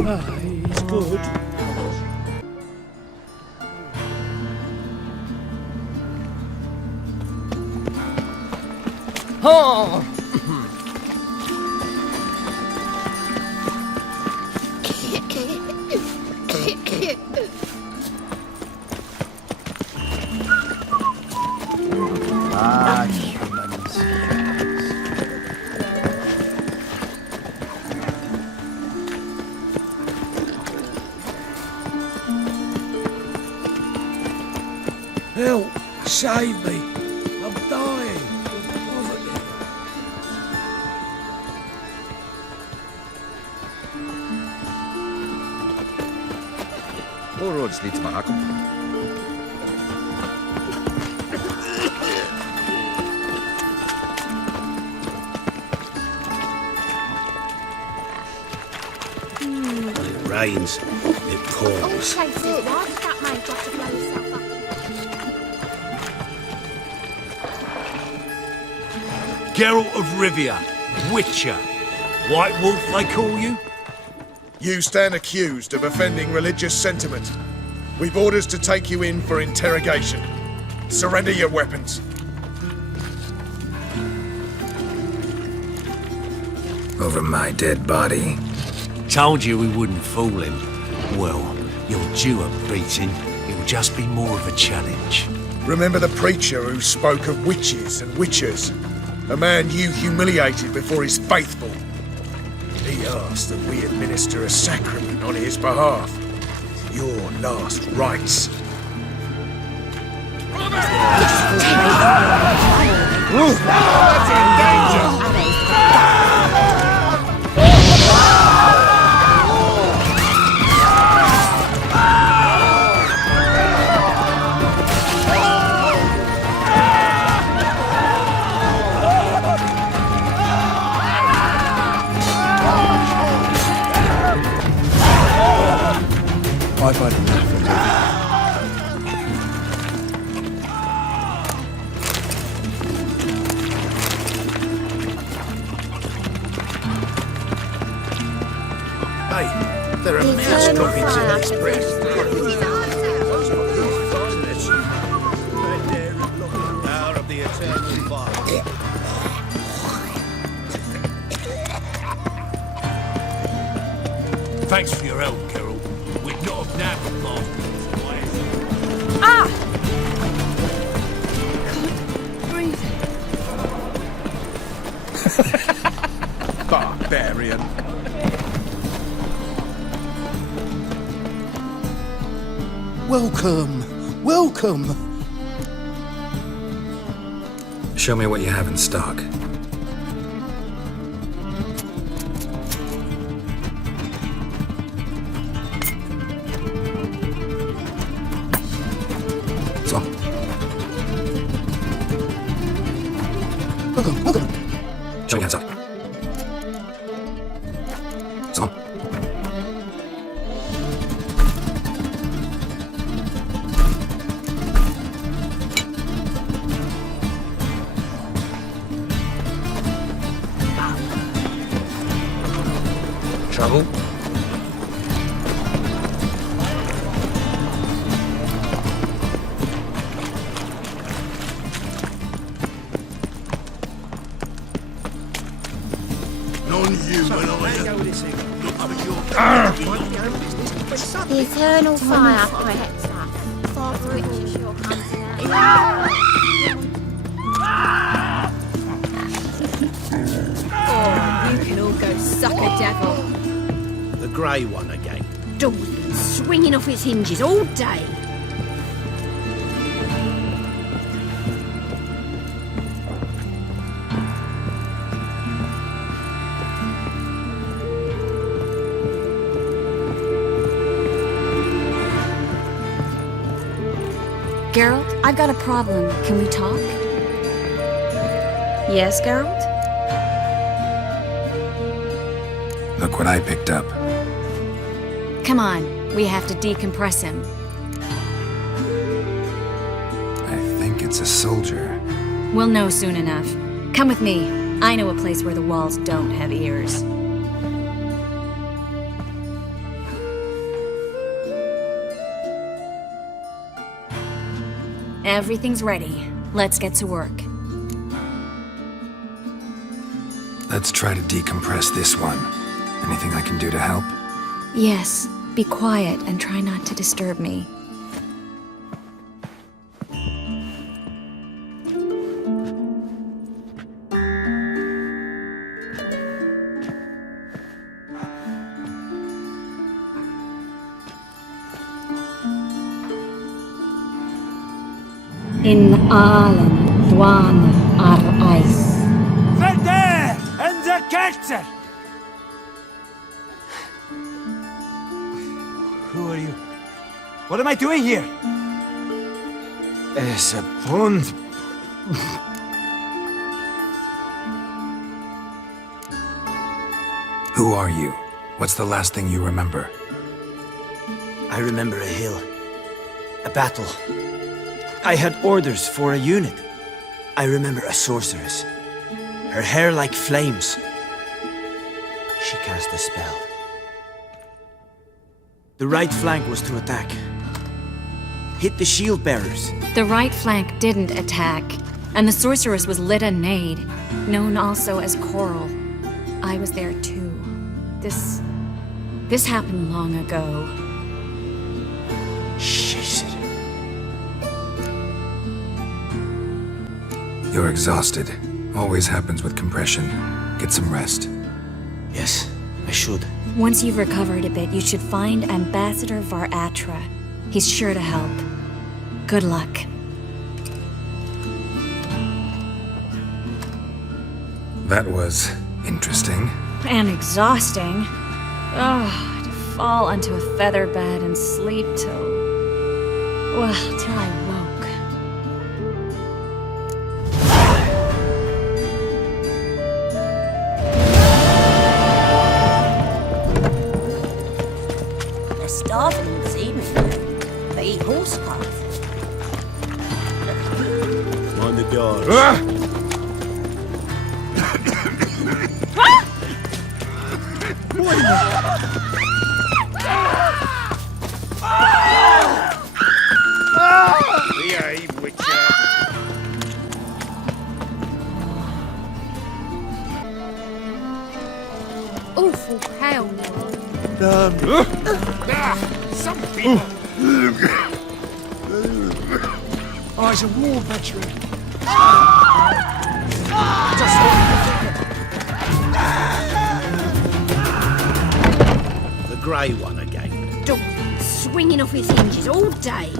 He's good. Oh! Humans. Help! Save me! I'm dying! of poverty. All roads lead to Mahakam. When it rains, it pours. Oh, chases, why does that man got to blow himself up? Geralt of Rivia, Witcher. White Wolf, they call you? You stand accused of offending religious sentiment. We've orders to take you in for interrogation. Surrender your weapons. Over my dead body. Told you we wouldn't fool him. Well, you're due a beating. It'll just be more of a challenge. Remember the preacher who spoke of witches and witchers? A man you humiliated before his faithful. He asked that we administer a sacrament on his behalf. Your last rites. I've had enough of Hey, there are mouse droppings in this breath. Power of the eternal fire. Thanks for your help, Geralt. We'd not have nabbed the bastard. Ah! Can't breathe. Barbarian. Welcome! Welcome! Show me what you have in stock. So. Welcome, welcome! Show me hands up. So. Trouble? Non-human either. Look for your... The eternal fire protects us. Father Richard sure comes in handy. Oh, you can all go suck a devil. The grey one again. Door's been swinging off its hinges all day. Geralt, I've got a problem. Can we talk? Yes, Geralt? Look what I picked up. Come on, we have to decompress him. I think it's a soldier. We'll know soon enough. Come with me. I know a place where the walls don't have ears. Everything's ready. Let's get to work. Let's try to decompress this one. Anything I can do to help? Yes, be quiet and try not to disturb me. In Aalen, Dwan ar Eis. Verder and the Ketzer! Who are you? What am I doing here? Es a pond. Who are you? What's the last thing you remember? I remember a hill. A battle. I had orders for a unit. I remember a sorceress. Her hair like flames. She cast a spell. The right flank was to attack. Hit the shield bearers. The right flank didn't attack, and the sorceress was Lita Nade, known also as Coral. I was there too. This happened long ago. Shit. You're exhausted. Always happens with compression. Get some rest. Yes, I should. Once you've recovered a bit, you should find Ambassador Varatra. He's sure to help. Good luck. That was interesting. And exhausting. Oh, to fall onto a feather bed and sleep till I woke. They're starving this evening. They eat horse cars. On the door. Behave, Witcher. Awful hell. Some people. Oh, he's a war veteran. The grey one again. Dog swinging off his hinges all day.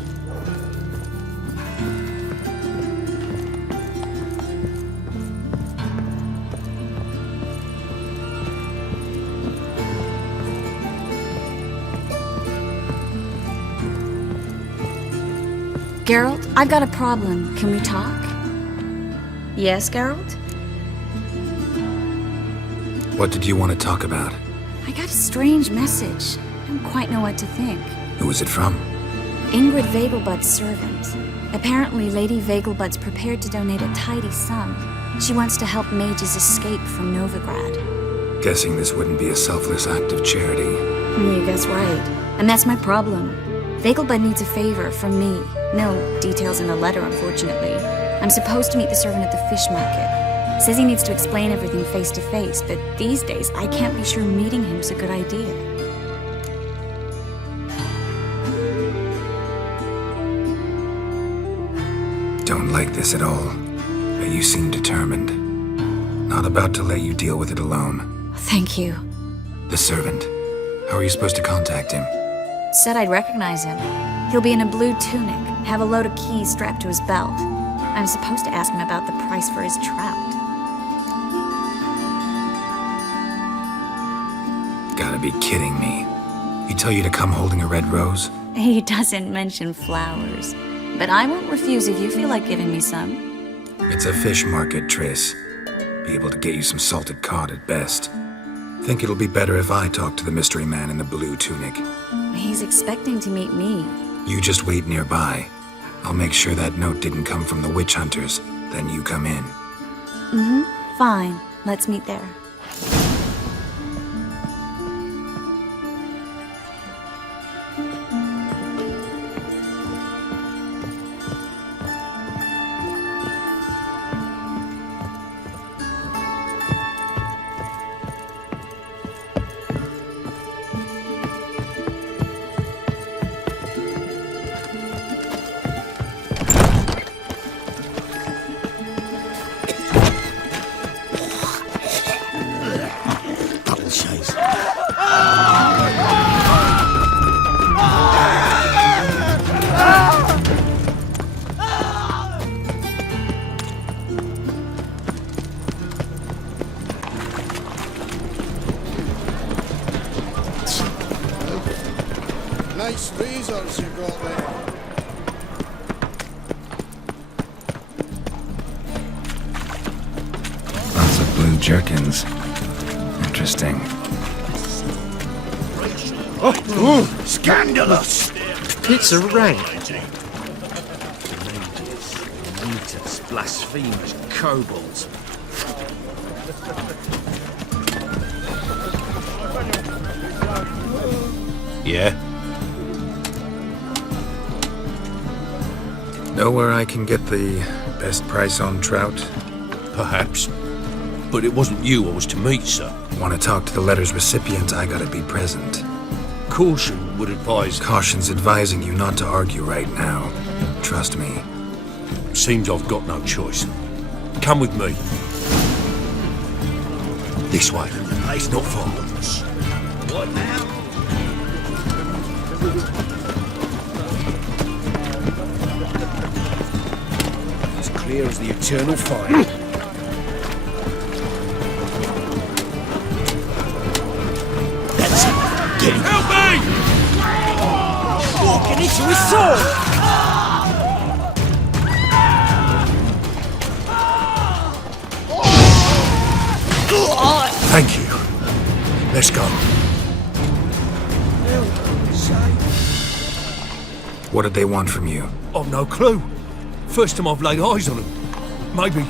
Geralt, I've got a problem. Can we talk? Yes, Geralt? What did you want to talk about? I got a strange message. I don't quite know what to think. Who was it from? Ingrid Vegelbud's servant. Apparently, Lady Vegelbud's prepared to donate a tidy sum. She wants to help mages escape from Novigrad. Guessing this wouldn't be a selfless act of charity. You guess right. And that's my problem. Vegelbud needs a favor from me. No details in the letter, unfortunately. I'm supposed to meet the servant at the fish market. Says he needs to explain everything face to face, but these days I can't be sure meeting him's a good idea. Don't like this at all. But you seem determined. Not about to let you deal with it alone. Thank you. The servant. How are you supposed to contact him? Said I'd recognize him. He'll be in a blue tunic, have a load of keys strapped to his belt. I'm supposed to ask him about the price for his trout. Gotta be kidding me. He tell you to come holding a red rose? He doesn't mention flowers, but I won't refuse if you feel like giving me some. It's a fish market, Triss. Be able to get you some salted cod at best. Think it'll be better if I talk to the mystery man in the blue tunic. He's expecting to meet me. You just wait nearby. I'll make sure that note didn't come from the witch hunters. Then you come in. Fine, let's meet there. nice razors you got there. Lots of blue jerkins. Interesting. Scandalous! It's a rank. Mutas, blasphemers, kobolds. Yeah? Know where I can get the best price on trout? Perhaps. But it wasn't you I was to meet, sir. Want to talk to the letter's recipient, I gotta be present. Caution would advise... Caution's advising you not to argue right now. Trust me. Seems I've got no choice. Come with me. This way. It's not far. What now? As clear as the eternal fire. That's it. Get him. Help me! Walking into his sword! Thank you. Let's go. What did they want from you? I've no clue. First time I've laid eyes on them. Maybe...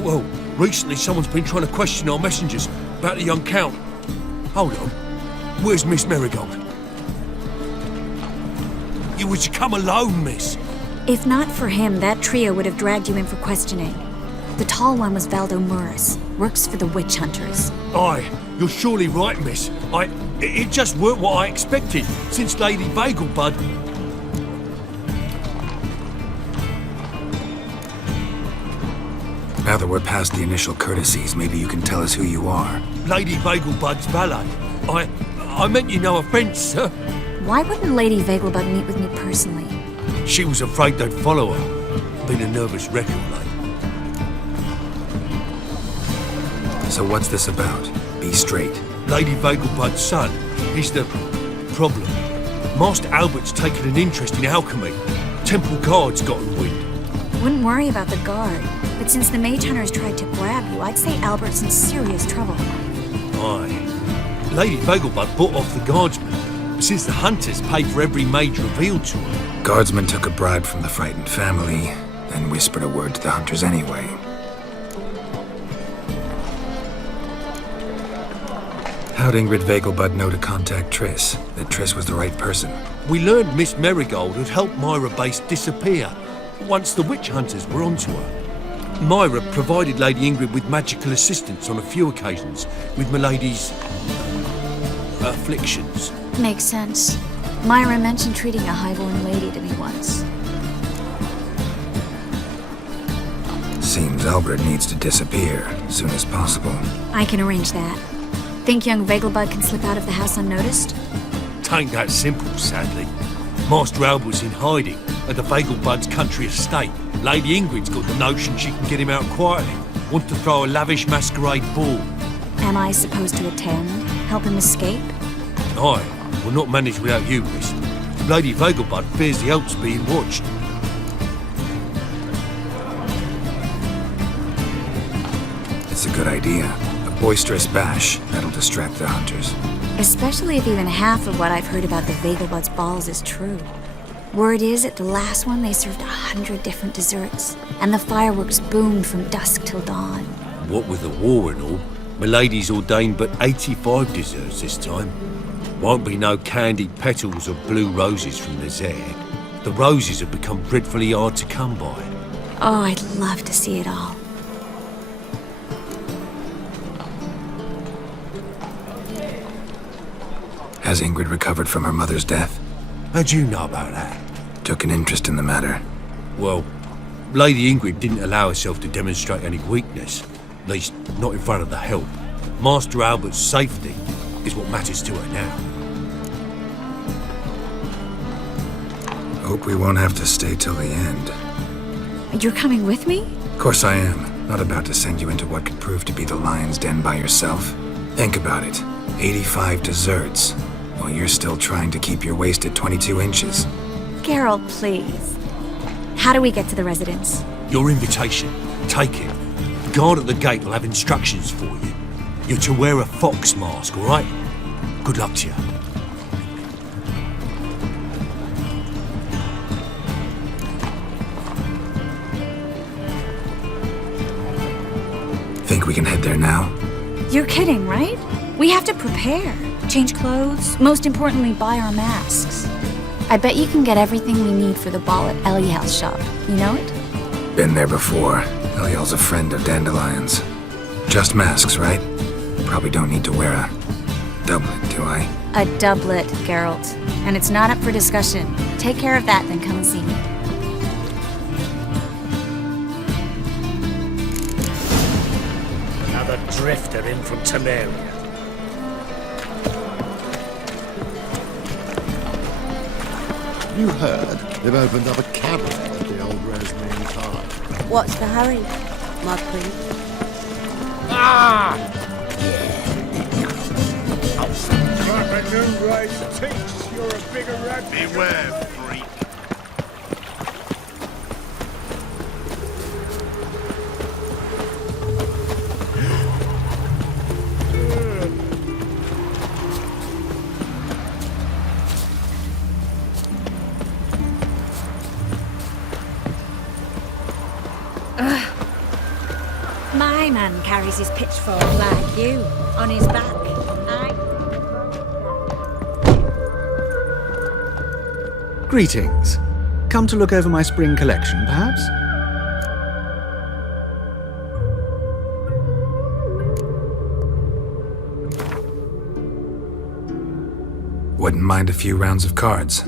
Well, recently someone's been trying to question our messengers about the young Count. Hold on. Where's Miss Marigold? You were to come alone, miss. If not for him, that trio would have dragged you in for questioning. The tall one was Valdo Muris, works for the witch hunters. Aye, you're surely right, miss. It just weren't what I expected, since Lady Bagelbud... Now that we're past the initial courtesies, maybe you can tell us who you are. Lady Bagelbud's valet. I meant you no offence, sir. Why wouldn't Lady Vegelbud meet with me personally? She was afraid they'd follow her. Been a nervous wreck all late. So what's this about? Be straight. Lady Vegelbud's son, he's the problem. Master Albert's taken an interest in alchemy. Temple guards got in wind. Wouldn't worry about the guard, but since the mage hunters tried to grab you, I'd say Albert's in serious trouble. Aye. Lady Vegelbud bought off the guardsmen, since the hunters paid for every mage revealed to her. Guardsmen took a bribe from the frightened family, then whispered a word to the hunters anyway. How'd Ingrid Vegelbud know to contact Triss? That Triss was the right person? We learned Miss Marigold had helped Myra Base disappear once the witch hunters were onto her. Myra provided Lady Ingrid with magical assistance on a few occasions with Milady's... afflictions. Makes sense. Myra mentioned treating a highborn lady to me once. Seems Albert needs to disappear as soon as possible. I can arrange that. Think young Vegelbud can slip out of the house unnoticed? Tain't that simple, sadly. Master Albert's in hiding at the Vegelbud's country estate. Lady Ingrid's got the notion she can get him out quietly. Want to throw a lavish masquerade ball. Am I supposed to attend? Help him escape? Aye, will not manage without you, miss. Lady Vegelbud fears the Alps being watched. It's a good idea. A boisterous bash. That'll distract the hunters. Especially if even half of what I've heard about the Vegelbud's balls is true. Word is, at the last one they served 100 different desserts, and the fireworks boomed from dusk till dawn. What with the war and all, Milady's ordained but 85 desserts this time. Won't be no candied petals or blue roses from the Zare. The roses have become dreadfully hard to come by. Oh, I'd love to see it all. Has Ingrid recovered from her mother's death? How'd you know about that? Took an interest in the matter. Well, Lady Ingrid didn't allow herself to demonstrate any weakness. At least, not in front of the help. Master Albert's safety is what matters to her now. Hope we won't have to stay till the end. You're coming with me? Of course I am. Not about to send you into what could prove to be the lion's den by yourself. Think about it. 85 desserts. while you're still trying to keep your waist at 22 inches. Geralt, please. How do we get to the residence? Your invitation. Take it. The guard at the gate will have instructions for you. You're to wear a fox mask, all right? Good luck to you. Think we can head there now? You're kidding, right? We have to prepare. Change clothes, most importantly, buy our masks. I bet you can get everything we need for the ball at Eliel's shop. You know it? Been there before. Eliel's a friend of Dandelion's. Just masks, right? Probably don't need to wear a doublet, do I? A doublet, Geralt. And it's not up for discussion. Take care of that, then come and see me. Another drifter in from Temeria. You heard? They've opened up a cabaret at the old Rosemary Tide. What's the hurry, my queen? Like a new race teach you're a bigger rat. Beware, freak. My man carries his pitchfork like you, on his back. Greetings. Come to look over my spring collection, perhaps? Wouldn't mind a few rounds of cards.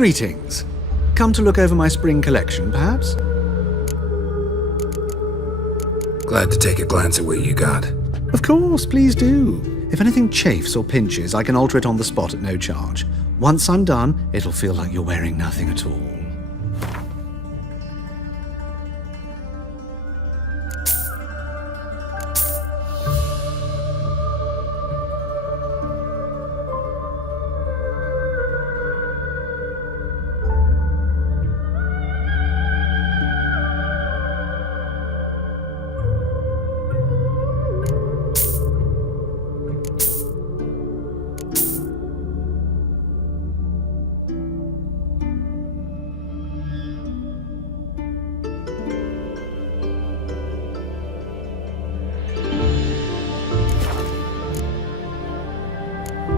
Greetings. Come to look over my spring collection, perhaps? Glad to take a glance at what you got. Of course, please do. If anything chafes or pinches, I can alter it on the spot at no charge. Once I'm done, it'll feel like you're wearing nothing at all.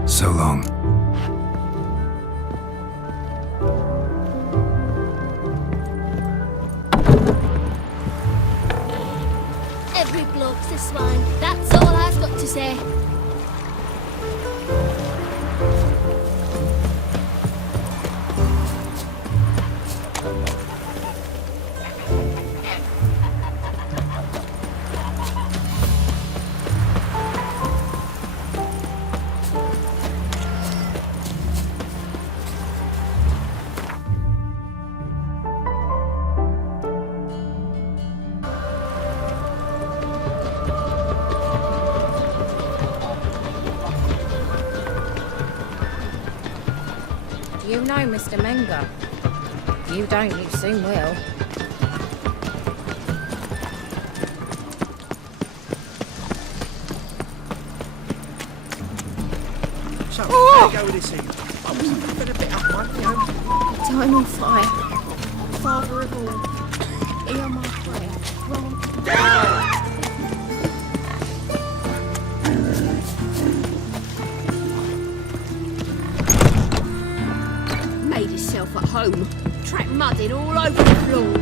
So long. Every bloke's a swine. That's all I've got to say. You know Mr. Menger. If you don't, you soon will. So, how go with this thing? I was having a bit up one, you know. Eternal fire. Father of all. Hear my prayer. Grant. Made himself at home. Track mudded all over the floor.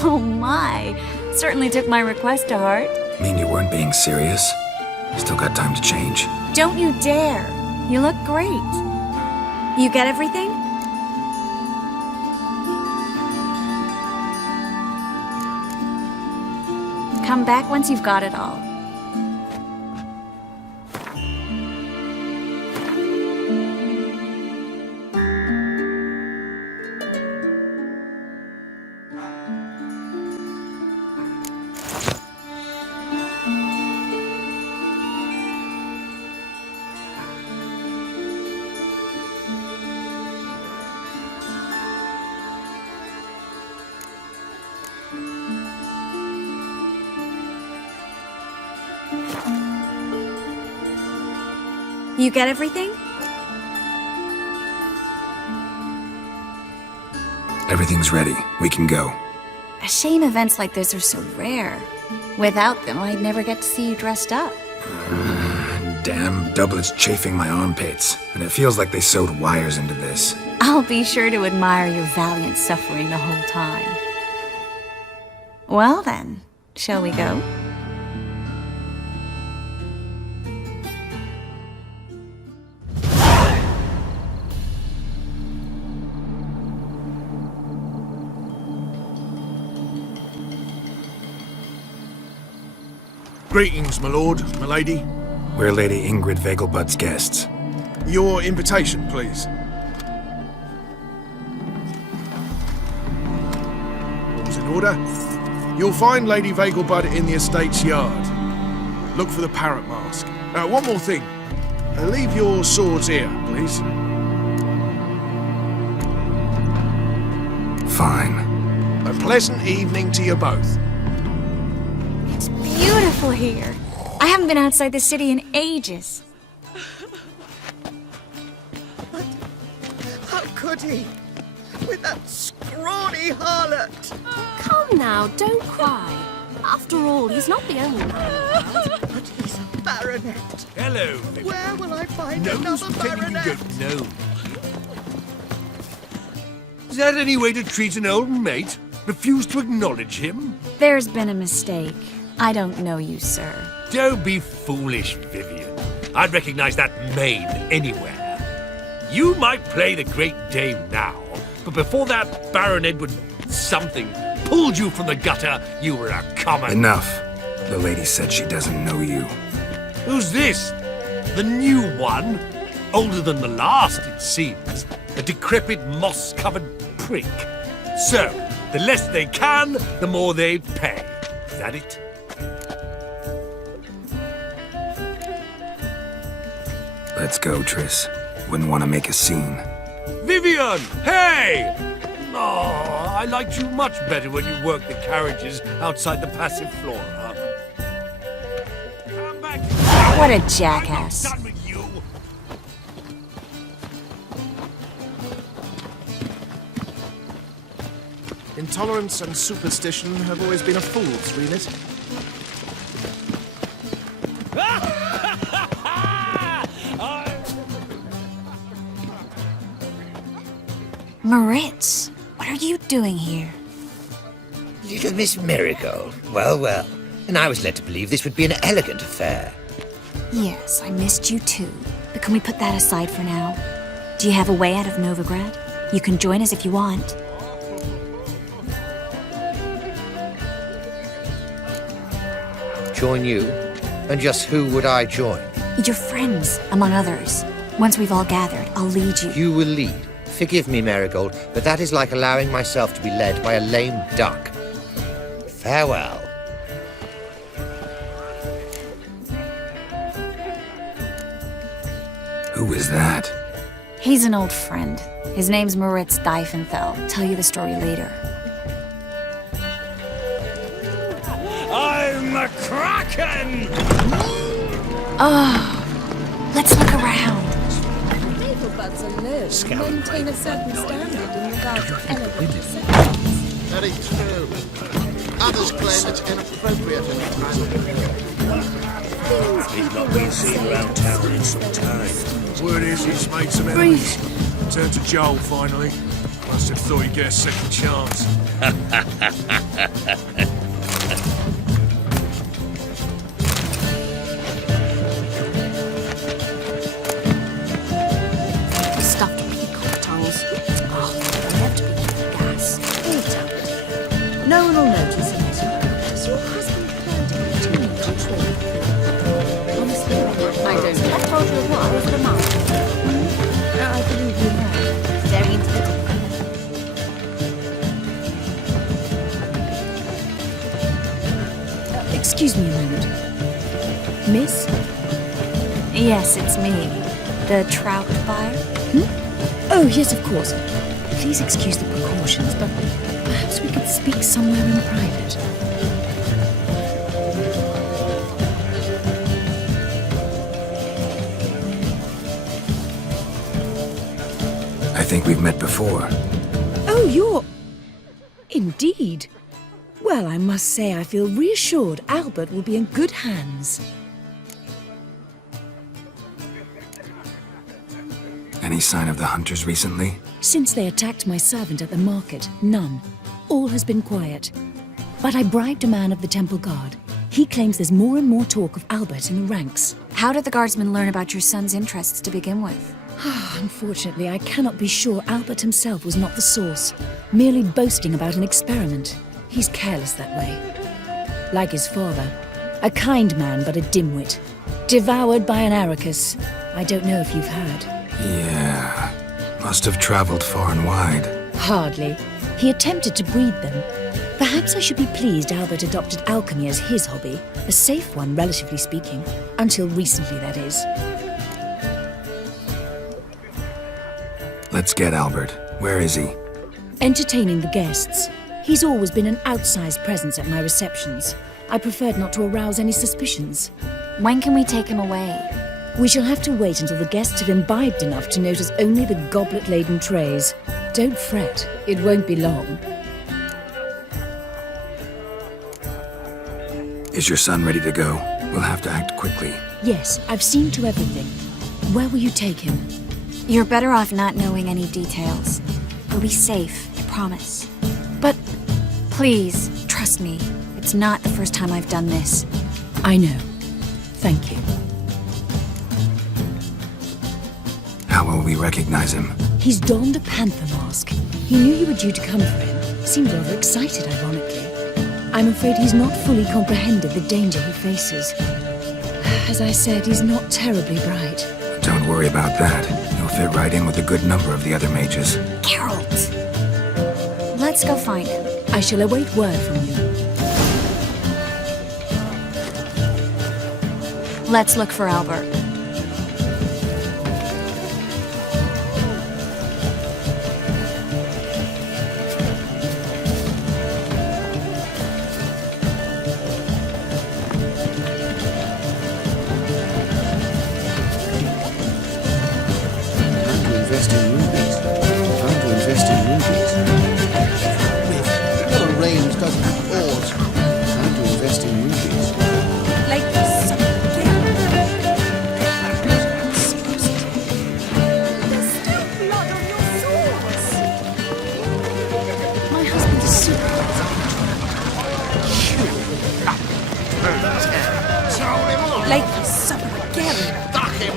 Oh my! Certainly took my request to heart. Mean you weren't being serious? Still got time to change. Don't you dare! You look great. You get everything? Come back once you've got it all. You get everything? Everything's ready. We can go. A shame events like this are so rare. Without them, I'd never get to see you dressed up. Damn doublets chafing my armpits, and it feels like they sewed wires into this. I'll be sure to admire your valiant suffering the whole time. Well then, shall we go? Greetings, my lord, my lady. We're Lady Ingrid Vegelbud's guests. Your invitation, please. All's in order. You'll find Lady Vegelbud in the estate's yard. Look for the parrot mask. One more thing. Leave your swords here, please. Fine. A pleasant evening to you both. beautiful here. I haven't been outside the city in ages. How could he? With that scrawny harlot! Come now, don't cry. After all, he's not the only man around. But he's a baronet. Hello. Where will I find No's another pretending you baronet? don't know. Is that any way to treat an old mate? Refuse to acknowledge him? There's been a mistake. I don't know you, sir. Don't be foolish, Vivian. I'd recognize that maid anywhere. You might play the Great Dame now, but before that Baron Edward something pulled you from the gutter, you were a common... Enough. The lady said she doesn't know you. Who's this? The new one? Older than the last, it seems. A decrepit, moss-covered prick. So, the less they can, the more they pay. Is that it? Let's go, Triss. Wouldn't want to make a scene. Vivian! Hey! Oh, I liked you much better when you worked the carriages outside the passive flora. Come back. What a jackass. I'm not done with you. Intolerance and superstition have always been a fool's remit. Moritz, what are you doing here? Little Miss Marigold. Well, well. And I was led to believe this would be an elegant affair. Yes, I missed you too. But can we put that aside for now? Do you have a way out of Novigrad? You can join us if you want. Join you? And just who would I join? Your friends, among others. Once we've all gathered, I'll lead you. You will lead. Forgive me, Marigold, but that is like allowing myself to be led by a lame duck. Farewell. Who is that? He's an old friend. His name's Moritz Diefenfeld. Tell you the story later. I'm a kraken! Oh, let's look around. Naval buds alone maintain a certain standard in regard to elegant receptions. Very true. Others claim it's inappropriate in the time of year. He's not been seen around town in some time. Word is he's made some enemies. Turned to Joel finally. Must have thought he'd get a second chance. Stuffed peacock tongues. Oh, they have to be gas. All tapped. No one will notice it. Does your husband plan to continue to trade? Honestly, I don't know. I told you what was the matter. I believe you have. Very intelligent. Excuse me a moment. Miss? Yes, it's me. The trout buyer? Oh, yes, of course. Please excuse the precautions, but perhaps we could speak somewhere in private. I think we've met before. Oh, you're... Indeed. Well, I must say I feel reassured Albert will be in good hands. Any sign of the hunters recently? Since they attacked my servant at the market, none. All has been quiet. But I bribed a man of the temple guard. He claims there's more and more talk of Albert in the ranks. How did the guardsmen learn about your son's interests to begin with? Unfortunately, I cannot be sure Albert himself was not the source, merely boasting about an experiment. He's careless that way. Like his father, a kind man but a dimwit. Devoured by an Arachus. I don't know if you've heard. Yeah, must have traveled far and wide. Hardly. He attempted to breed them. Perhaps I should be pleased Albert adopted alchemy as his hobby, a safe one, relatively speaking. Until recently, that is. Let's get Albert. Where is he? Entertaining the guests. He's always been an outsized presence at my receptions. I preferred not to arouse any suspicions. When can we take him away? We shall have to wait until the guests have imbibed enough to notice only the goblet-laden trays. Don't fret, it won't be long. Is your son ready to go? We'll have to act quickly. Yes, I've seen to everything. Where will you take him? You're better off not knowing any details. He'll be safe, I promise. But... Please, trust me. It's not the first time I've done this. I know. Thank you. How will we recognize him? He's donned a panther mask. He knew you were due to come for him. Seemed rather excited, ironically. I'm afraid he's not fully comprehended the danger he faces. As I said, he's not terribly bright. Don't worry about that. He'll fit right in with a good number of the other mages. Geralt! Let's go find him. I shall await word from you. Let's look for Albert.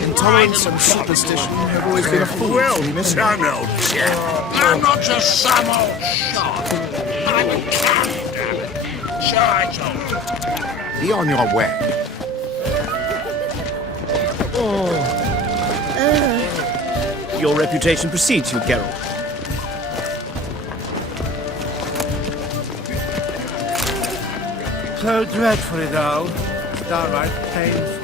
Intolerance and superstition have always been a fool to me, miss. Some old chap. I'm not just some old shot. I'm a character. So I told you. Be on your way. Your reputation precedes you, Geralt. So dreadfully dull. Downright painful.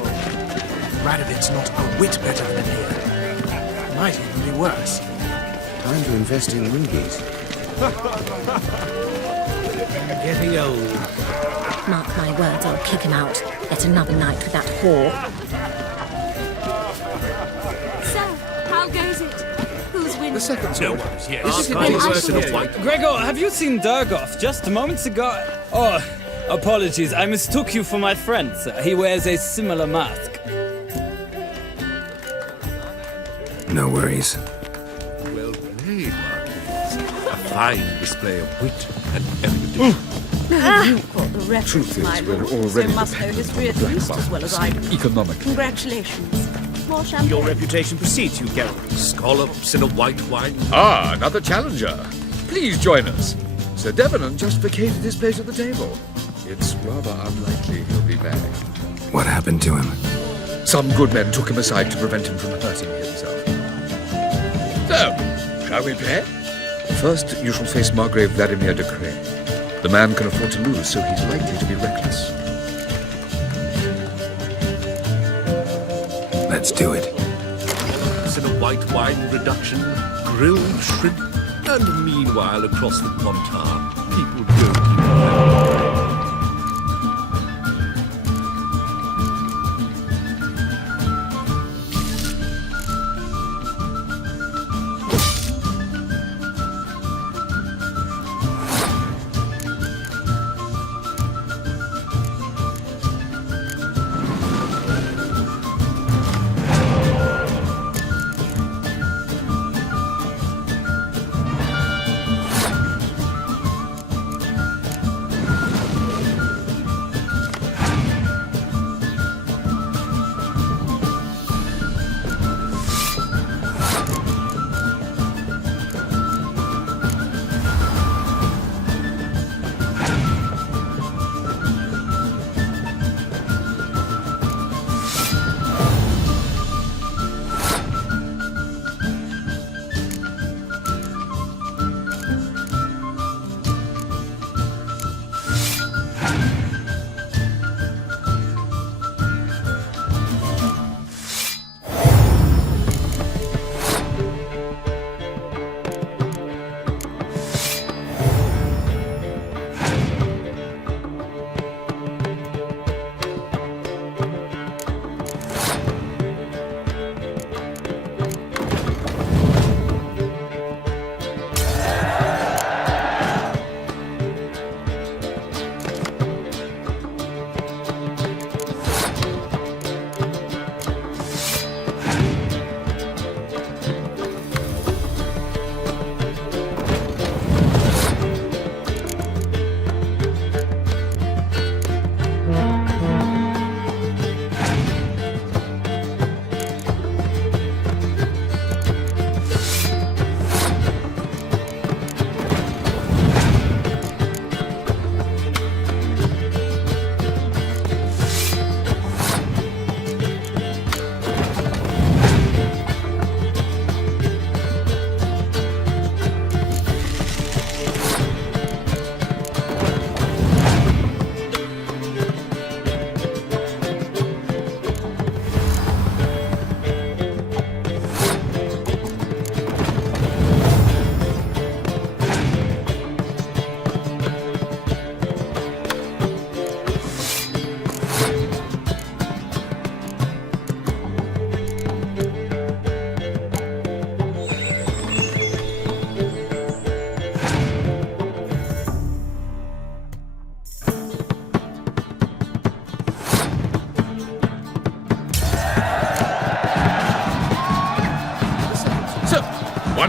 Radovid's not a whit better than here. Might even be worse. Time to invest in rubies. Getting old. Mark my words, I'll kick him out. Yet another night with that whore. So, how goes it? Who's winning? The second No sword. worries, yes. Is it I'll in worse than a white. Gregor, have you seen Durgoff just moments ago? Oh, apologies. I mistook you for my friend, sir. He wears a similar mask. No worries. Well played, Marquis. A fine display of wit and erudition. You've got the reference, my lord, so must know history at least as well as I do. Economic. Congratulations. More champagne. Your reputation precedes you, Geralt. Scallops in a white wine. Ah, another challenger. Please join us. Sir Devenant just vacated his place at the table. It's rather unlikely he'll be back. What happened to him? Some good men took him aside to prevent him from hurting himself. So, shall we play? First, you shall face Margrave Vladimir de Cray. The man can afford to lose, so he's likely to be reckless. Let's do it. In a white wine reduction, grilled shrimp, and meanwhile across the Pontar, people joking.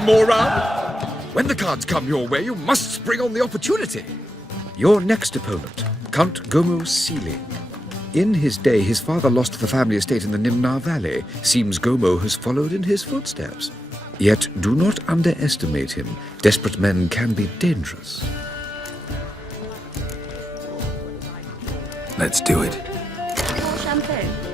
more round? When the cards come your way, you must spring on the opportunity. Your next opponent, Count Gomo Sealy. In his day, his father lost the family estate in the Nimnar Valley. Seems Gomo has followed in his footsteps. Yet do not underestimate him. Desperate men can be dangerous. Let's do it. More shampoo.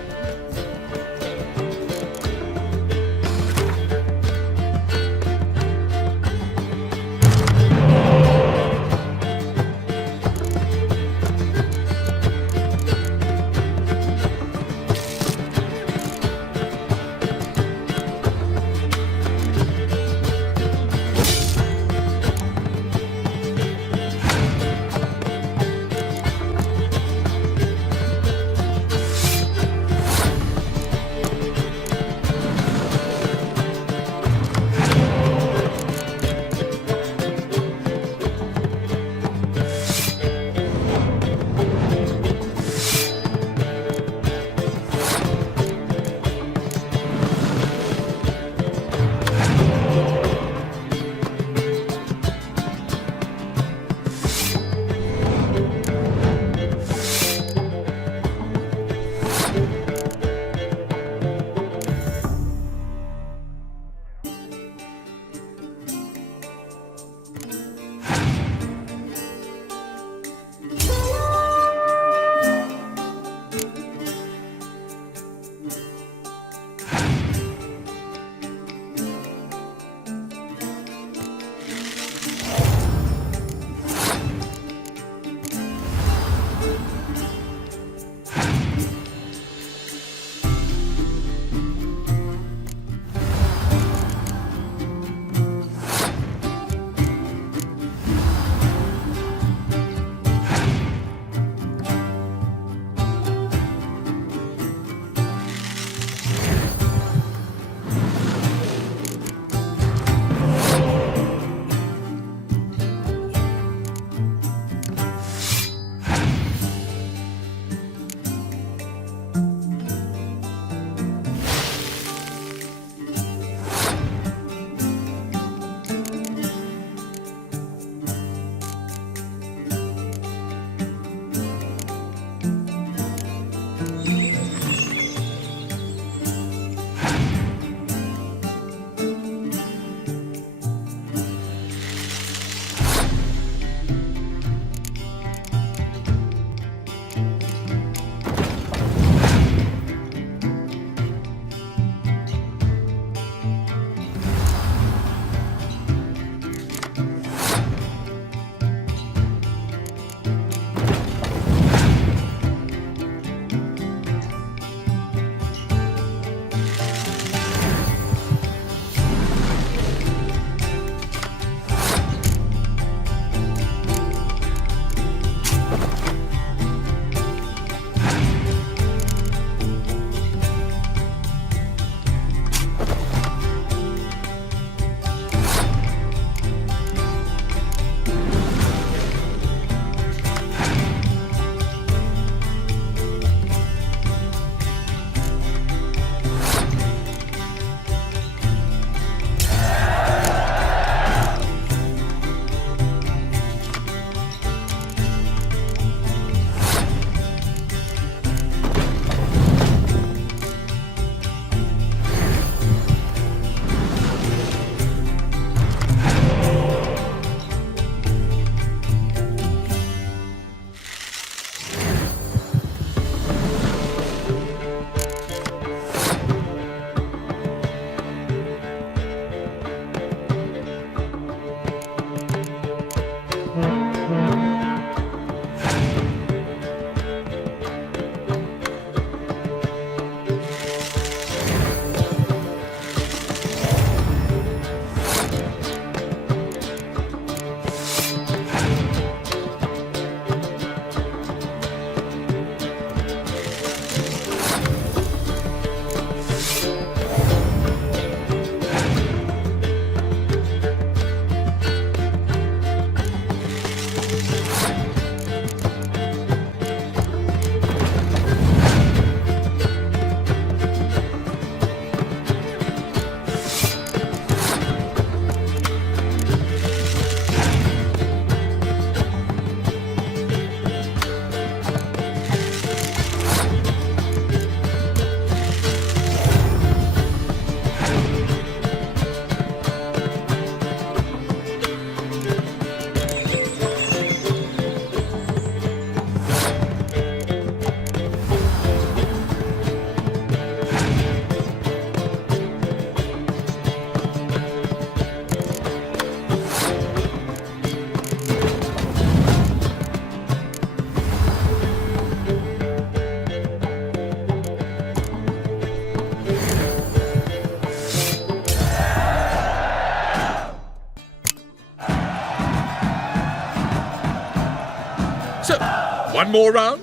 One more round?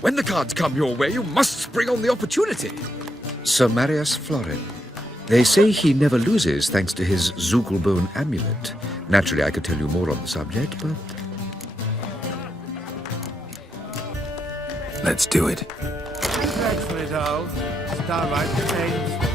When the cards come your way, you must spring on the opportunity. Sir Marius Florin. They say he never loses thanks to his Zugelbone amulet. Naturally, I could tell you more on the subject, but... Let's do it. Dreadfully dull. It's downright painful.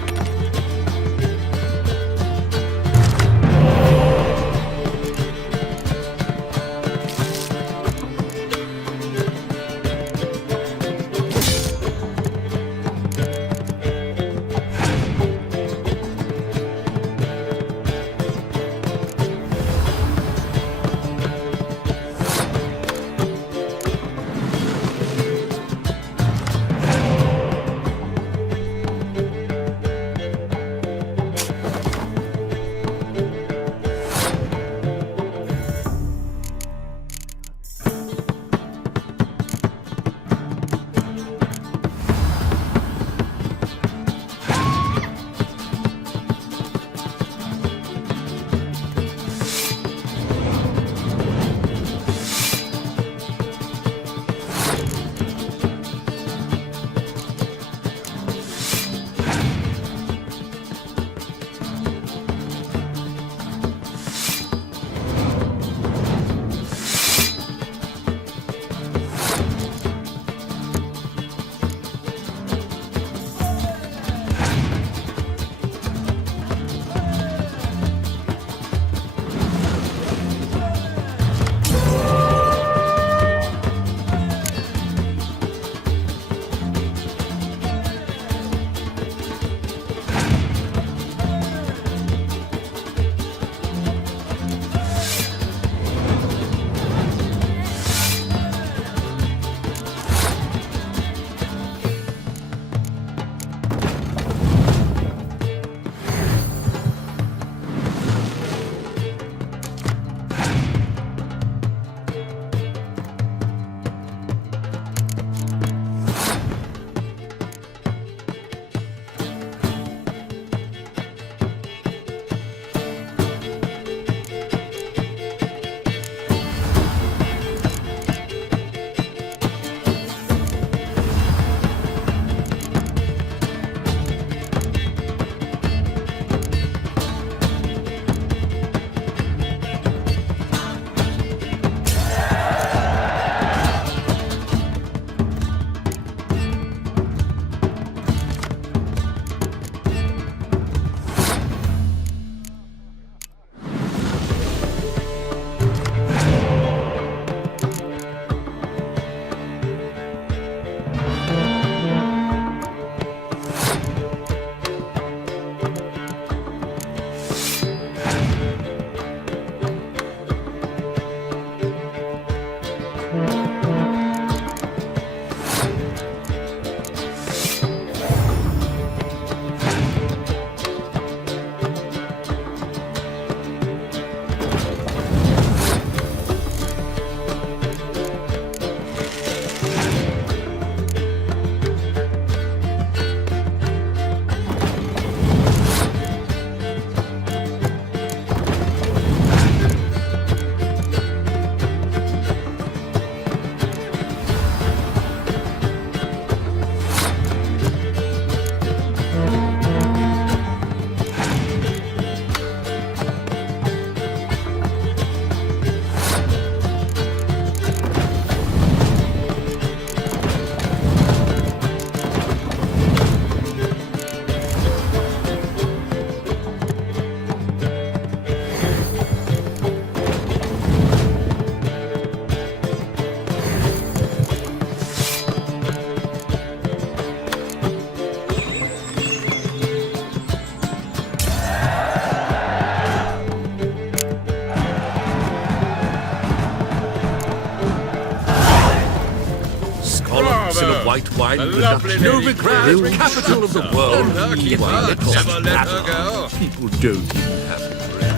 In a white wine production. Novigrad, capital of the world. Never let her go. People don't even have bread.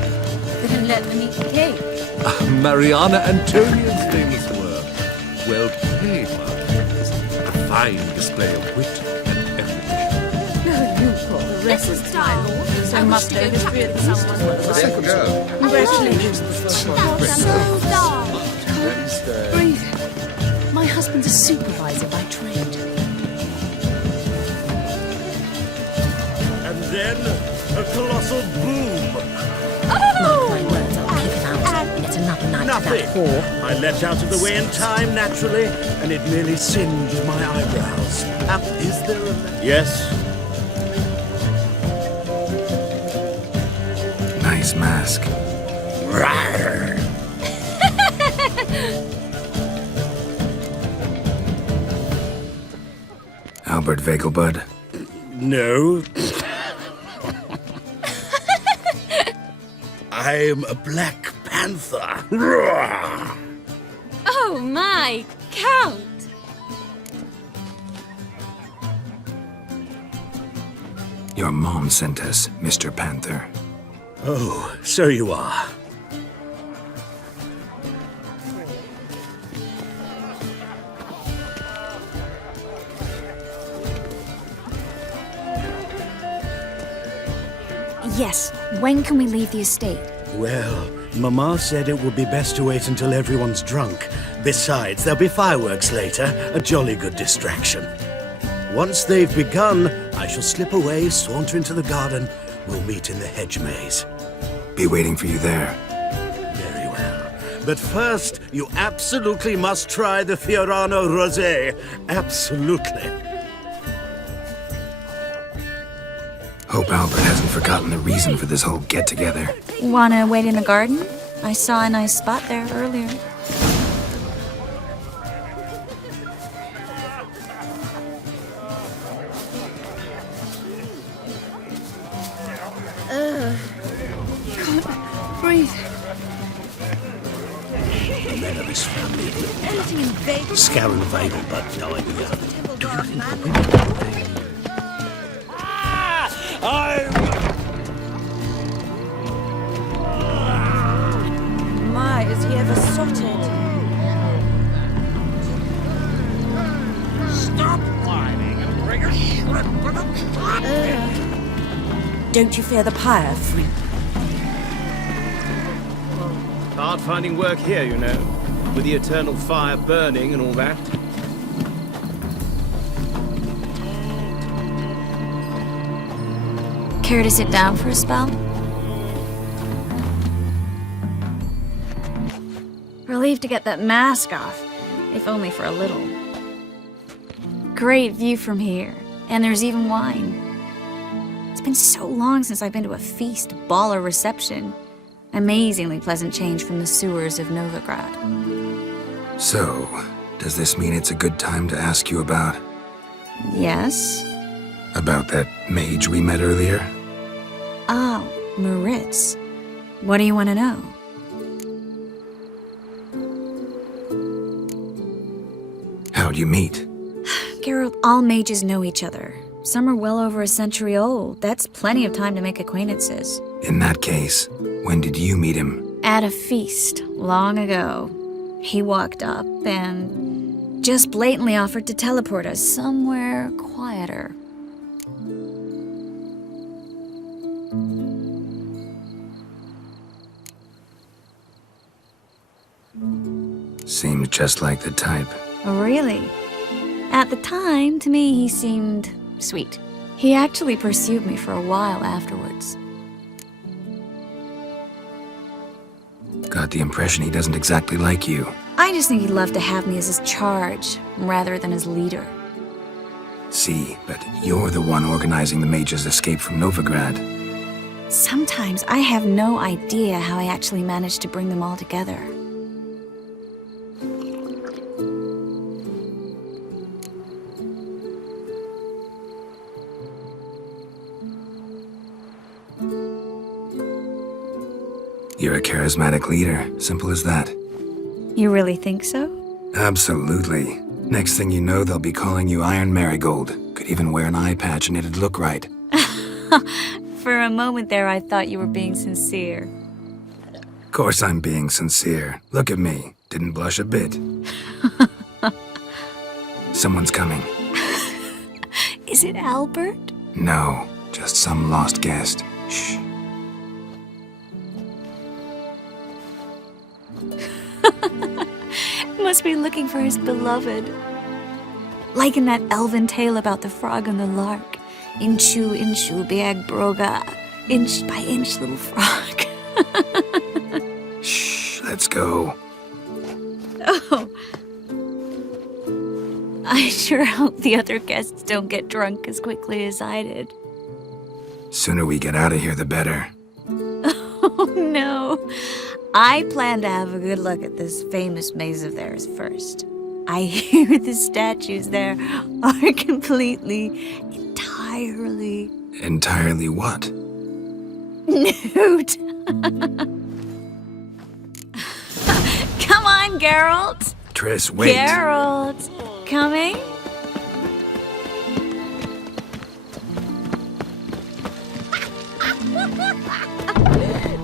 Then let them eat the cake. Mariana Antonian's famous work. Well played, Marquis. A fine display of wit and erudition. No, you call the rest of the my lord. So must know history of someone as I Second girl. Congratulations. So dull. Breathe. My husband. husband's a supervisor by trade. And then a colossal boom. Mark my words, I'll kick him out. Yet another night Nothing. for that whore. I leapt out of the way in time, naturally, and it merely singed my eyebrows. Is there a... Yes. Nice mask. Rawr. Albert Vegelbud. No. I'm a Black Panther. Roar. Oh my, Count! Your mom sent us, Mr. Panther. Oh, so you are. Yes, when can we leave the estate? Well, Mama said it would be best to wait until everyone's drunk. Besides, there'll be fireworks later, a jolly good distraction. Once they've begun, I shall slip away, saunter into the garden. We'll meet in the hedge maze. Be waiting for you there. Very well. But first, you absolutely must try the Fiorano Rosé. Absolutely. Hope Albert hasn't forgotten the reason for this whole get-together. Wanna wait in the garden? I saw a nice spot there earlier. Can't breathe. The men of this family, Anything in Vegas? Scour and Vegelbud died young. Do you think the women... My, is he ever sotted? Stop whining and bring a shrimp with a trap! Don't you fear the pyre, freak? Hard finding work here, you know, with the eternal fire burning and all that. Care to sit down for a spell? Relieved to get that mask off, if only for a little. Great view from here, and there's even wine. It's been so long since I've been to a feast, ball, or reception. Amazingly pleasant change from the sewers of Novigrad. So, does this mean it's a good time to ask you about... Yes? About that mage we met earlier? Oh, Moritz. What do you want to know? How'd you meet? Geralt, all mages know each other. Some are well over a century old. That's plenty of time to make acquaintances. In that case, when did you meet him? At a feast, long ago. He walked up and just blatantly offered to teleport us somewhere quieter. Seemed just like the type. Oh, really? At the time, to me, he seemed sweet. He actually pursued me for a while afterwards. Got the impression he doesn't exactly like you. I just think he'd love to have me as his charge, rather than his leader. See, but you're the one organizing the mage's escape from Novigrad. Sometimes I have no idea how I actually managed to bring them all together. You're a charismatic leader, simple as that. You really think so? Absolutely. Next thing you know, they'll be calling you Iron Marigold. Could even wear an eye patch and it'd look right. For a moment there, I thought you were being sincere. Of course I'm being sincere. Look at me. Didn't blush a bit. Someone's coming. Is it Albert? No, just some lost guest. Shh. must be looking for his beloved. Like in that elven tale about the frog and the lark. Inchu, biag broga. Inch by inch, little frog. Shh, let's go. Oh. I sure hope the other guests don't get drunk as quickly as I did. Sooner we get out of here, the better. Oh, no. I plan to have a good look at this famous maze of theirs first. I hear the statues there are completely, entirely... Entirely what? nude. Come on, Geralt. Triss, wait. Geralt, coming?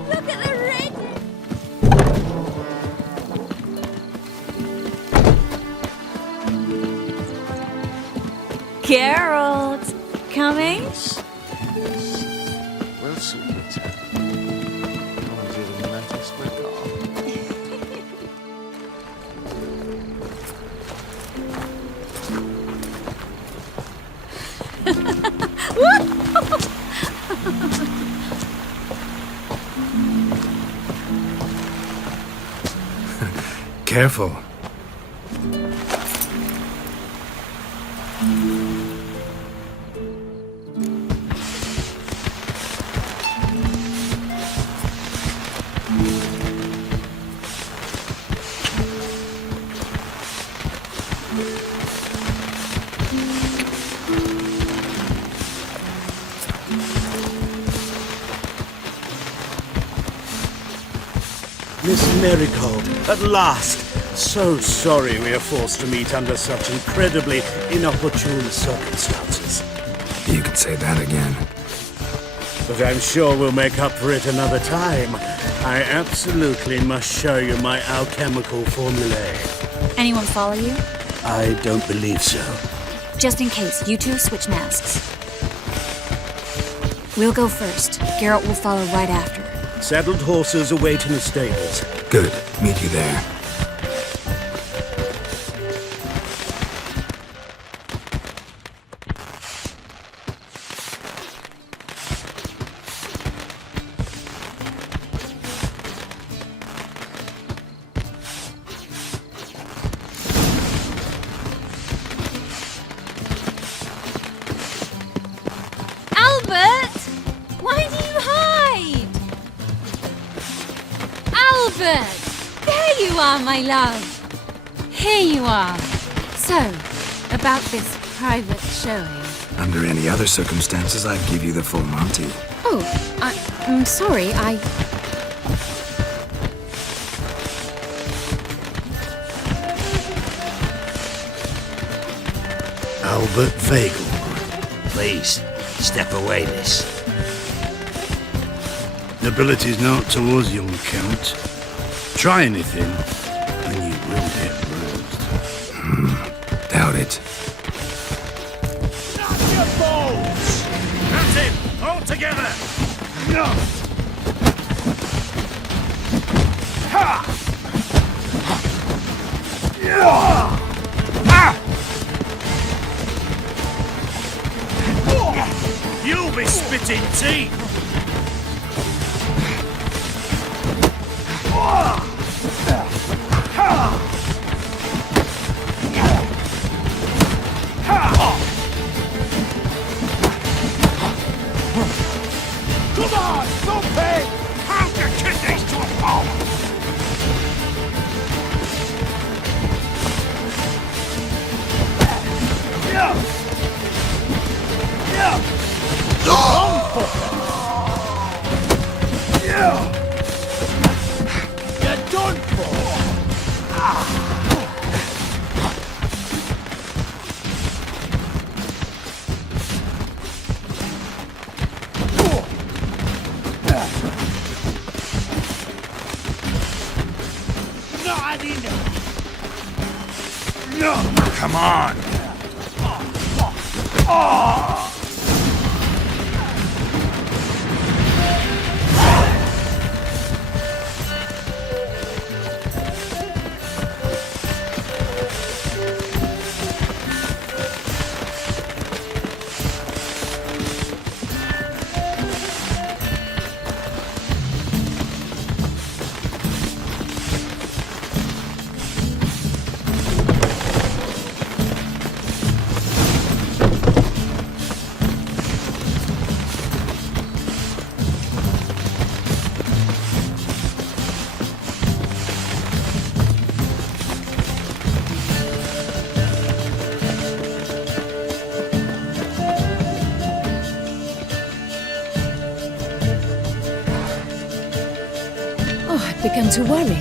Look at the red. Geralt, coming? We'll soon return. Come and let us Careful. Miss Marigold, at last! So sorry we are forced to meet under such incredibly inopportune circumstances. You could say that again. But I'm sure we'll make up for it another time. I absolutely must show you my alchemical formulae. Anyone follow you? I don't believe so. Just in case, you two switch masks. We'll go first. Geralt will follow right after. Saddled horses await in the stables. Good. Meet you there. Albert! Why do you hide? Albert! There you are, my love. Here you are. So, about this private showing. Under any other circumstances, I'd give you the full Monty. Oh, I'm sorry, Albert Vagel. Please, step away, miss. Nobility's not towards young Count. Try anything, and you will get bruised. Doubt it. Not your balls! That's it! All together! No! Ha! You'll be spitting teeth! Come on, don't pay! Pound your kidneys to a pulp! Yeah! Yeah! Yeah! You're done for! Not enough! No! Come on! begun to worry.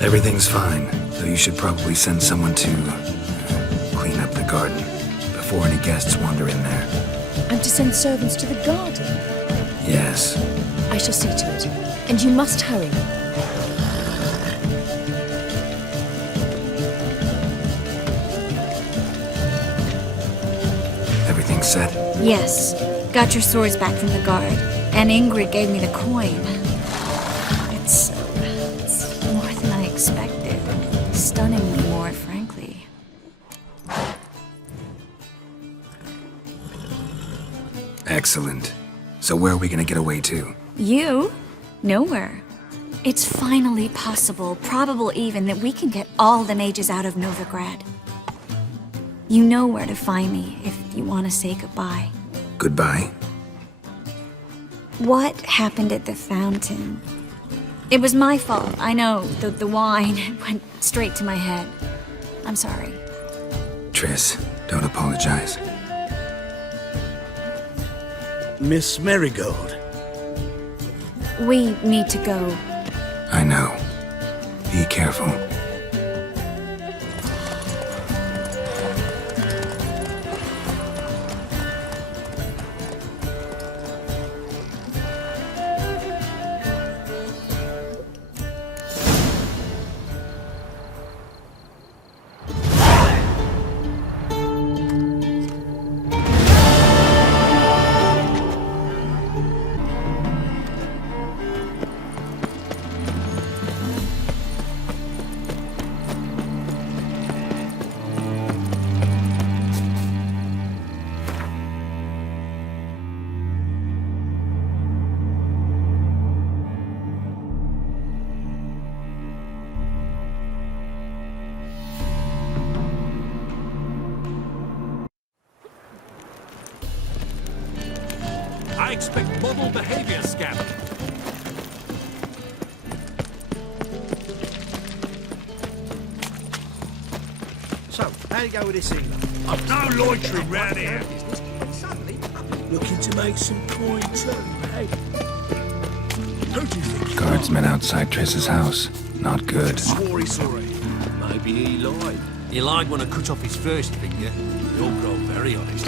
Everything's fine, though you should probably send someone to clean up the garden before any guests wander in there. I'm to send servants to the garden? Yes. I shall see to it. And you must hurry. Everything set? Yes. Got your swords back from the guard. And Ingrid gave me the coin. It's more than I expected. Stunningly more, frankly. Excellent. So where are we gonna get away to? You? Nowhere. It's finally possible, probable even, that we can get all the mages out of Novigrad. You know where to find me if you want to say goodbye. Goodbye? What happened at the fountain? It was my fault, I know. The wine went straight to my head. I'm sorry. Triss, don't apologize. Miss Marigold. We need to go. I know. Be careful. I expect model behavior, Scamp. So, how do you go with this evening? I've no loitering round here. Looking to make some coin too, hey? Who do you think? Guardsmen outside Triss's house. Not good. Swore he saw it. Maybe he lied. He lied when I cut off his first finger. He'll grow very honest.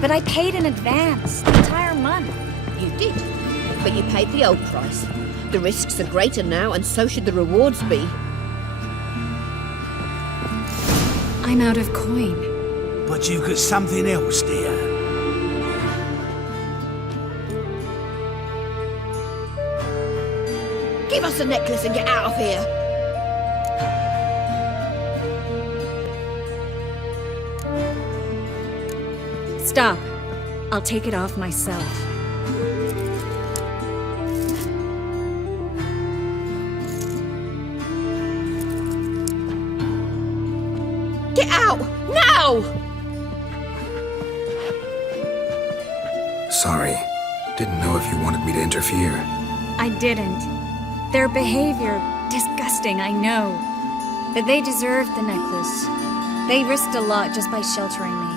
But I paid in advance, the entire month. You did, but you paid the old price. The risks are greater now, and so should the rewards be. I'm out of coin. But you've got something else, dear. Give us a necklace and get out of here. Stop. I'll take it off myself. Get out! Now! Sorry. Didn't know if you wanted me to interfere. I didn't. Their behavior, disgusting, I know. But they deserved the necklace. They risked a lot just by sheltering me.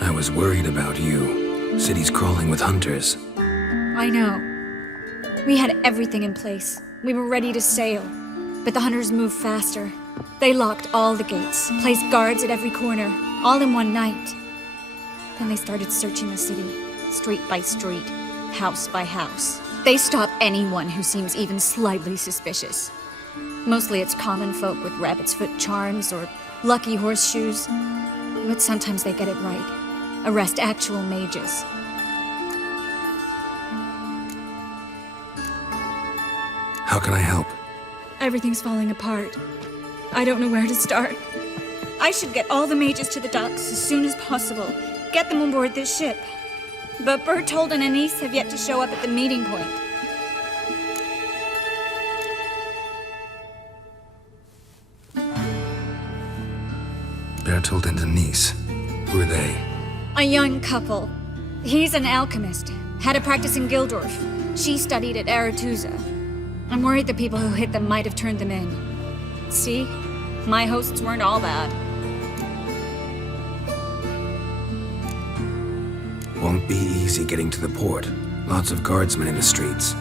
I was worried about you. City's crawling with hunters. I know. We had everything in place. We were ready to sail. But the hunters moved faster. They locked all the gates, placed guards at every corner, all in one night. Then they started searching the city, street by street, house by house. They stop anyone who seems even slightly suspicious. Mostly it's common folk with rabbit's foot charms or lucky horseshoes. But sometimes they get it right. Arrest actual mages. How can I help? Everything's falling apart. I don't know where to start. I should get all the mages to the docks as soon as possible. Get them on board this ship. But Bertold and Anise have yet to show up at the meeting point. Bertold and Denise. Who are they? A young couple. He's an alchemist. Had a practice in Gildorf. She studied at Aretusa. I'm worried the people who hit them might have turned them in. See? My hosts weren't all bad. Won't be easy getting to the port. Lots of guardsmen in the streets.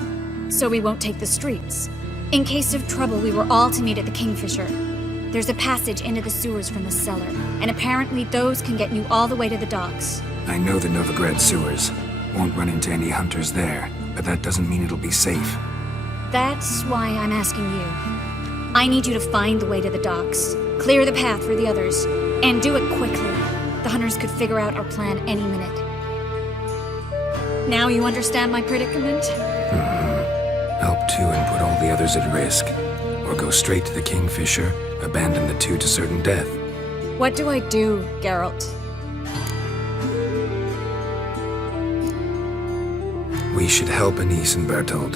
So we won't take the streets. In case of trouble, we were all to meet at the Kingfisher. There's a passage into the sewers from the cellar, and apparently those can get you all the way to the docks. I know the Novigrad sewers. Won't run into any hunters there, but that doesn't mean it'll be safe. That's why I'm asking you. I need you to find the way to the docks, clear the path for the others, and do it quickly. The hunters could figure out our plan any minute. Now you understand my predicament? Help two and put all the others at risk. Or go straight to the Kingfisher, abandon the two to certain death. What do I do, Geralt? We should help Anise and Bertold.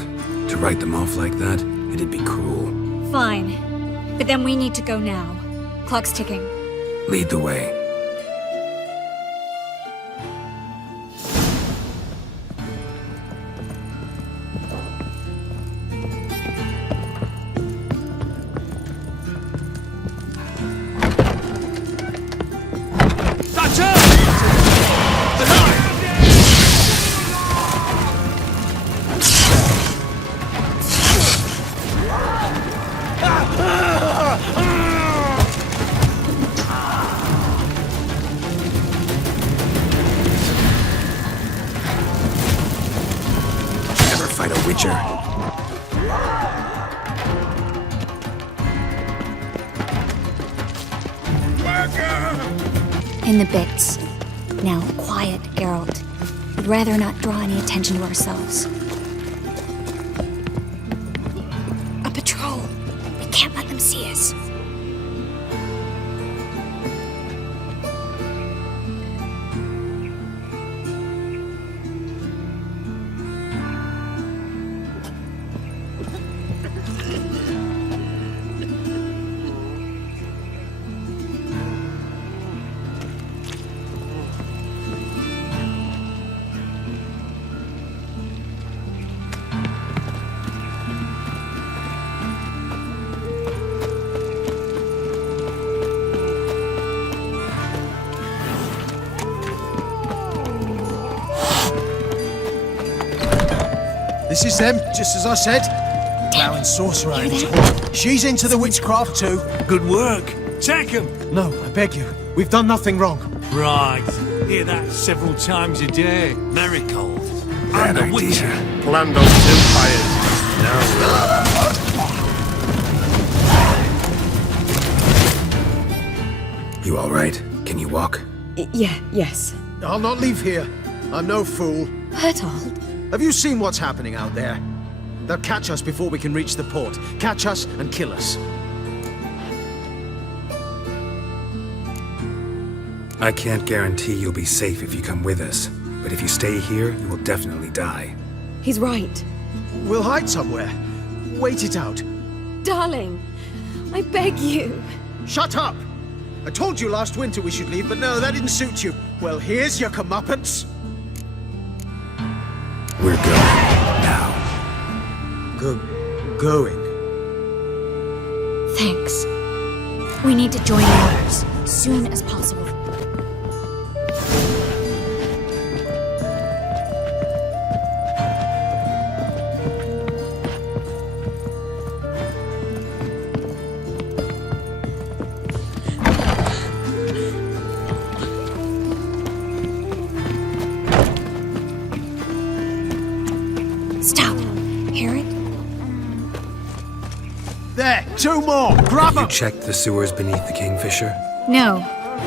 To write them off like that, it'd be cruel. Fine. But then we need to go now. Clock's ticking. Lead the way. Fight a witcher. In the bits. Now, quiet, Geralt. We'd rather not draw any attention to ourselves. A patrol. We can't let them see us. This is them, just as I said. Allowing sorcerer into her. She's into the witchcraft too. Good work. Take him. No, I beg you. We've done nothing wrong. Right. Hear that several times a day. Marigold. Bad I'm the idea. Witcher. Planned on empires. Now You all right? Can you walk? Yes. I'll not leave here. I'm no fool. Bertold. Have you seen what's happening out there? They'll catch us before we can reach the port. Catch us and kill us. I can't guarantee you'll be safe if you come with us, but if you stay here, you will definitely die. He's right. We'll hide somewhere. Wait it out. Darling, I beg you. Shut up! I told you last winter we should leave, but no, that didn't suit you. Well, here's your comeuppance. We're going now. Going? Thanks. We need to join the others, soon as possible. Stop. Hear it? There! Two more! Grab You them! checked the sewers beneath the Kingfisher? No.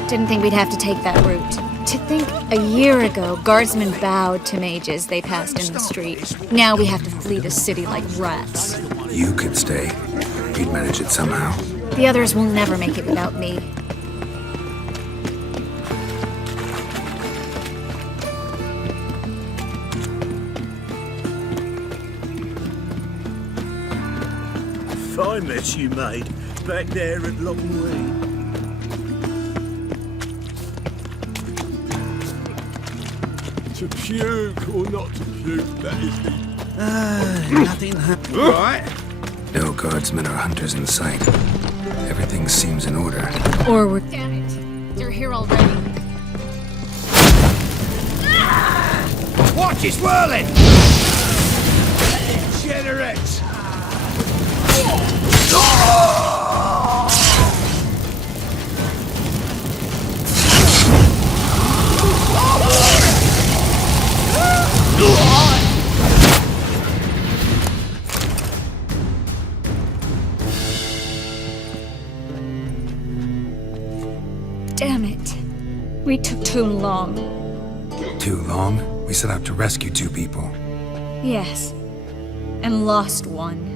Didn't think we'd have to take that route. To think a year ago, guardsmen bowed to mages they passed in the street. Now we have to flee the city like rats. You could stay. You'd manage it somehow. The others will never make it without me. Fine mess you made, back there at Long Way. to puke or not to puke, that is the Nothing happened. Right. No guardsmen or hunters in sight. Everything seems in order. Or we're... Damn it! They're here already. Watch, he's whirling! Generate! Damn it. We took too long. Too long? We set out to rescue 2 people. Yes. And lost one.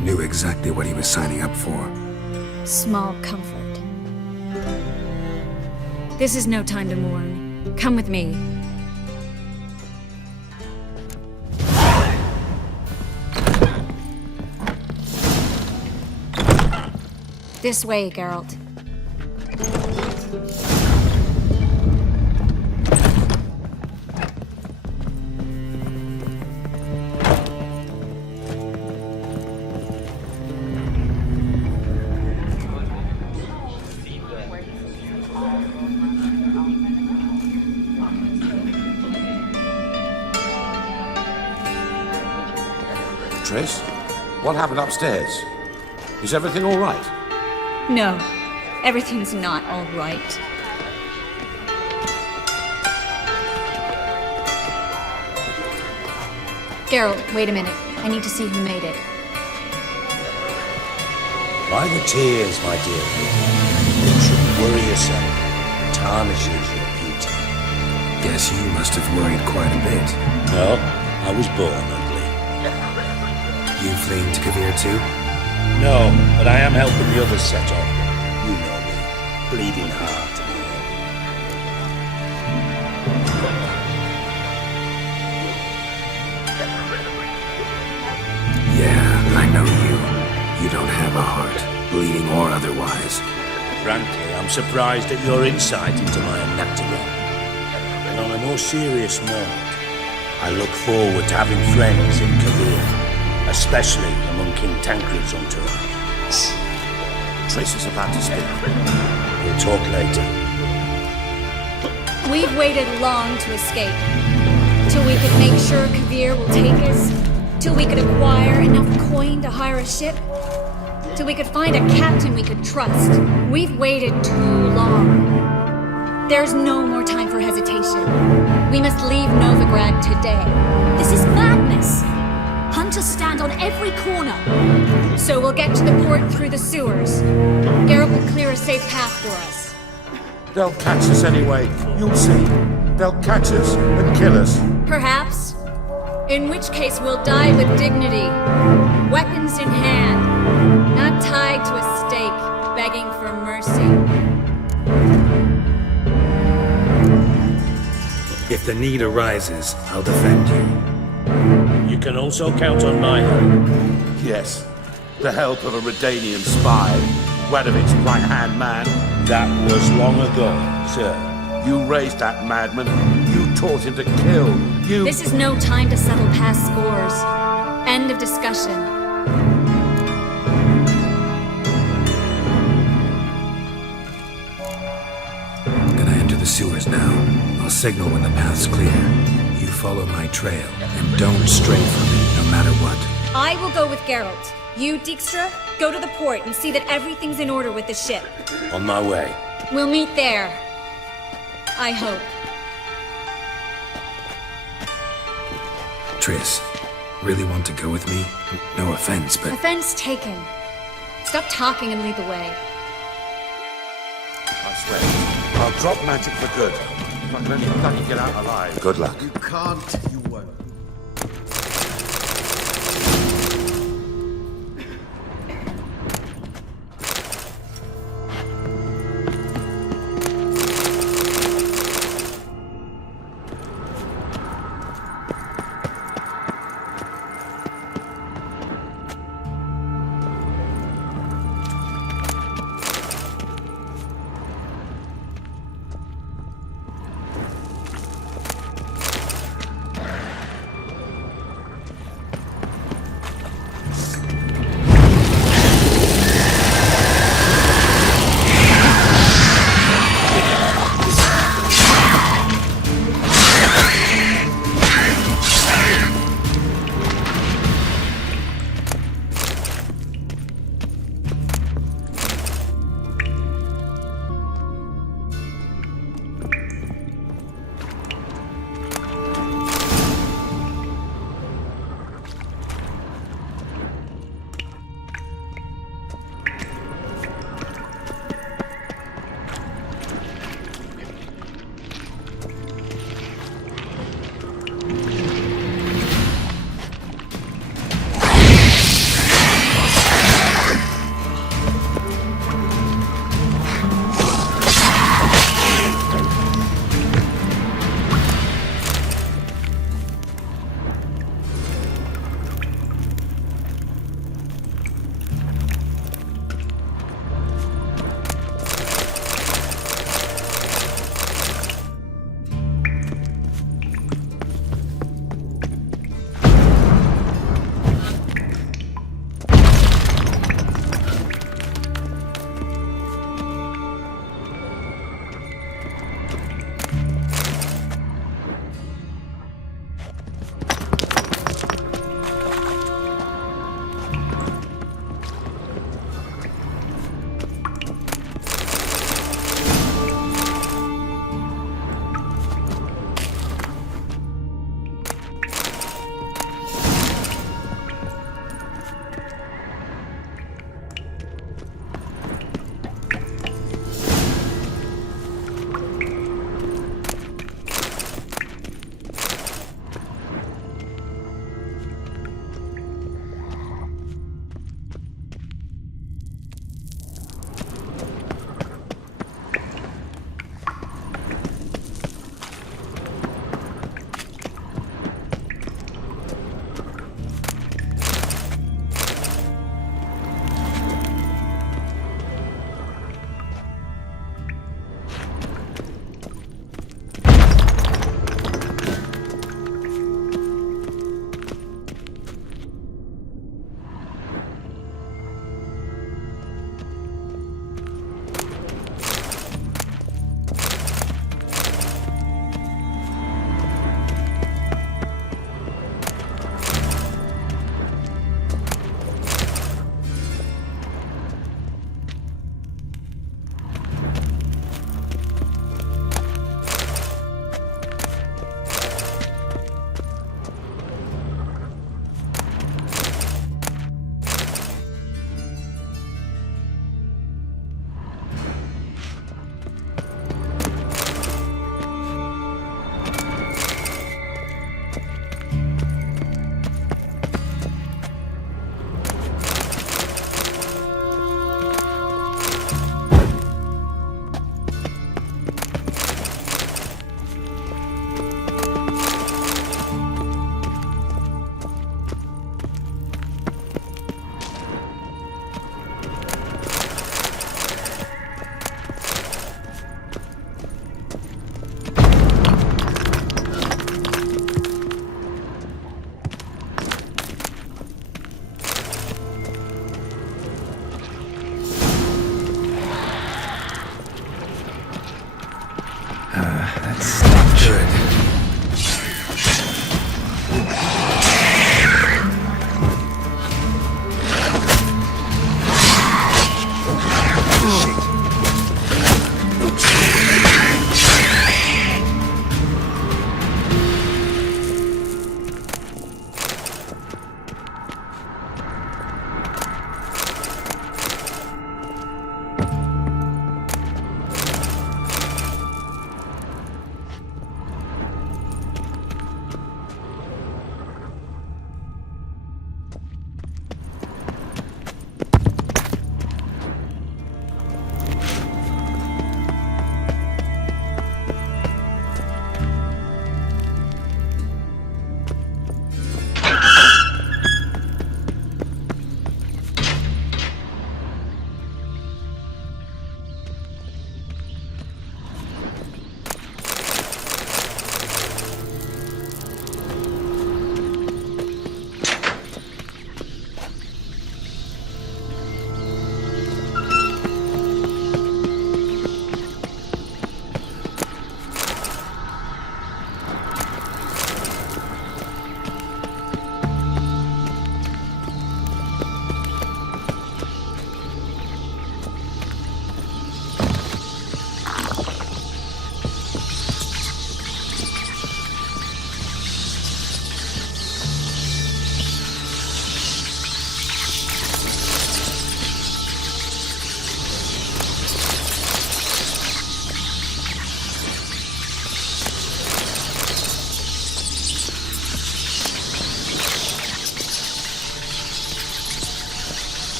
Knew exactly what he was signing up for. Small comfort. This is no time to mourn. Come with me. This way, Geralt. Triss, what happened upstairs? Is everything all right? No, everything's not all right. Geralt, wait a minute. I need to see who made it. By the tears, my dear. You shouldn't worry yourself. Tarnishes your beauty. Guess you must have worried quite a bit. No, I was born ugly. You fleeing to Kavir too? No, but I am helping the others set off. You know me. Bleeding heart. Yeah, I know you. You don't have a heart, bleeding or otherwise. Frankly, I'm surprised at your insight into my anatomy. And on a more serious note, I look forward to having friends in Kavir, especially among King Tancred's entourage. Shh. Triss is about to speak. We'll talk later. We've waited long to escape. Till we could make sure Kavir will take us. Till we could acquire enough coin to hire a ship. Till we could find a captain we could trust. We've waited too long. There's no more time for hesitation. We must leave Novigrad today. This is madness! Hunters stand on every corner. So we'll get to the port through the sewers. Geralt will clear a safe path for us. They'll catch us anyway. You'll see. They'll catch us and kill us. Perhaps. In which case we'll die with dignity. Weapons in hand. Not tied to a stake, begging for mercy. If the need arises, I'll defend you. You can also count on my help. Yes, the help of a Redanian spy, Radovid's right-hand man. That was long ago, sir. You raised that madman. You taught him to kill. You... This is no time to settle past scores. End of discussion. I'm gonna enter the sewers now. I'll signal when the path's clear. You follow my trail, and don't stray from it, no matter what. I will go with Geralt. You, Dijkstra, go to the port and see that everything's in order with the ship. On my way. We'll meet there. I hope. Triss, really want to go with me? No offense, but... Offense taken. Stop talking and lead the way. I swear, I'll drop magic for good. If I can only bloody get out alive. Good luck. You can't, you won't.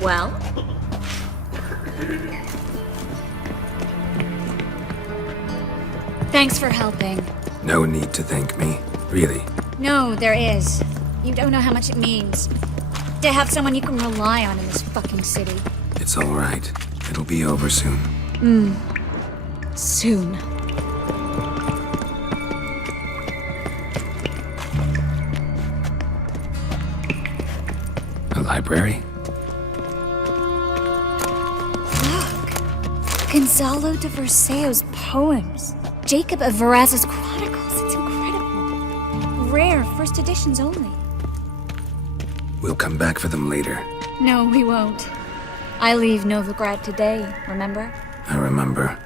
Well? Thanks for helping. No need to thank me, really. No, there is. You don't know how much it means. To have someone you can rely on in this fucking city. It's all right. It'll be over soon. Soon. A library? Gonzalo de Verseo's poems. Jacob of Varaz's Chronicles. It's incredible. Rare, first editions only. We'll come back for them later. No, we won't. I leave Novigrad today, remember? I remember.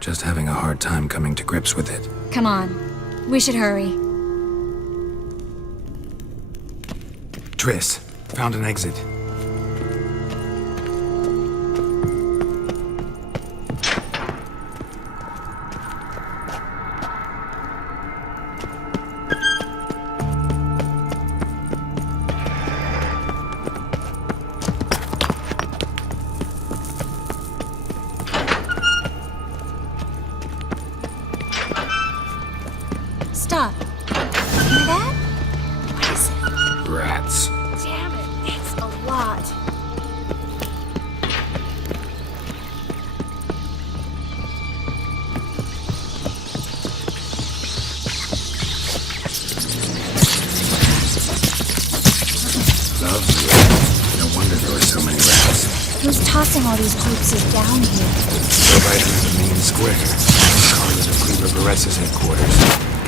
Just having a hard time coming to grips with it. Come on. We should hurry. Triss, found an exit. Stop. Hear that? What is it? Rats. Damn it, it's a lot. Lovely. No wonder there were so many rats. Who's tossing all these corpses down here? They're right into the main square. Carlos of Cleaver Varaz's headquarters.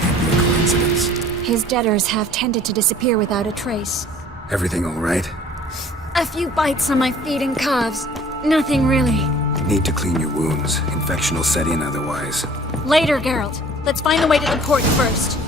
Can't be a coincidence. His debtors have tended to disappear without a trace. Everything all right? A few bites on my feet and calves. Nothing really. Need to clean your wounds. Infection will set in otherwise. Later, Geralt. Let's find the way to the port first.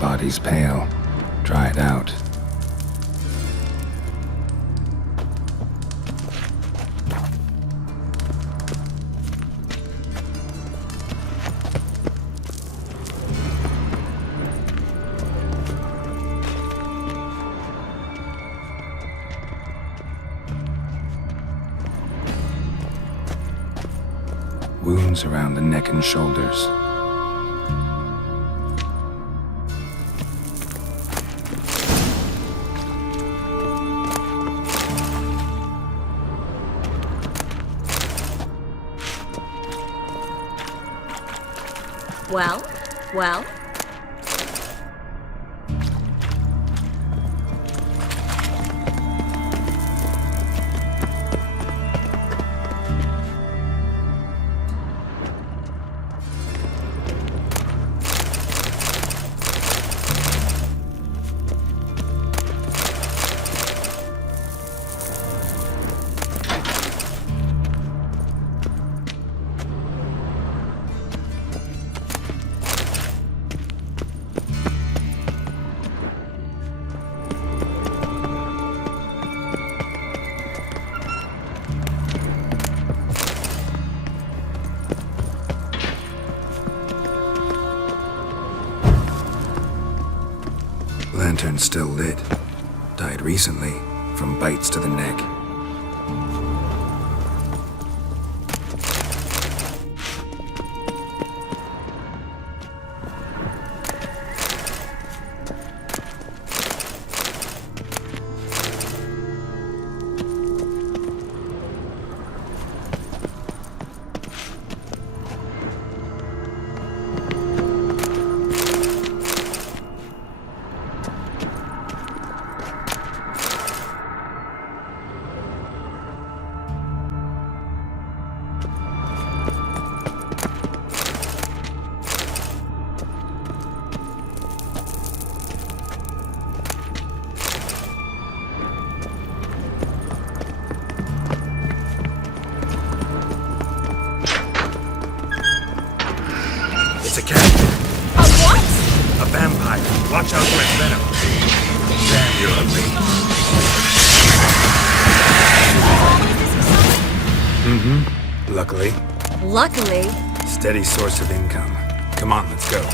Body's pale. Dried out. Wounds around the neck and shoulders. Well? Lantern still lit. Died recently, from bites to the neck. Watch out for venom. Damn, you're ugly. Mm-hmm. Luckily. Luckily. Steady source of income. Come on, let's go.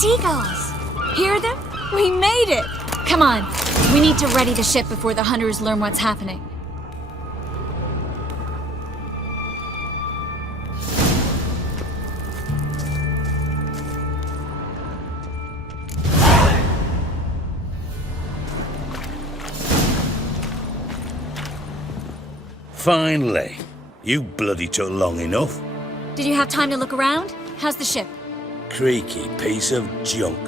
Seagulls! Hear them? We made it! Come on, we need to ready the ship before the hunters learn what's happening. Finally. You bloody took long enough. Did you have time to look around? How's the ship? Creaky piece of junk.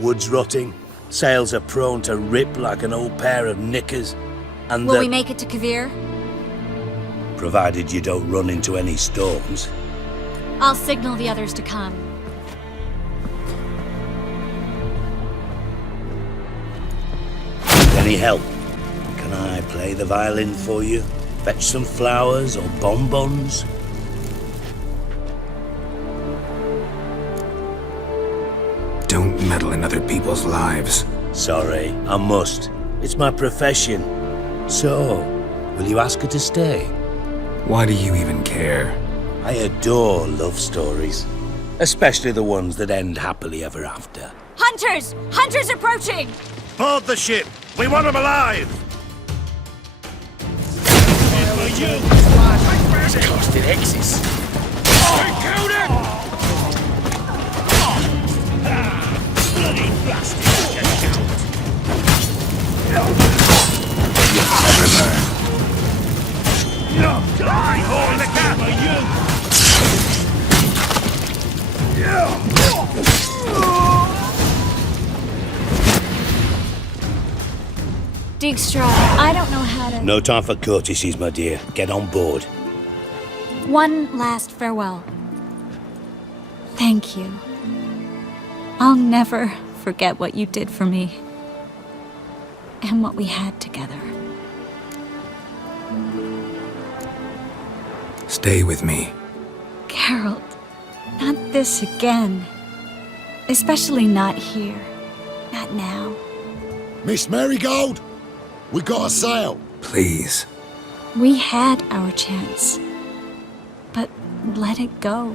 Wood's rotting, sails are prone to rip like an old pair of knickers, and Will we make it to Kavir? provided you don't run into any storms. I'll signal the others to come. Any help? Can I play the violin for you? Fetch some flowers or bonbons? Don't meddle in other people's lives. Sorry, I must. It's my profession. So, will you ask her to stay? Why do you even care? I adore love stories. Especially the ones that end happily ever after. Hunters! Hunters approaching! Board the ship! We want them alive! It's casting X's. Killed him! Bloody blasted! Die, hold the cat! Dijkstra, I don't know how to... No time for courtesies, my dear. Get on board. One last farewell. Thank you. I'll never forget what you did for me. And what we had together. Stay with me. Geralt, not this again. Especially not here. Not now. Miss Marigold, we got a sail. Please. We had our chance. But let it go.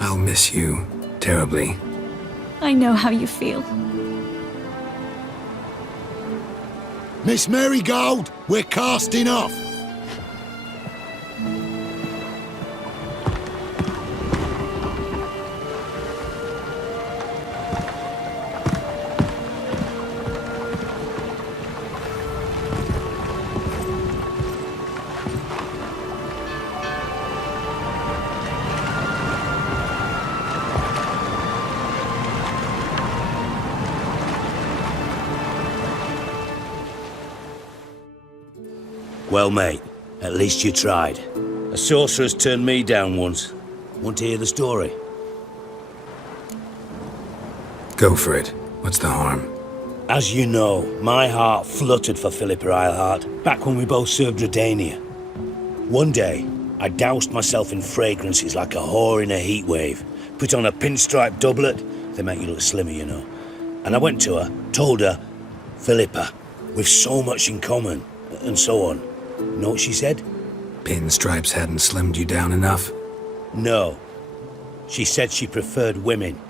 I'll miss you terribly. I know how you feel. Miss Marigold, we're casting off. Well, mate, at least you tried. A sorcerer's turned me down once. Want to hear the story? Go for it. What's the harm? As you know, my heart fluttered for Philippa Eilhart back when we both served Redania. One day, I doused myself in fragrances like a whore in a heat wave, put on a pinstripe doublet, they make you look slimmer, you know. And I went to her, told her, Philippa, we've so much in common, and so on. Know what she said? Pinstripes hadn't slimmed you down enough? No. She said she preferred women.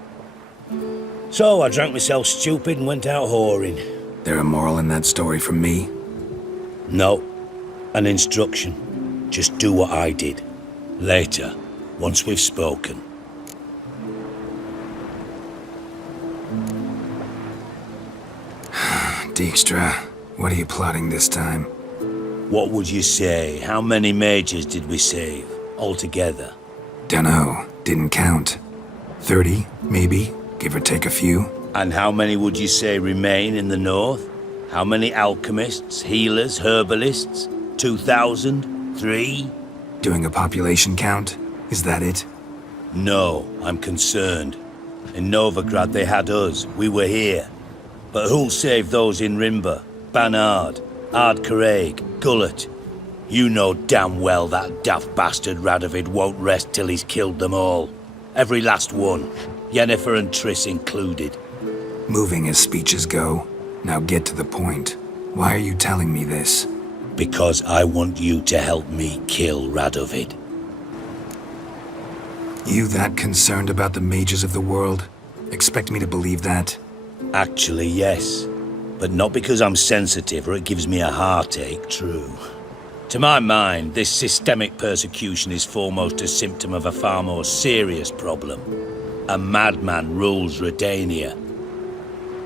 So I drank myself stupid and went out whoring. There a moral in that story from me? No. An instruction. Just do what I did. Later, once we've spoken. Dijkstra, what are you plotting this time? What would you say? How many mages did we save, altogether? Dunno. Didn't count. 30, maybe, give or take a few. And how many would you say remain in the north? How many alchemists, healers, herbalists? 2,000? 3? Doing a population count? Is that it? No, I'm concerned. In Novigrad they had us, we were here. But who'll save those in Rimba? Banard, Ardcaraig, Gullet? You know damn well that daft bastard Radovid won't rest till he's killed them all. Every last one. Yennefer and Triss included. Moving as speeches go. Now get to the point. Why are you telling me this? Because I want you to help me kill Radovid. You that concerned about the mages of the world? Expect me to believe that? Actually, yes. But not because I'm sensitive or it gives me a heartache, true. To my mind, this systemic persecution is foremost a symptom of a far more serious problem. A madman rules Redania.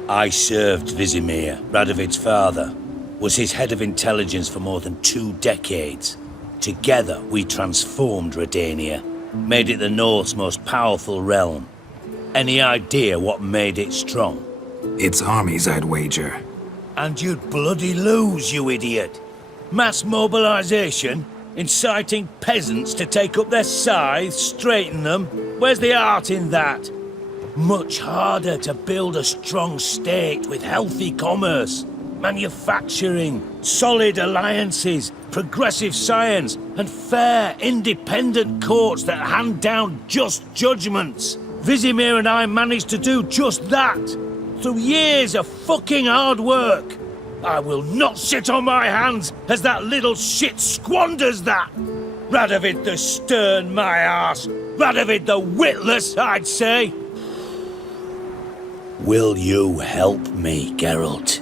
I served Vizimir, Radovid's father, was his head of intelligence for more than 2 decades. Together, we transformed Redania, made it the North's most powerful realm. Any idea what made it strong? Its armies, I'd wager. And you'd bloody lose, you idiot. Mass mobilization? Inciting peasants to take up their scythes, straighten them? Where's the art in that? Much harder to build a strong state with healthy commerce, manufacturing, solid alliances, progressive science, and fair, independent courts that hand down just judgments. Vizimir and I managed to do just that, through years of fucking hard work. I will not sit on my hands as that little shit squanders that. Radovid the stern, my arse. Radovid the witless, I'd say. Will you help me, Geralt?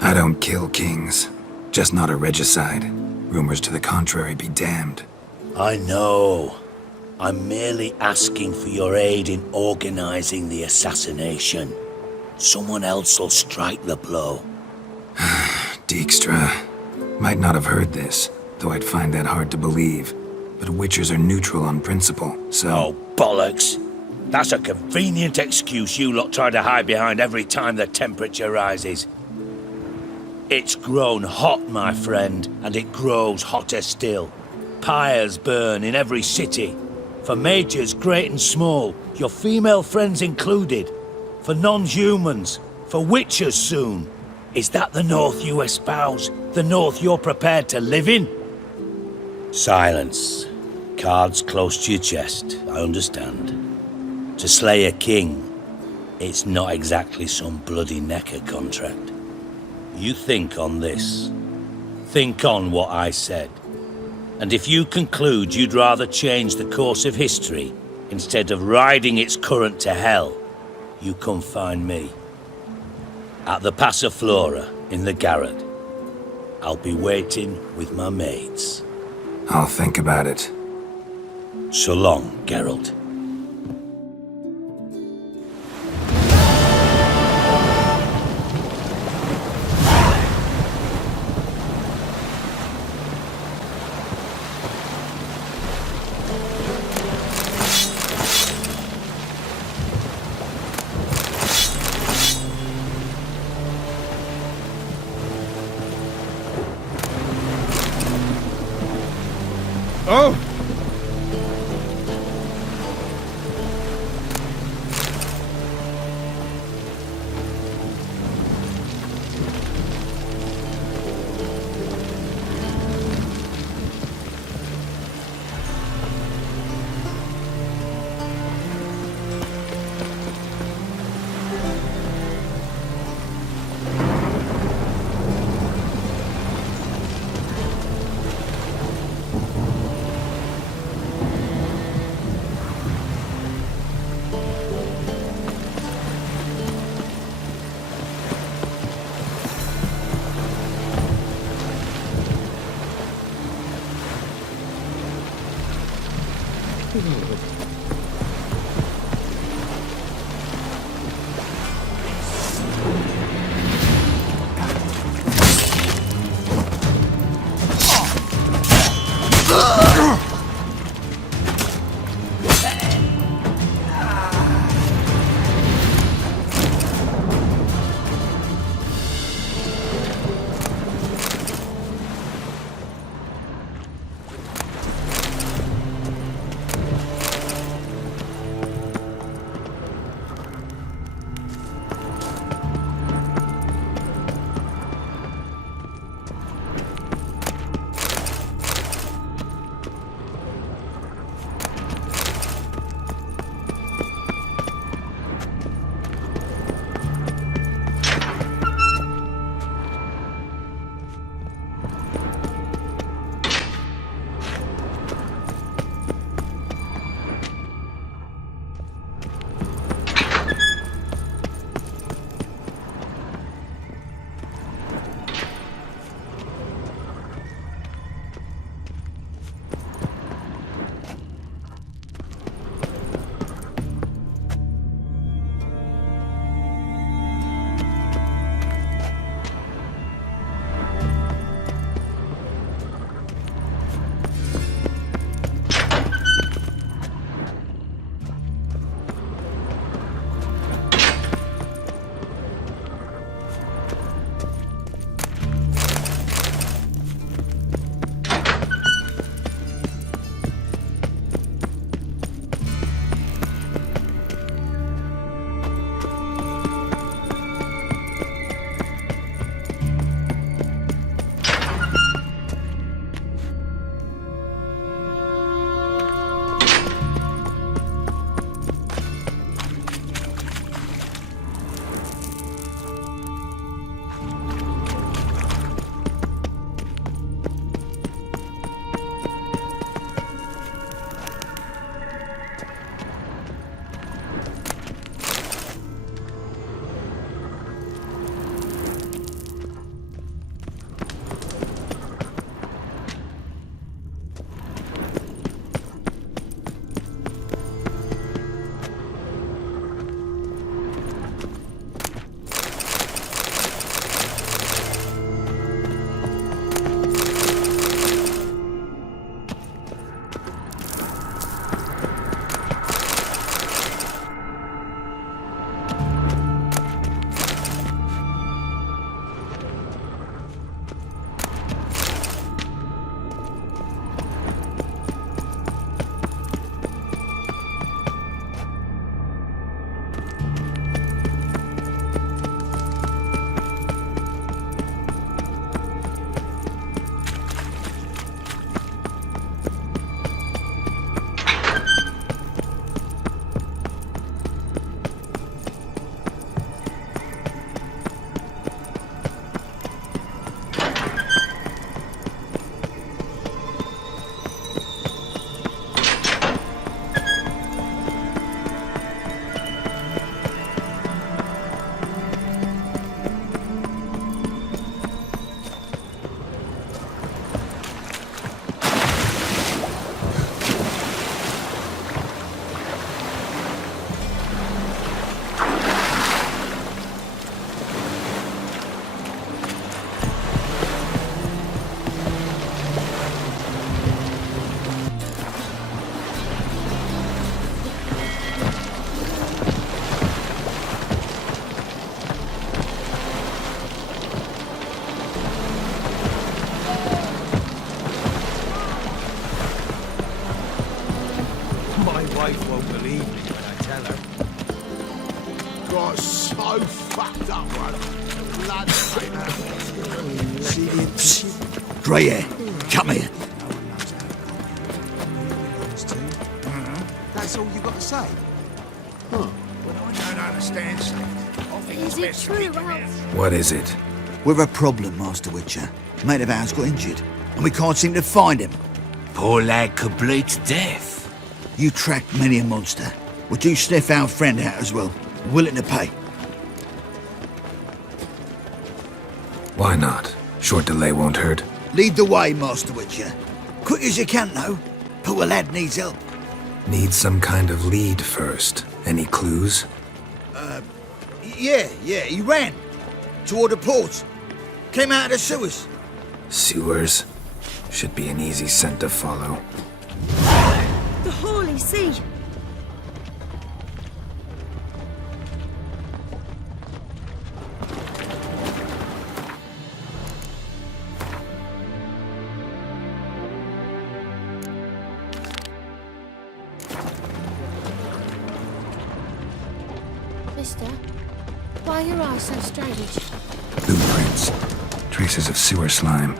I don't kill kings. Just not a regicide. Rumors to the contrary be damned. I know. I'm merely asking for your aid in organizing the assassination. Someone else will strike the blow. Dijkstra. Might not have heard this, though I'd find that hard to believe. But Witchers are neutral on principle, so... Oh, bollocks! That's a convenient excuse you lot try to hide behind every time the temperature rises. It's grown hot, my friend, and it grows hotter still. Pyres burn in every city. For mages great and small, your female friends included. For non-humans, for witchers soon. Is that the North you espouse? The North you're prepared to live in? Silence. Cards close to your chest, I understand. To slay a king, it's not exactly some bloody necker contract. You think on this. Think on what I said. And if you conclude you'd rather change the course of history instead of riding its current to hell, you come find me. At the Passiflora in the garret. I'll be waiting with my mates. I'll think about it. So long, Geralt. Oh! wife won't believe me when I tell her. Got so fucked up, one. Blood Grey hair, come here. That's all you got to say? Huh. Well, I don't understand something. Is it true, Ralph? What is it? We've a problem, Master Witcher. Mate of ours got injured, and we can't seem to find him. Poor lad could bleed to death. You tracked many a monster. Would you sniff our friend out as well? Willing to pay? Why not? Short delay won't hurt. Lead the way, Master Witcher. Quick as you can, though. Poor lad needs help. Need some kind of lead first. Any clues? Yeah, he ran. Toward the port. Came out of the sewers. Sewers? Should be an easy scent to follow. The Holy See! Mister, why are your eyes so strange? Blueprints. Traces of sewer slime.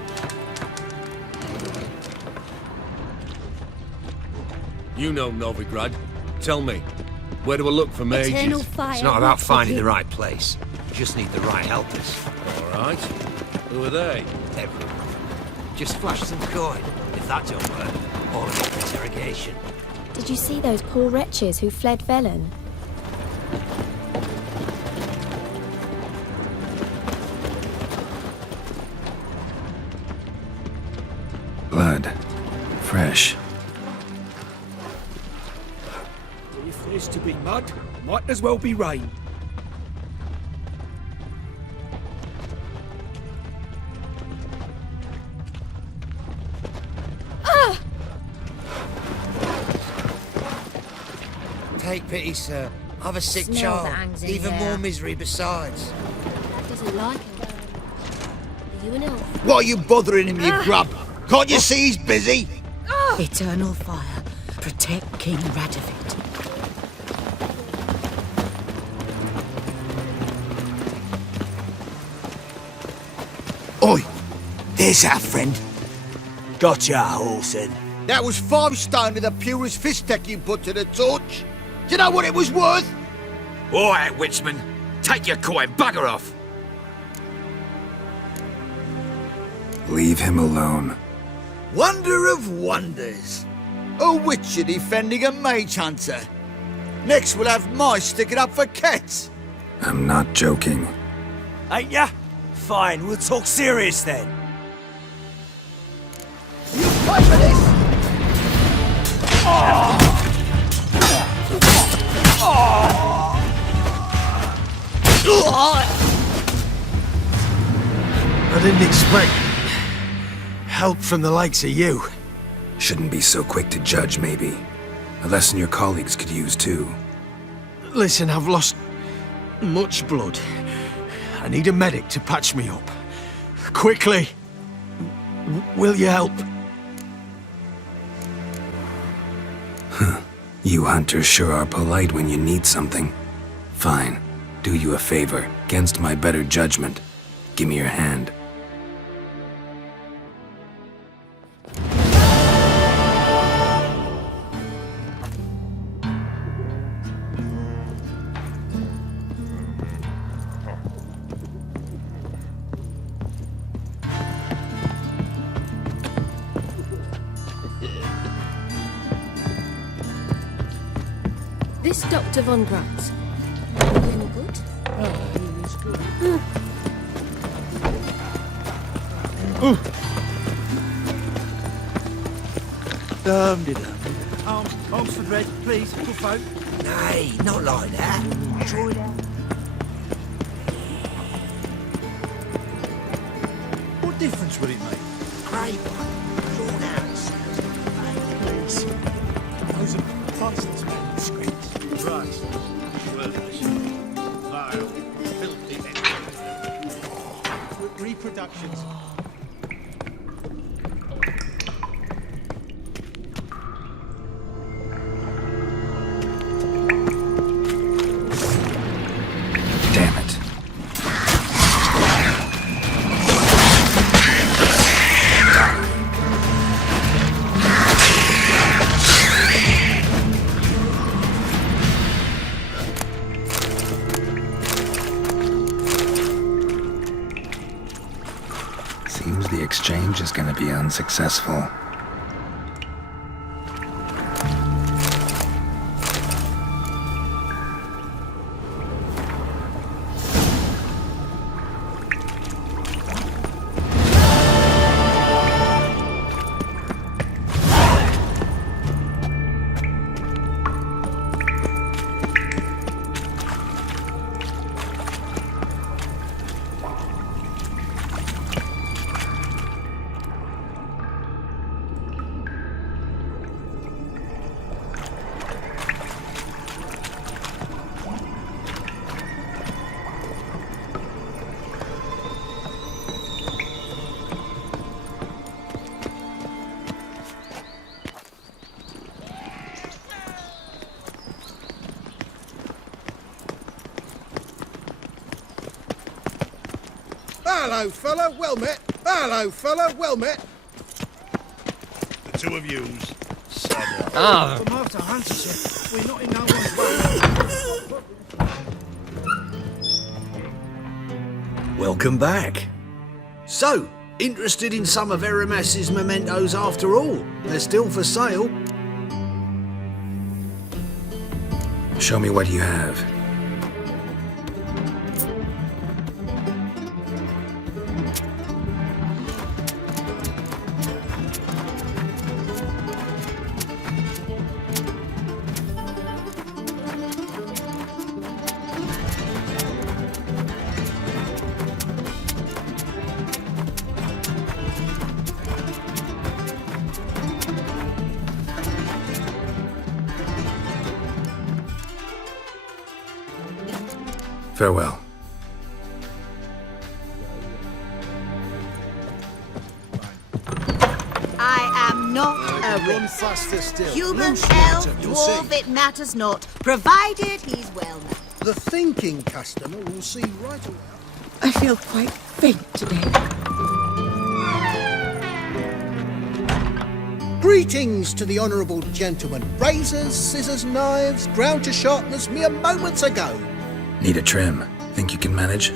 You know Novigrad. Tell me, where do I look for mages? Eternal fire. It's not about finding the right place. You just need the right helpers. All right. Who are they? Everyone. Just flash some coin. If that don't work, all of it interrogation. Did you see those poor wretches who fled Velen? Blood. Fresh. If there's to be mud, might as well be rain. Take pity, sir. I've a sick Smell child. that hangs in Even the more air. misery besides. Dad doesn't like him. Are you an elf? Why are you bothering him, you grub? Can't you see he's busy? Eternal fire. Protect King Radovid. Oi, there's our friend. Gotcha, Olsen. That was 5 stone of the purest fish tech you put to the torch. Do you know what it was worth? All right, Witchman. Take your coin, bugger off. Leave him alone. Wonder of wonders. A witcher defending a mage hunter. Next we'll have mice sticking up for cats. I'm not joking. Ain't ya? Fine, we'll talk serious then. You fight for this! I didn't expect help from the likes of you. Shouldn't be so quick to judge, maybe. A lesson your colleagues could use, too. Listen, I've lost much blood. I need a medic to patch me up. Quickly! Will you help? You hunters sure are polite when you need something. Fine. Do you a favor, against my better judgment. Give me your hand. This Dr. von Gratz. Are you any good? Oh, he is good. Arms for dread, please, good folk. Nay, not like that. Try that. What difference would it make? Great one. Drawn out. Please. Those are bastards, manuscripts. Right. Worthless. Vile. Filthy. Reproductions. Damn it. Seems the exchange is going to be unsuccessful. Hello, fella, well met. Hello, fella, well met. The two of yous. Sad. Come after Hunter, we're not in no one's way. Welcome back. So, interested in some of Aramas's mementos after all? They're still for sale. Show me what you have. Farewell. I am not a Run risk. faster still. Human, Loose elf, water, you'll see. dwarf, it matters not, provided he's well known. The thinking customer will see right away. I feel quite faint today. Greetings to the honourable gentleman. Razors, scissors, knives, ground to sharpness mere moments ago. Need a trim. Think you can manage?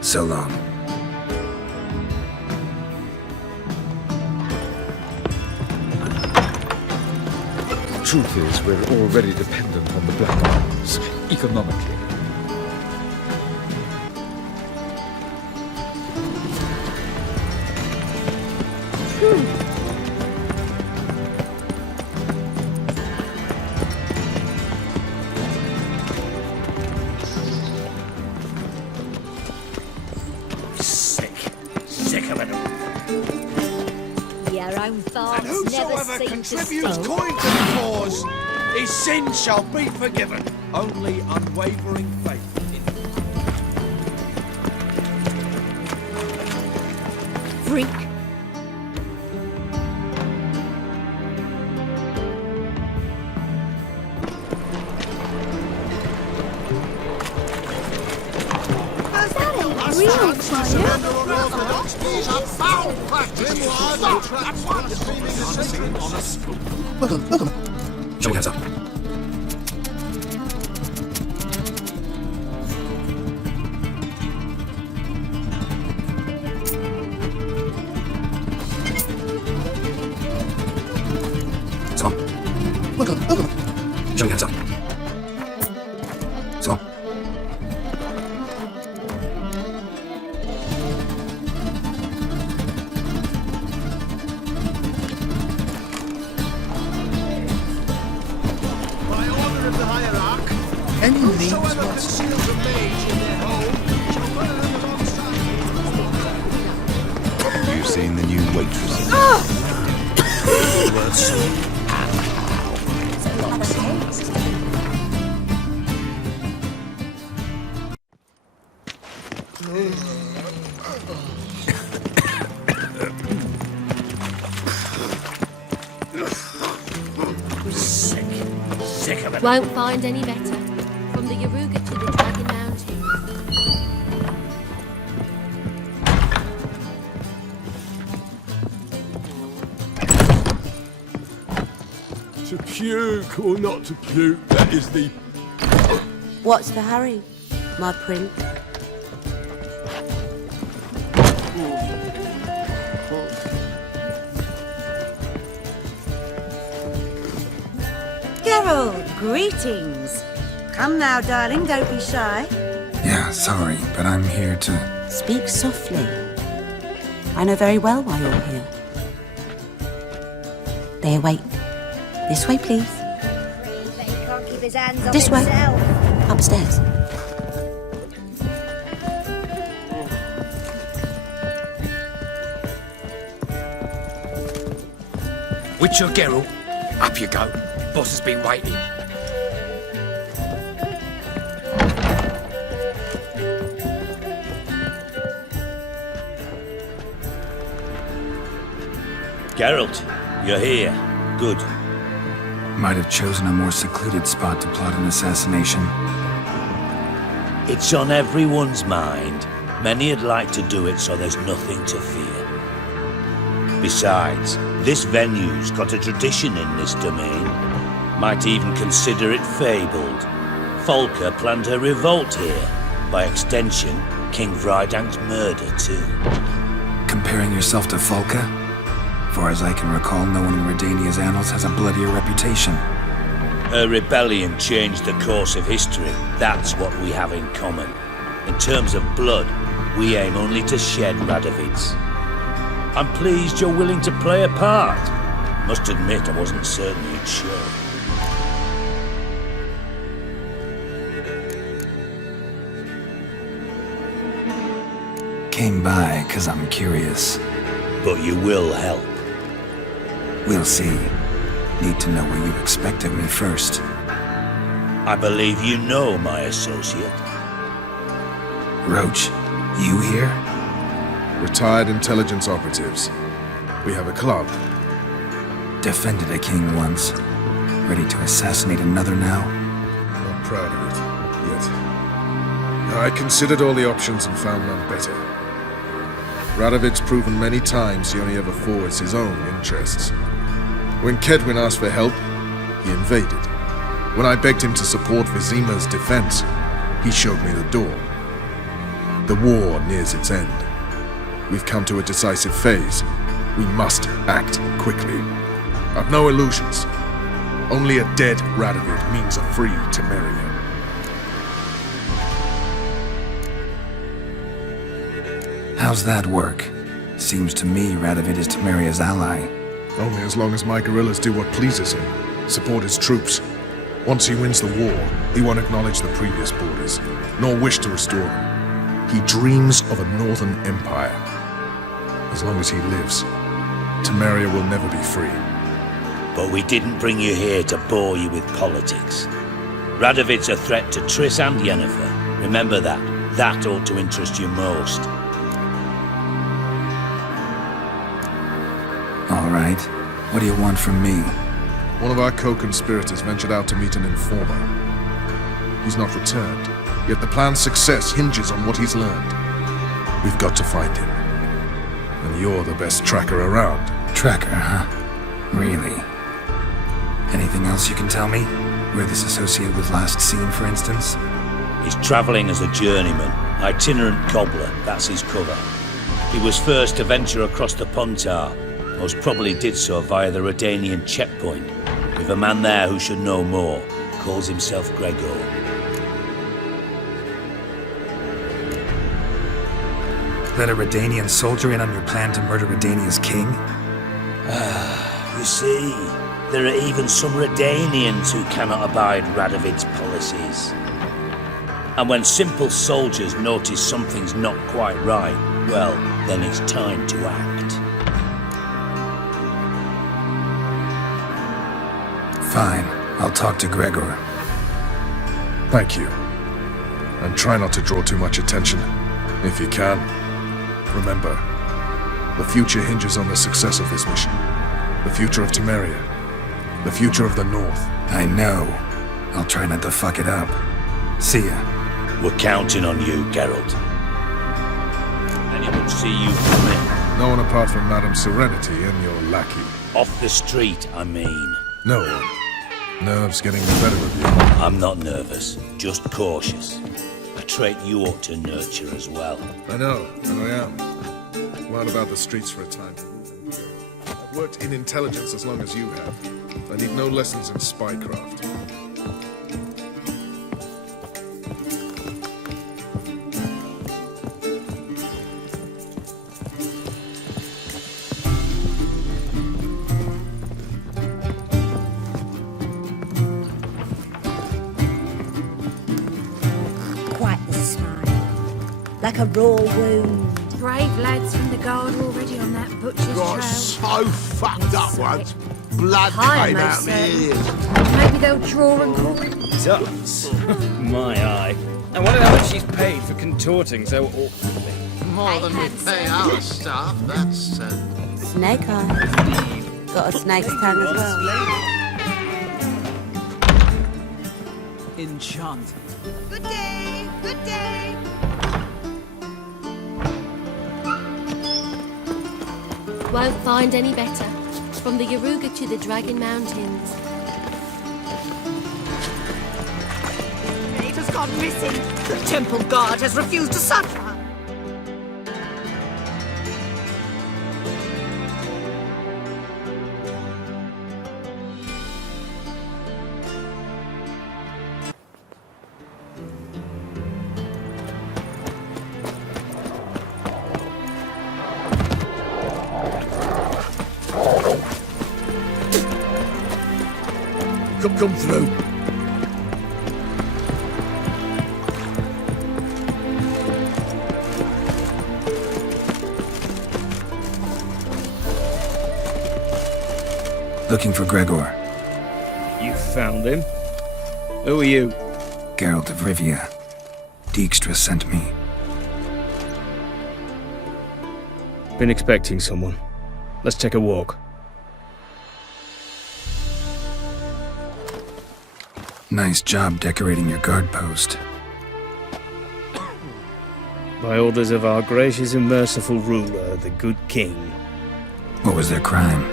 So long. Truth is, we're already dependent on the Black Isles, economically. Sick of it all. Your own thoughts And never whosoever seem contributes to coin to the cause, his sin shall be forgiven. Only unwavering faith in freak. Real fire? Show me hands up. So. Show me hands up. So. by order of the hierarch. Any Whosoever conceals a mage in their home shall burn alongside. You seen the new waitresses? Sick of it. Won't find any better. From the Yaruga to the Dragon Mountain. To puke or not to puke, that is the... What's the hurry, my prince? Geralt, greetings. Come now, darling, don't be shy. Yeah, sorry, but I'm here to... Speak softly. I know very well why you're here. They await. This way, please. He can't keep his hands on This way. himself. Upstairs. Witcher Geralt, up you go. Boss has been waiting. Geralt, you're here. Good. Might have chosen a more secluded spot to plot an assassination. It's on everyone's mind. Many would like to do it so there's nothing to fear. Besides, this venue's got a tradition in this domain. Might even consider it fabled. Folka planned her revolt here. By extension, King Vrydank's murder too. Comparing yourself to Folka? Far as I can recall, no one in Redania's annals has a bloodier reputation. Her rebellion changed the course of history. That's what we have in common. In terms of blood, we aim only to shed Radovid's. I'm pleased you're willing to play a part. Must admit, I wasn't certain you'd show. Came by 'cause I'm curious. But you will help. We'll see. Need to know what you expect of me first. I believe you know my associate. Roach, you here? Retired intelligence operatives. We have a club. Defended a king once. Ready to assassinate another now? Not proud of it, yet. I considered all the options and found none better. Radovid's proven many times he only ever forwards his own interests. When Kedwin asked for help, he invaded. When I begged him to support Vizima's defense, he showed me the door. The war nears its end. We've come to a decisive phase. We must act quickly. I've no illusions. Only a dead Radovid means a free Temeria. How's that work? Seems to me Radovid is Temeria's ally. Only as long as my guerrillas do what pleases him, support his troops. Once he wins the war, he won't acknowledge the previous borders, nor wish to restore them. He dreams of a northern empire. As long as he lives, Temeria will never be free. But we didn't bring you here to bore you with politics. Radovid's a threat to Triss and Yennefer. Remember that. That ought to interest you most. All right. What do you want from me? One of our co-conspirators ventured out to meet an informer. He's not returned, yet the plan's success hinges on what he's learned. We've got to find him. And you're the best tracker around. Tracker, huh? Really? Anything else you can tell me? Where this associate was last seen, for instance? He's travelling as a journeyman, itinerant cobbler, that's his cover. He was first to venture across the Pontar, most probably did so via the Redanian checkpoint. With a man there who should know more, calls himself Gregor. Let a Redanian soldier in on your plan to murder Redania's king? You see, there are even some Redanians who cannot abide Radovid's policies. And when simple soldiers notice something's not quite right, well, then it's time to act. Fine. I'll talk to Gregor. Thank you. And try not to draw too much attention, if you can. Remember, the future hinges on the success of this mission. The future of Temeria. The future of the North. I know. I'll try not to fuck it up. See ya. We're counting on you, Geralt. Anyone see you come in? No one apart from Madame Serenity and your lackey. Off the street, I mean. No one. Nerves getting the better of you. I'm not nervous, just cautious. A trait you ought to nurture as well. I know, and I am. Wild about the streets for a time. I've worked in intelligence as long as you have. I need no lessons in spycraft. Like a raw wound. Brave lads from the guard already on that butcher's Got trail. so fucked up once. Blood Hire, came they out my say. ears. Maybe they'll draw and call. Ducks? My eye. I wonder how much she's paid for contorting so awkwardly. more than we pay our staff, that's Snake eyes. Got a snake's tongue as well. Enchanting. Good day, good day. Won't find any better. From the Yaruga to the Dragon Mountains. It has gone missing. The temple guard has refused to suffer. Come through. Looking for Gregor. You found him? Who are you? Geralt of Rivia. Dijkstra sent me. Been expecting someone. Let's take a walk. Nice job decorating your guard post. By orders of our gracious and merciful ruler, the good king. What was their crime?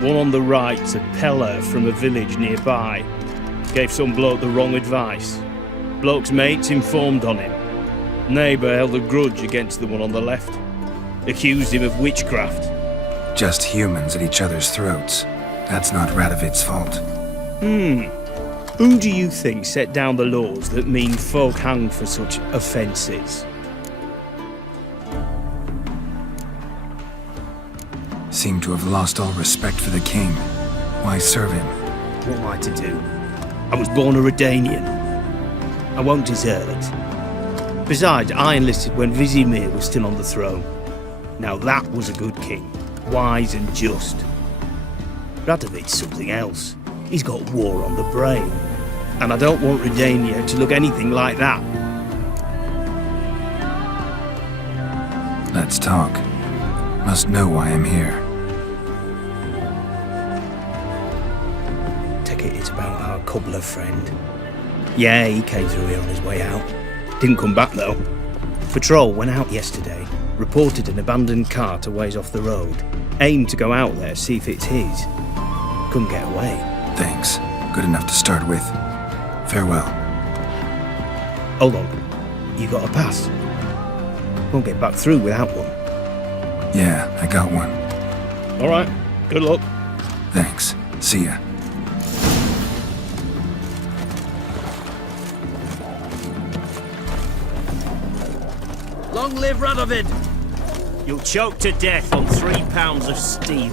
One on the right's a peller from a village nearby. Gave some bloke the wrong advice. Bloke's mates informed on him. Neighbour held a grudge against the one on the left. Accused him of witchcraft. Just humans at each other's throats. That's not Radovid's fault. Who do you think set down the laws that mean folk hanged for such offences? Seem to have lost all respect for the king. Why serve him? What am I to do? I was born a Redanian. I won't desert. Besides, I enlisted when Vizimir was still on the throne. Now that was a good king, wise and just. Radovid's something else. He's got war on the brain. And I don't want Redania to look anything like that. Let's talk. Must know why I'm here. Take it it's about our cobbler friend. Yeah, he came through here on his way out. Didn't come back though. Patrol went out yesterday, reported an abandoned cart a ways off the road. Aimed to go out there, see if it's his. Couldn't get away. Thanks. Good enough to start with. Farewell. Hold on. You got a pass? Won't get back through without one. Yeah, I got one. All right. Good luck. Thanks. See ya. Long live Radovid! You'll choke to death on 3 pounds of steel.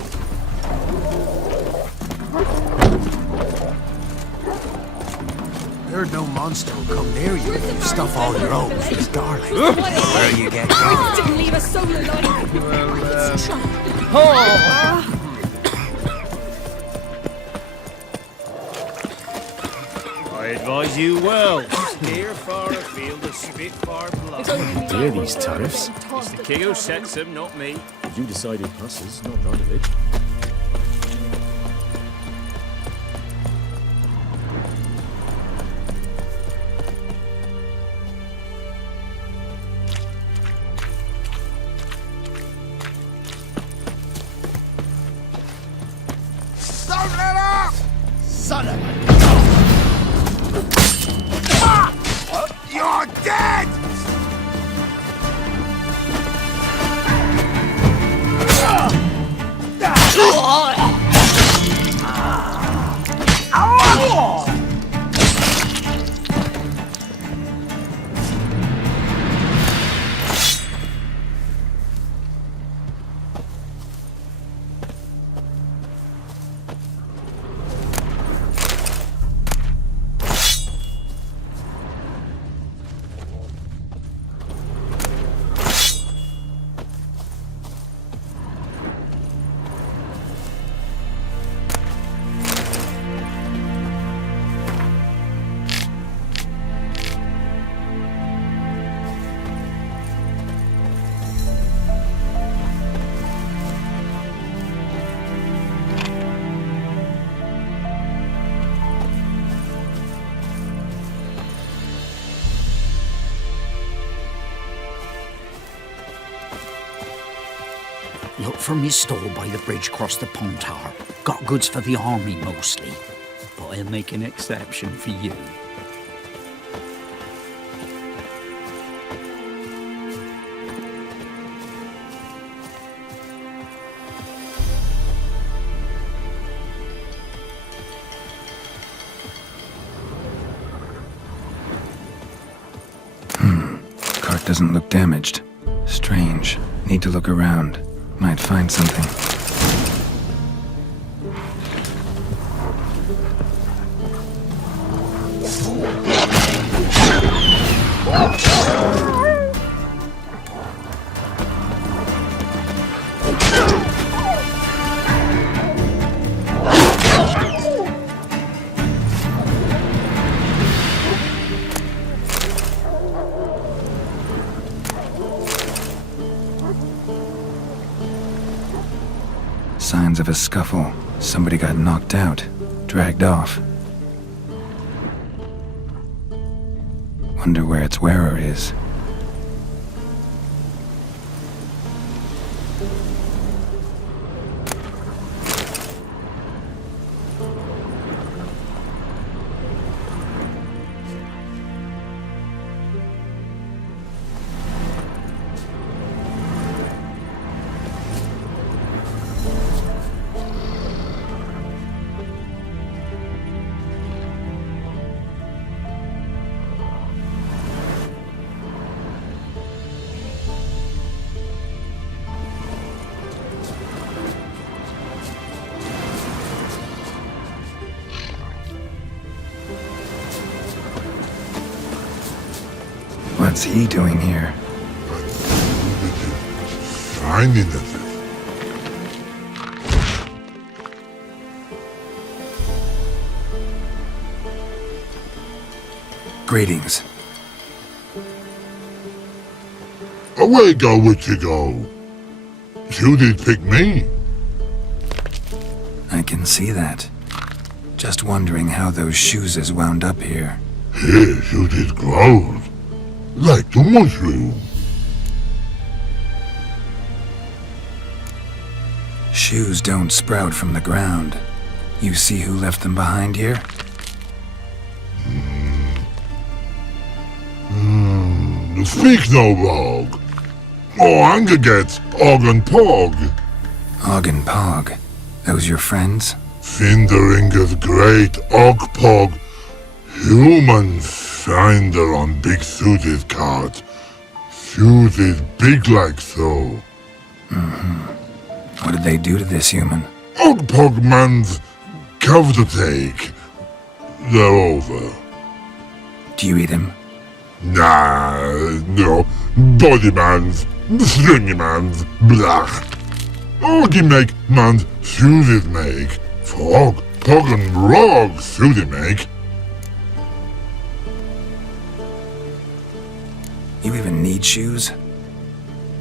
Heard no monster will come near you if you stuff all your own with his darling. Where you get gone? Didn't leave a soul alive. Let's try. I advise you well. Steer far afield to spit far blood. Dear these tariffs. It's the king who sets them, not me. You decided passes, not Radovid. Don't let up! Son of a... You're dead! Look for me stall by the bridge across the Pontar. Got goods for the army mostly, but I'll make an exception for you. Cart doesn't look damaged. Strange. Need to look around. Might find something. Signs of a scuffle. Somebody got knocked out, dragged off. Wonder where its wearer is. What's he doing here? Finding it. Greetings. Away go, witchy go. You did pick me. I can see that. Just wondering how those shoes is wound up here. Here you did grow. Like the mushroom. Shoes don't sprout from the ground. You see who left them behind here? Speak no log. Oh, anger gets Og and Pog. Og and Pog. Those your friends? Finderinger's great Og Pog. Human finder on big suited cart. Suited big like so. What did they do to this human? Og Pog man's cover to take. They're over. Do you eat him? Nah, no. Body man's, stringy man's, blah. Oggy make man's suited make. Frog, Pog and Rog suited make. You even need shoes?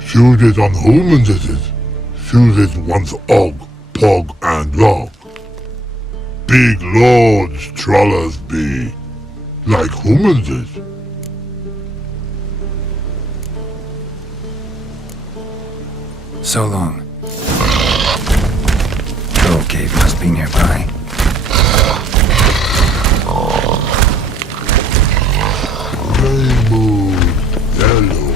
Suited on humans is it. Suited once Og, Pog and Rog. Big lords trollers be. Like humans is. So long. Troll cave must be nearby. Rainbow, yellow,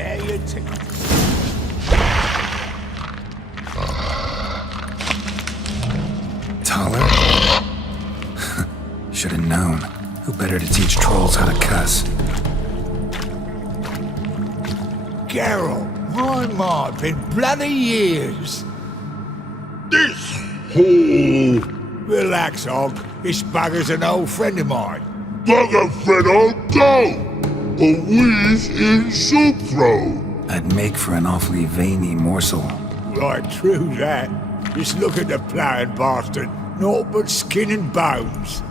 bare your teeth. Taller? Should have known. Who better to teach trolls how to cuss? Geralt, my mind, been bloody years. This hole! Relax, Og. This bugger's an old friend of mine. Bugger friend I'll go! A wheeze in soup throw! I'd make for an awfully veiny morsel. Right, true that. Just look at the ploughing bastard. Naught but skin and bones.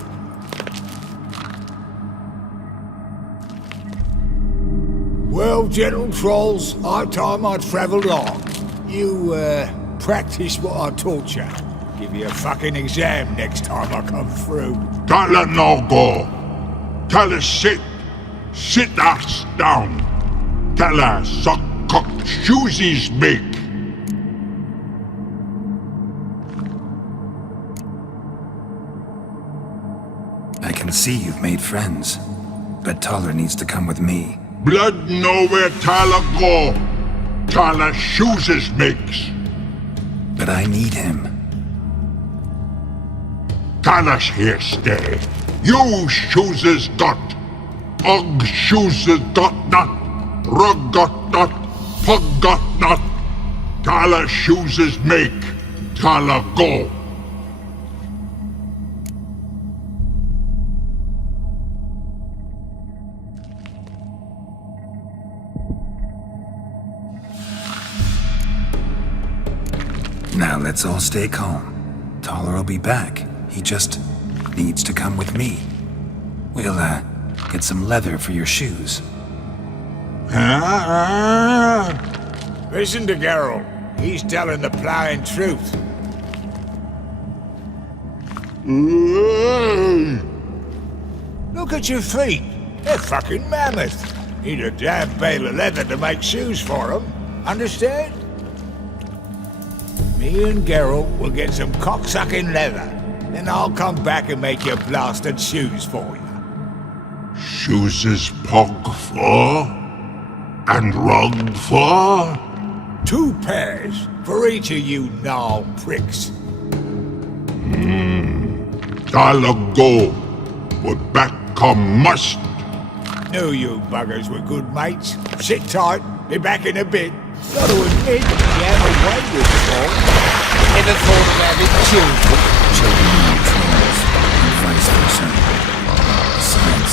Well, gentle trolls, high time I travelled on. You, practice what I taught you. Give you a fucking exam next time I come through. Tell her no go. Tell her sit. Sit ass down. Tell her suck cock shoesies make. I can see you've made friends, but Taller needs to come with me. Blood nowhere Taller go. Taller shoeses makes. But I need him. Taller's here stay. You shoeses got. Og shoeses got not. Rug got not. Pug got not. Taller shoeses make. Taller go. Now let's all stay calm. Taller will be back. He just needs to come with me. We'll, get some leather for your shoes. Listen to Geralt. He's telling the ploughing truth. Look at your feet. They're fucking mammoth. Need a damn bale of leather to make shoes for them. Understand? Me and Geralt will get some cocksucking leather. Then I'll come back and make your blasted shoes for you. Shoeses pug for? And rug for? 2 pairs for each of you gnarled pricks. Taller go. But back come must. Knew you buggers were good mates. Sit tight. Be back in a bit. Got to admit, you have a way with it all. Never thought of having children. Children need trolls, and vice versa. Besides,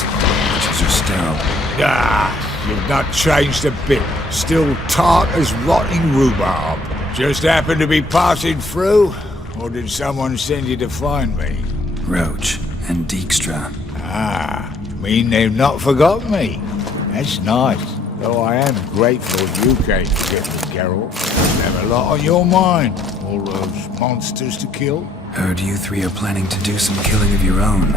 witches are sterile. Ah, you've not changed a bit. Still tart as rotting rhubarb. Just happened to be passing through? Or did someone send you to find me? Roach and Dijkstra. Ah, mean they've not forgotten me. That's nice. Though I am grateful you came to get me, Geralt. You have a lot on your mind. All those monsters to kill. Heard you 3 are planning to do some killing of your own.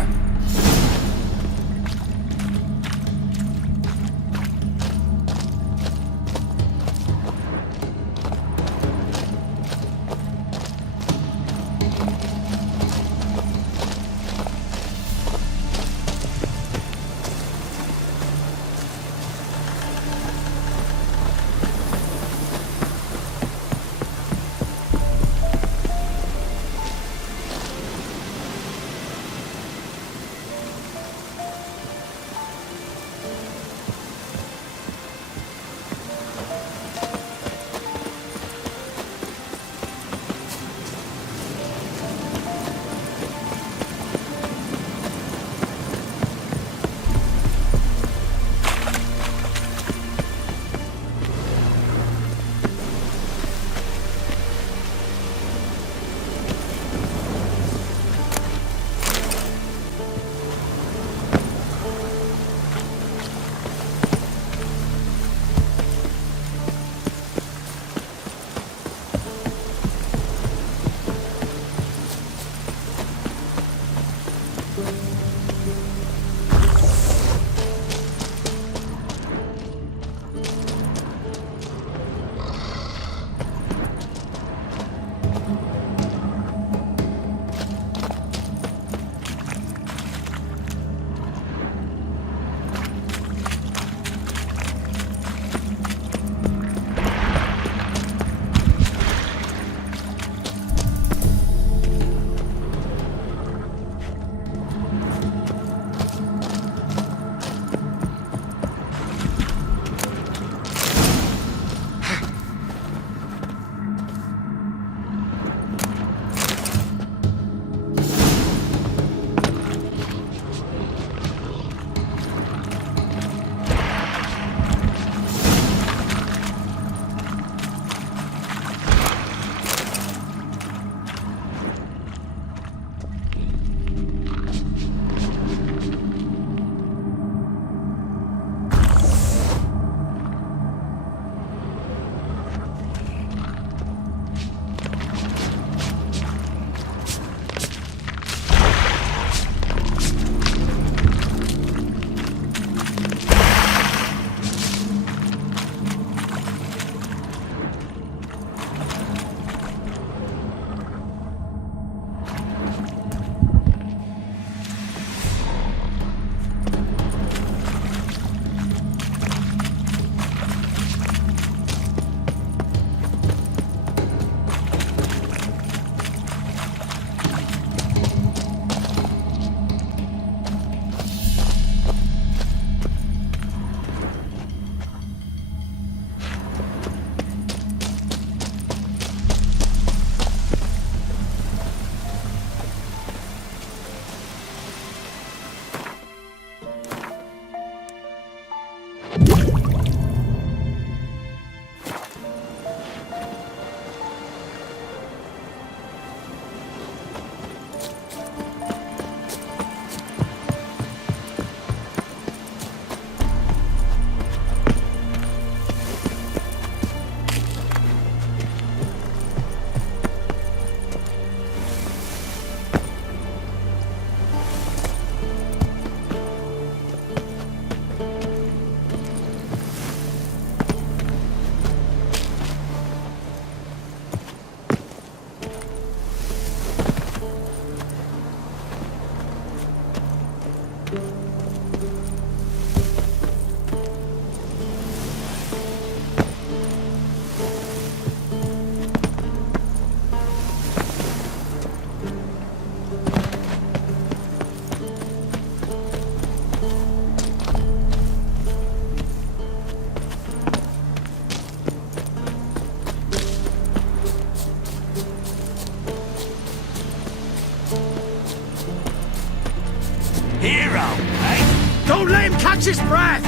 Hero, eh? Don't let him catch his breath!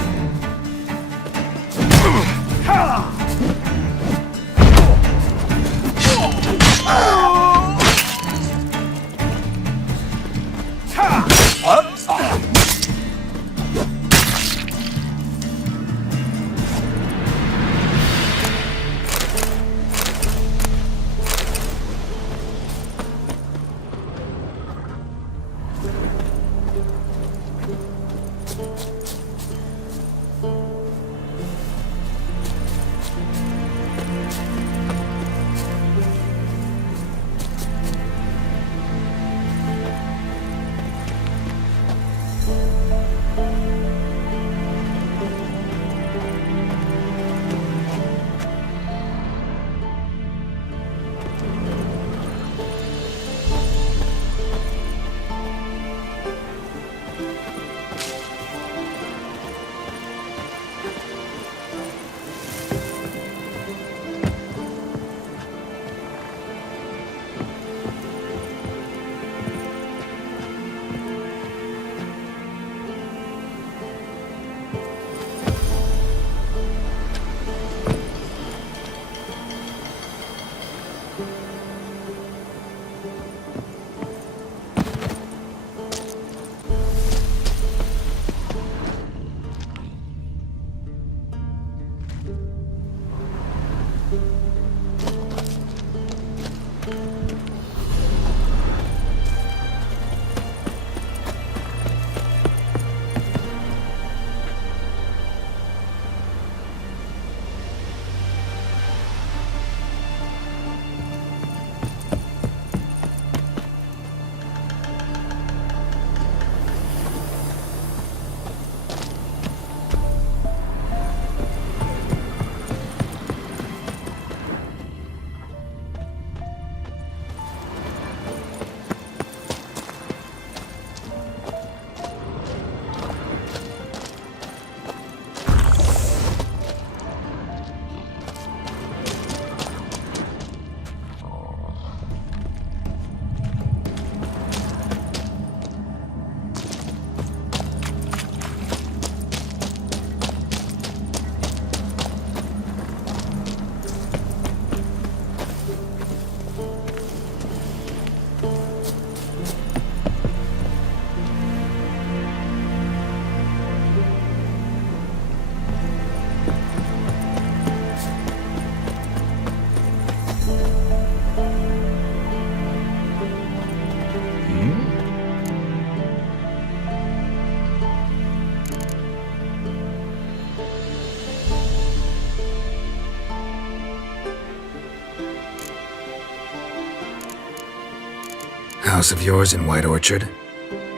House of yours in White Orchard?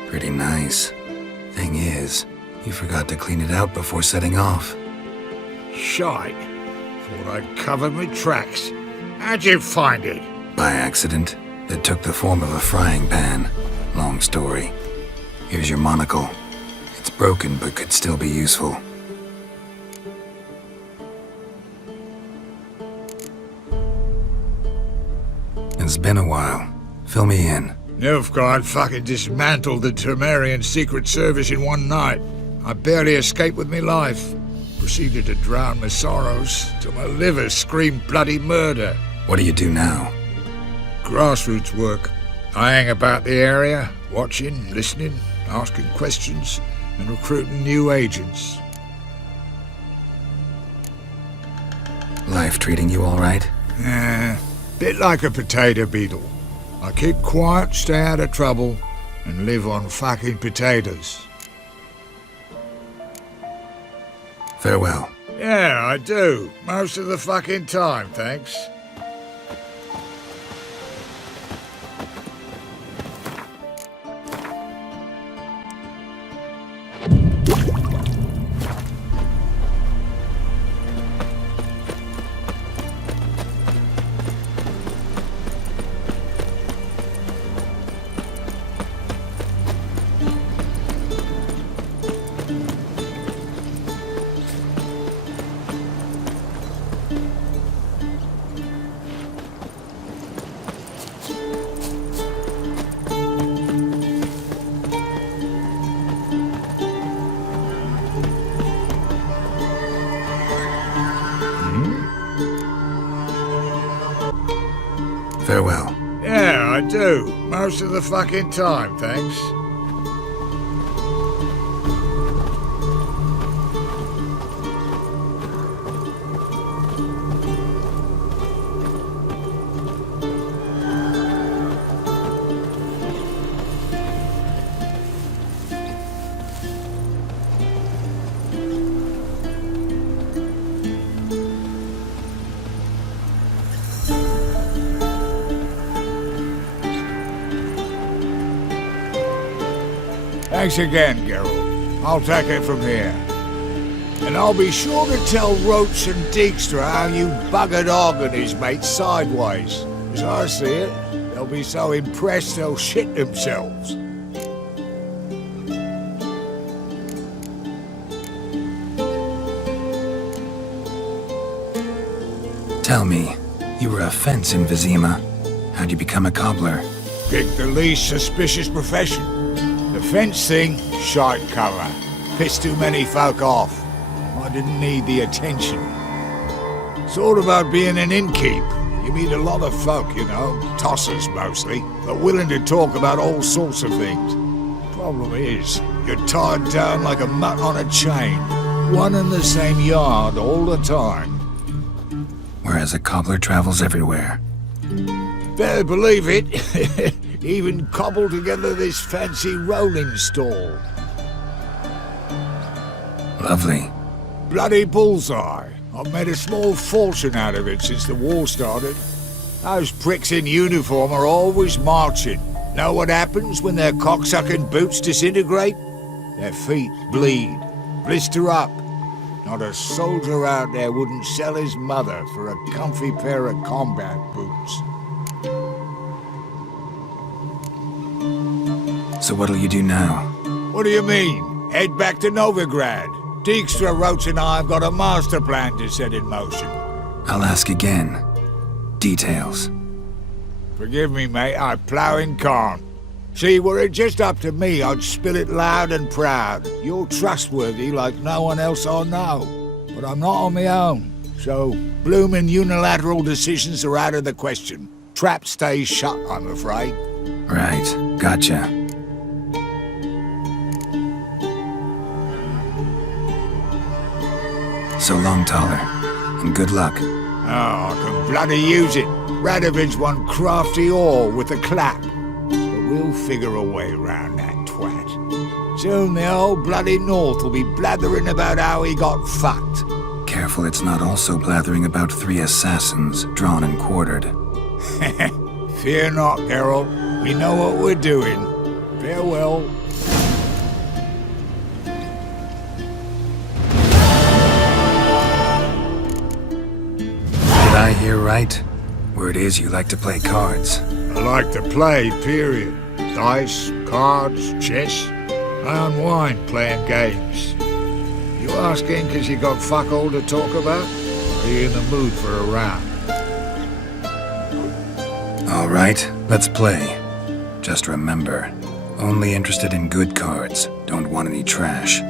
Pretty nice. Thing is, you forgot to clean it out before setting off. Shite. Thought I'd covered my tracks. How'd you find it? By accident. It took the form of a frying pan. Long story. Here's your monocle. It's broken but could still be useful. It's been a while. Fill me in. Novigrad fucking dismantled the Termarian Secret Service in one night. I barely escaped with my life. Proceeded to drown my sorrows till my liver screamed bloody murder. What do you do now? Grassroots work. I hang about the area, watching, listening, asking questions, and recruiting new agents. Life treating you all right? Bit like a potato beetle. I keep quiet, stay out of trouble, and live on fucking potatoes. Farewell. Yeah, I do. Most of the fucking time, thanks. Most of the fucking time, thanks. Thanks again, Geralt. I'll take it from here. And I'll be sure to tell Roach and Dijkstra how you buggered Og and his mates sideways. As I see it, they'll be so impressed they'll shit themselves. Tell me, you were a fence in Vizima. How'd you become a cobbler? Pick the least suspicious profession. The fence thing, shite cover. Pissed too many folk off. I didn't need the attention. It's all about being an innkeep. You meet a lot of folk, you know, tossers mostly, but willing to talk about all sorts of things. Problem is, you're tied down like a mutt on a chain. One and the same yard all the time. Whereas a cobbler travels everywhere. Better believe it. Even cobbled together this fancy rolling stall. Lovely. Bloody bullseye. I've made a small fortune out of it since the war started. Those pricks in uniform are always marching. Know what happens when their cocksucking boots disintegrate? Their feet bleed, blister up. Not a soldier out there wouldn't sell his mother for a comfy pair of combat boots. So what'll you do now? What do you mean? Head back to Novigrad. Dijkstra, Roach and I have got a master plan to set in motion. I'll ask again. Details. Forgive me, mate, I plough in corn. See, were it just up to me, I'd spill it loud and proud. You're trustworthy like no one else I know. But I'm not on my own, so bloomin' unilateral decisions are out of the question. Trap stays shut, I'm afraid. Right, gotcha. So long, Taller, and good luck. Oh, I can bloody use it. Radovid's one crafty ore with a clap. But we'll figure a way around that twat. Soon the old bloody North will be blathering about how he got fucked. Careful it's not also blathering about 3 assassins drawn and quartered. Fear not, Geralt. We know what we're doing. Farewell. Did I hear right? Word is you like to play cards. I like to play, period. Dice, cards, chess. I unwind playing games. You asking because you got fuck all to talk about? Or are you in the mood for a round? All right, let's play. Just remember, only interested in good cards. Don't want any trash.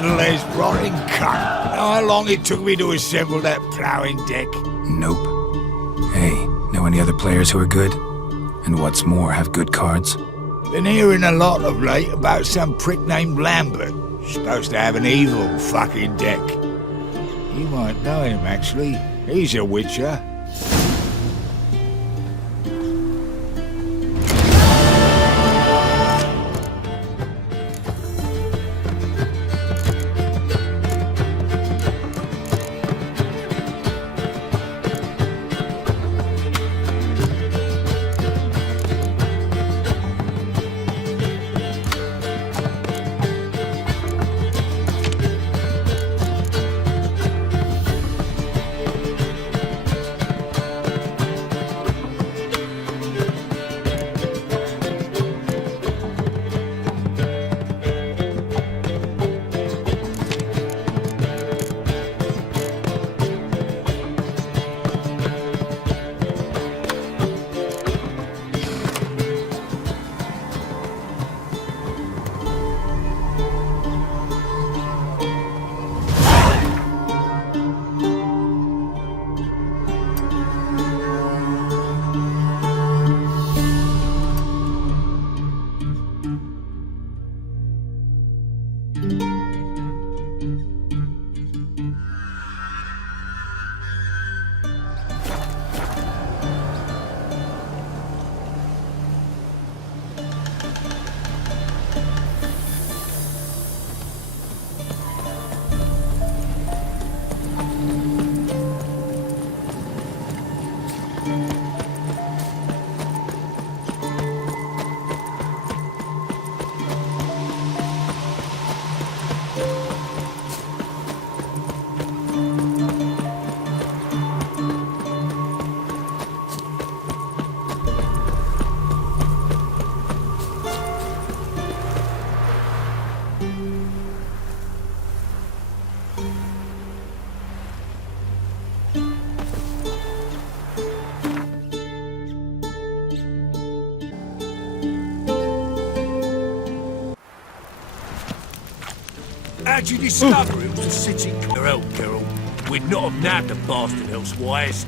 little ace rotting cunt. Know how long it took me to assemble that ploughing deck? Nope. Hey, know any other players who are good? And what's more, have good cards? Been hearing a lot of late about some prick named Lambert. Supposed to have an evil fucking deck. You might know him, actually. He's a witcher. How'd you discover it was a city Carol, Carol? We'd not have nabbed the bastard elsewise.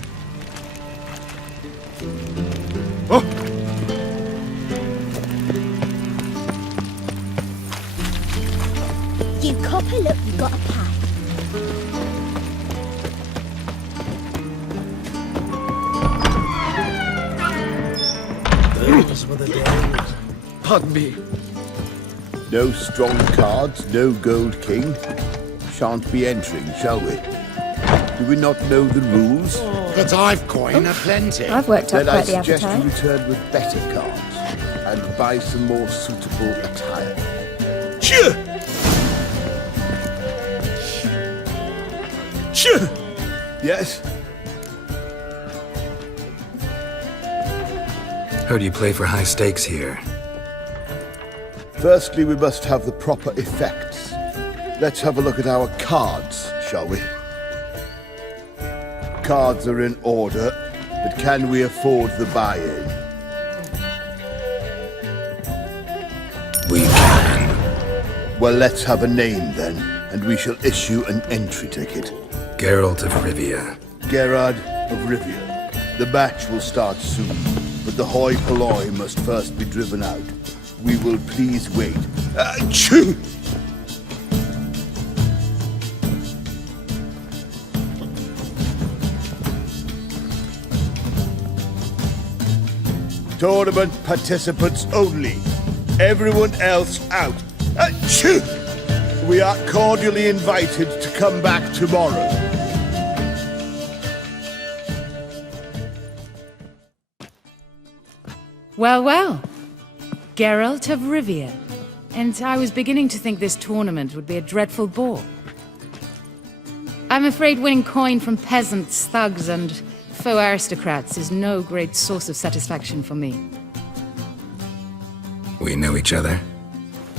You copper, look, you got a pie. Those were the days. Pardon me. No strong cards, no gold king. Shan't be entering, shall we? Do we not know the rules? But I've coined aplenty. I've worked up Then I quite the suggest appetite. you return with better cards and buy some more suitable attire. Sure! Sure! Yes? Heard you play for high stakes here. Firstly, we must have the proper effects. Let's have a look at our cards, shall we? Cards are in order, but can we afford the buy-in? We can. Well, let's have a name then, and we shall issue an entry ticket. Geralt of Rivia. Gerard of Rivia. The match will start soon, but the hoi polloi must first be driven out. We will please wait. Achoo! Tournament participants only. Everyone else out. Achoo! We are cordially invited to come back tomorrow. Well, well. Geralt of Rivia. And I was beginning to think this tournament would be a dreadful bore. I'm afraid winning coin from peasants, thugs, and faux aristocrats is no great source of satisfaction for me. We know each other.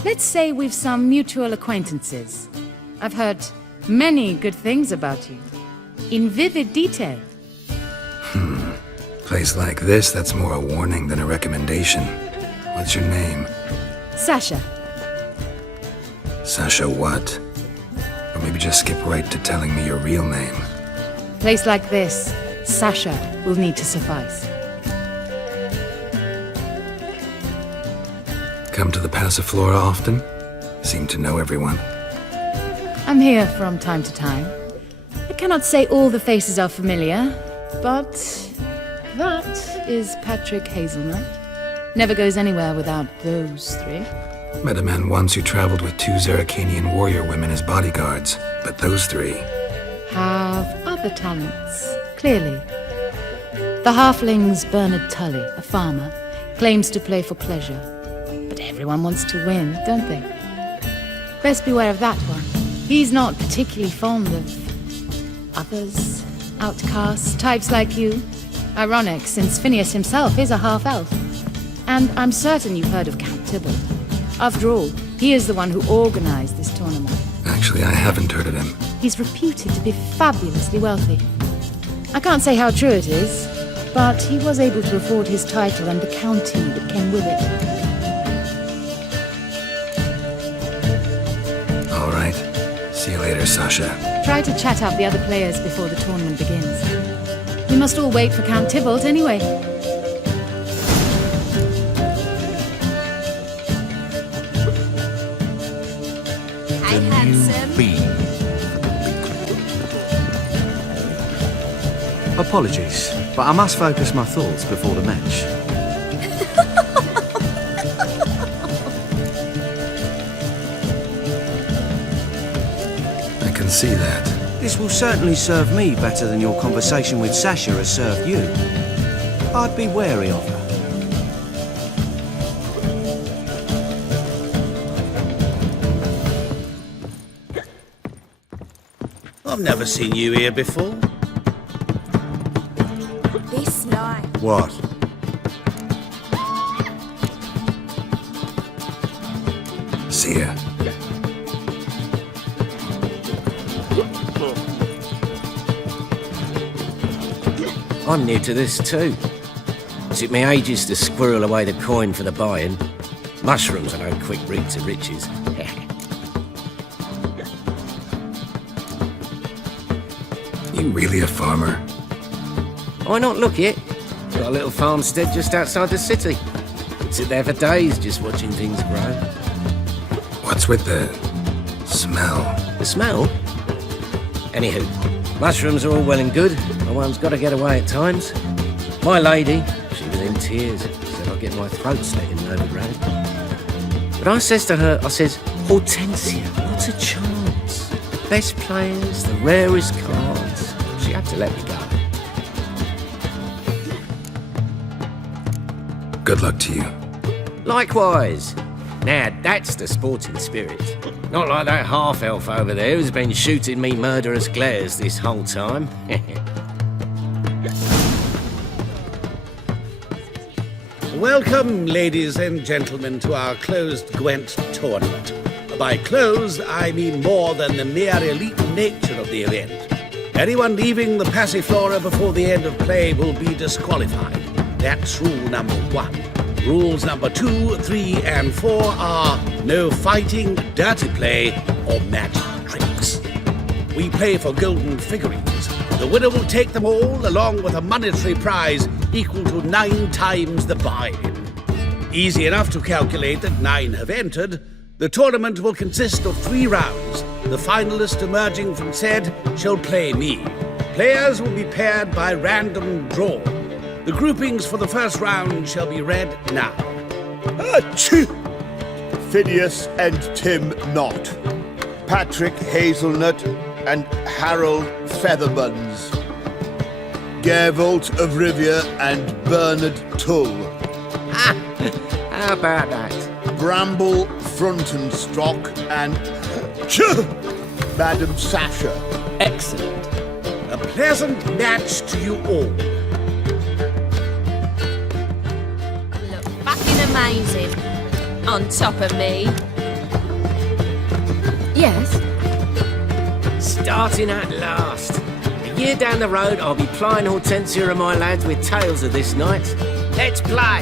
Let's say we've some mutual acquaintances. I've heard many good things about you. In vivid detail. Place like this, that's more a warning than a recommendation. What's your name? Sasha. Sasha what? maybe just skip right to telling me your real name. Place like this, Sasha will need to suffice. Come to the Passiflora often? Seem to know everyone. I'm here from time to time. I cannot say all the faces are familiar, but that is Patrick Hazelnut. Never goes anywhere without those three. Met a man once who traveled with 2 Zeracanian warrior women as bodyguards, but those 3... Have other talents, clearly. The halfling's Bernard Tully, a farmer, claims to play for pleasure. But everyone wants to win, don't they? Best beware of that one. He's not particularly fond of others, outcasts, types like you. Ironic, since Phineas himself is a half-elf. And I'm certain you've heard of Count Tybalt. After all, he is the one who organized this tournament. Actually, I haven't heard of him. He's reputed to be fabulously wealthy. I can't say how true it is, but he was able to afford his title and the county that came with it. All right. See you later, Sasha. Try to chat up the other players before the tournament begins. We must all wait for Count Tybalt anyway. Hi, handsome. Apologies, but I must focus my thoughts before the match. I can see that. This will certainly serve me better than your conversation with Sasha has served you. I'd be wary of her. I've never seen you here before. This lie. What? See ya. I'm new to this too. Took me ages to squirrel away the coin for the buy-in. Mushrooms are no quick route to riches. You really a farmer? Why not look it? Got a little farmstead just outside the city. Could sit there for days just watching things grow. What's with the smell? The smell? Anywho, mushrooms are all well and good, but one's got to get away at times. My lady, she was in tears, said I'd get my throat slit in Novigrad. But I says to her, I says, Hortensia, what a chance. Best players, the rarest cards. She had to let me go. Good luck to you. Likewise. Now, that's the sporting spirit. Not like that half-elf over there who's been shooting me murderous glares this whole time. Welcome, ladies and gentlemen, to our closed Gwent tournament. By closed, I mean more than the mere elite nature of the event. Anyone leaving the Passiflora before the end of play will be disqualified. That's rule number 1. Rules number 2, 3, and 4 are no fighting, dirty play, or magic tricks. We play for golden figurines. The winner will take them all, along with a monetary prize equal to 9 times the buy-in. Easy enough to calculate that 9 have entered. The tournament will consist of 3 rounds. The finalist emerging from said shall play me. Players will be paired by random draw. The groupings for the first round shall be read now. Achoo! Phineas and Tim Knott, Patrick Hazelnut and Harold Featherbuns, Gervolt of Rivia and Bernard Tull. How about that? Bramble Frontenstock and Madam Sasha. Excellent. A pleasant match to you all. Fucking amazing. On top of me. Yes? Starting at last. A year down the road, I'll be plying Hortensia and my lads with tales of this night. Let's play!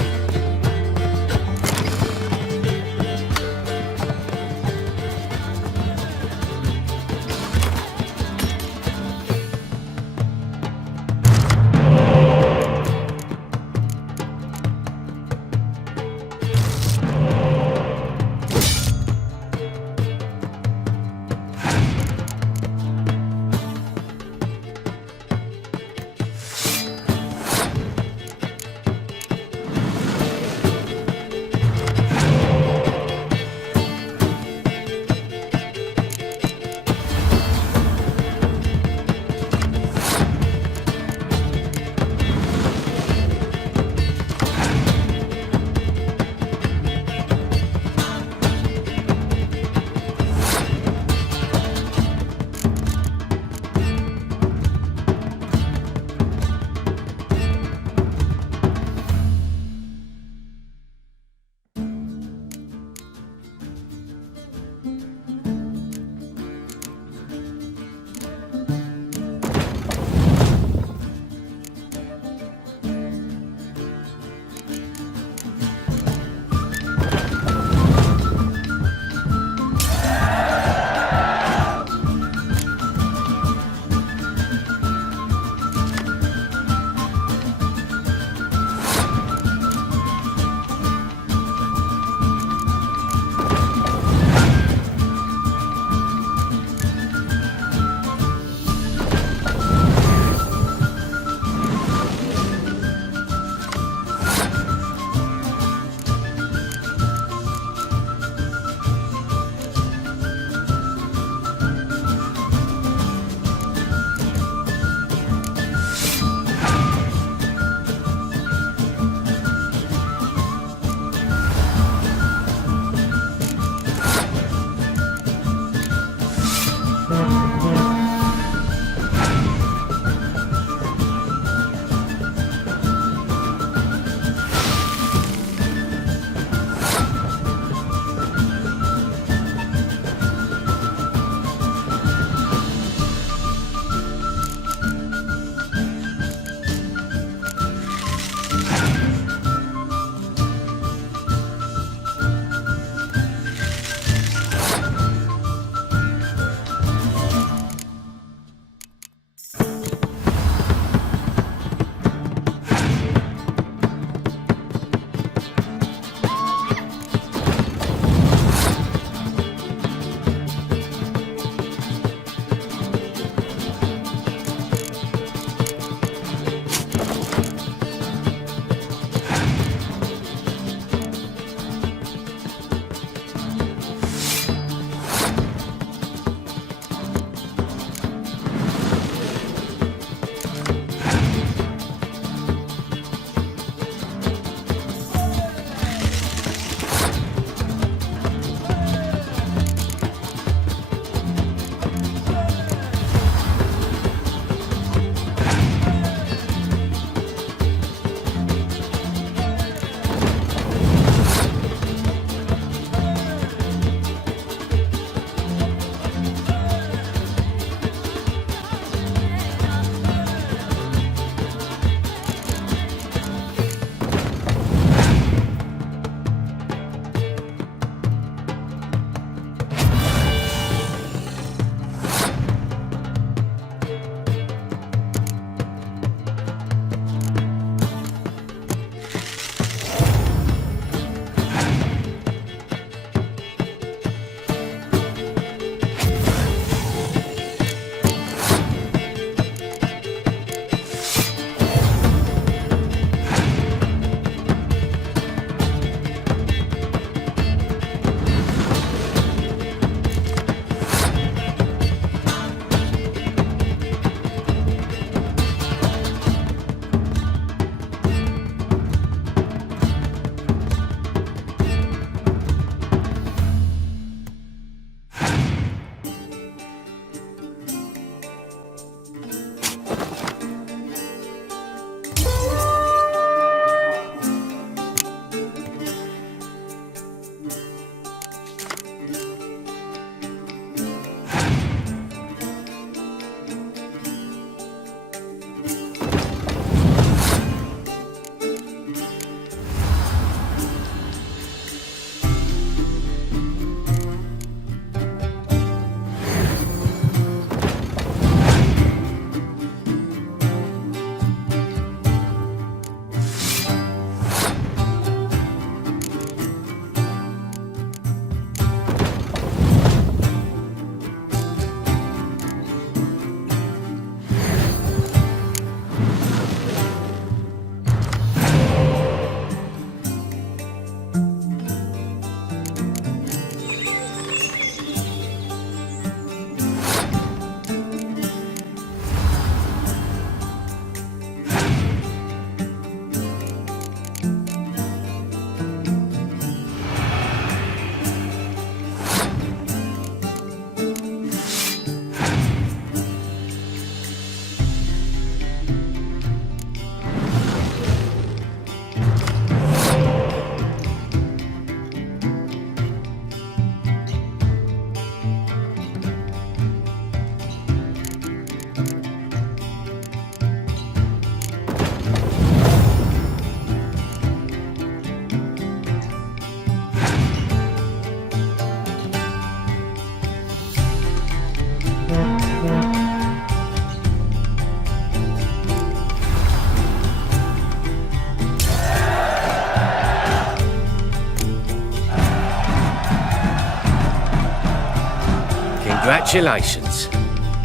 Congratulations.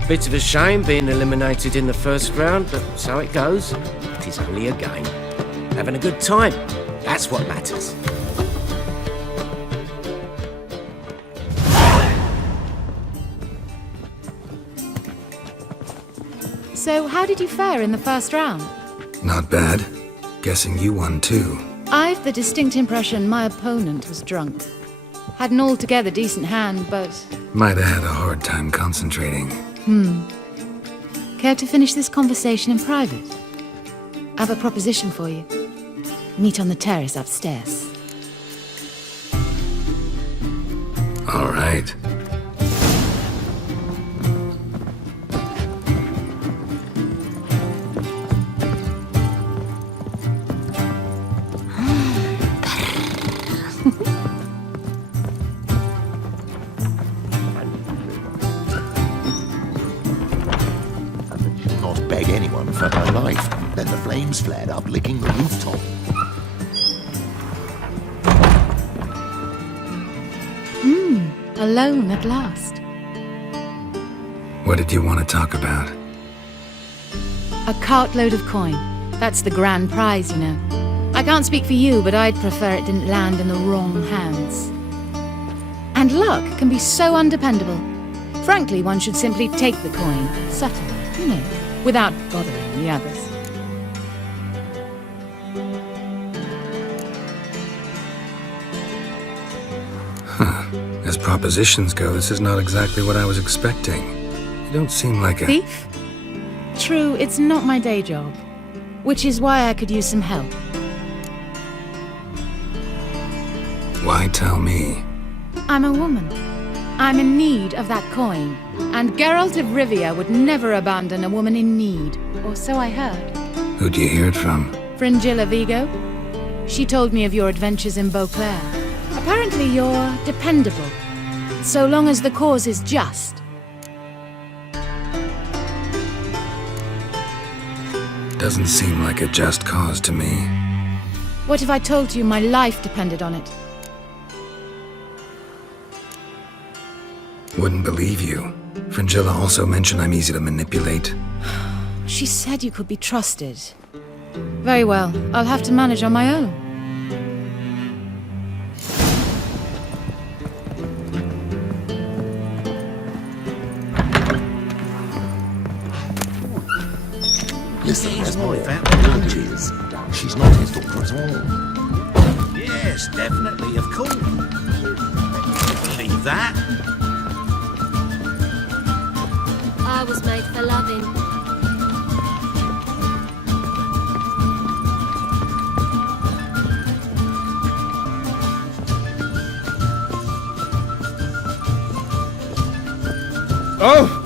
Bit of a shame being eliminated in the first round, but so it goes. It is only a game. Having a good time, that's what matters. So, how did you fare in the first round? Not bad. Guessing you won too. I've the distinct impression my opponent was drunk. Had an altogether decent hand, but... Might have had a hard time concentrating. Care to finish this conversation in private? I have a proposition for you. Meet on the terrace upstairs. All right. Not beg anyone for her life. Then the flames flared up, licking the rooftop. Alone at last. What did you want to talk about? A cartload of coin. That's the grand prize, you know. I can't speak for you, but I'd prefer it didn't land in the wrong hands. And luck can be so undependable. Frankly, one should simply take the coin, subtly, you know, without bothering the others. As propositions go, this is not exactly what I was expecting. You don't seem like a... Thief? True, it's not my day job. Which is why I could use some help. Why tell me? I'm a woman. I'm in need of that coin. And Geralt of Rivia would never abandon a woman in need. Or so I heard. Who'd you hear it from? Fringilla Vigo. She told me of your adventures in Beauclair. Apparently you're dependable. So long as the cause is just. Doesn't seem like a just cause to me. What if I told you my life depended on it? Wouldn't believe you. Fringilla also mentioned I'm easy to manipulate. She said you could be trusted. Very well. I'll have to manage on my own. Listen, there's my family. She's not his daughter at all. Yes, definitely, of course. Believe that. I was made for loving. Oh!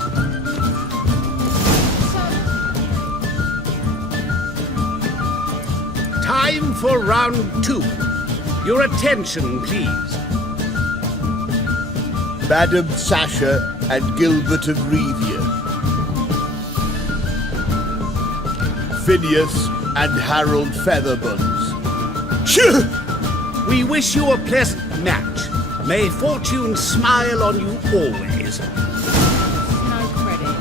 Time for round 2. Your attention, please. Madam Sasha and Gilbert of Revia. Phineas and Harold Featherbones. We wish you a pleasant match. May fortune smile on you always. No credit.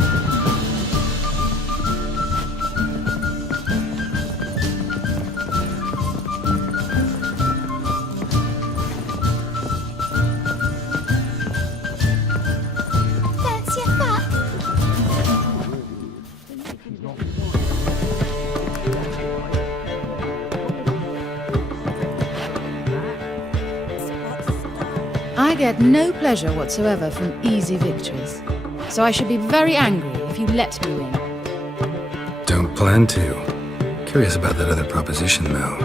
Fancy a fuck? I get no pleasure whatsoever from easy victories. So I should be very angry if you let me win. Don't plan to. Curious about that other proposition, though.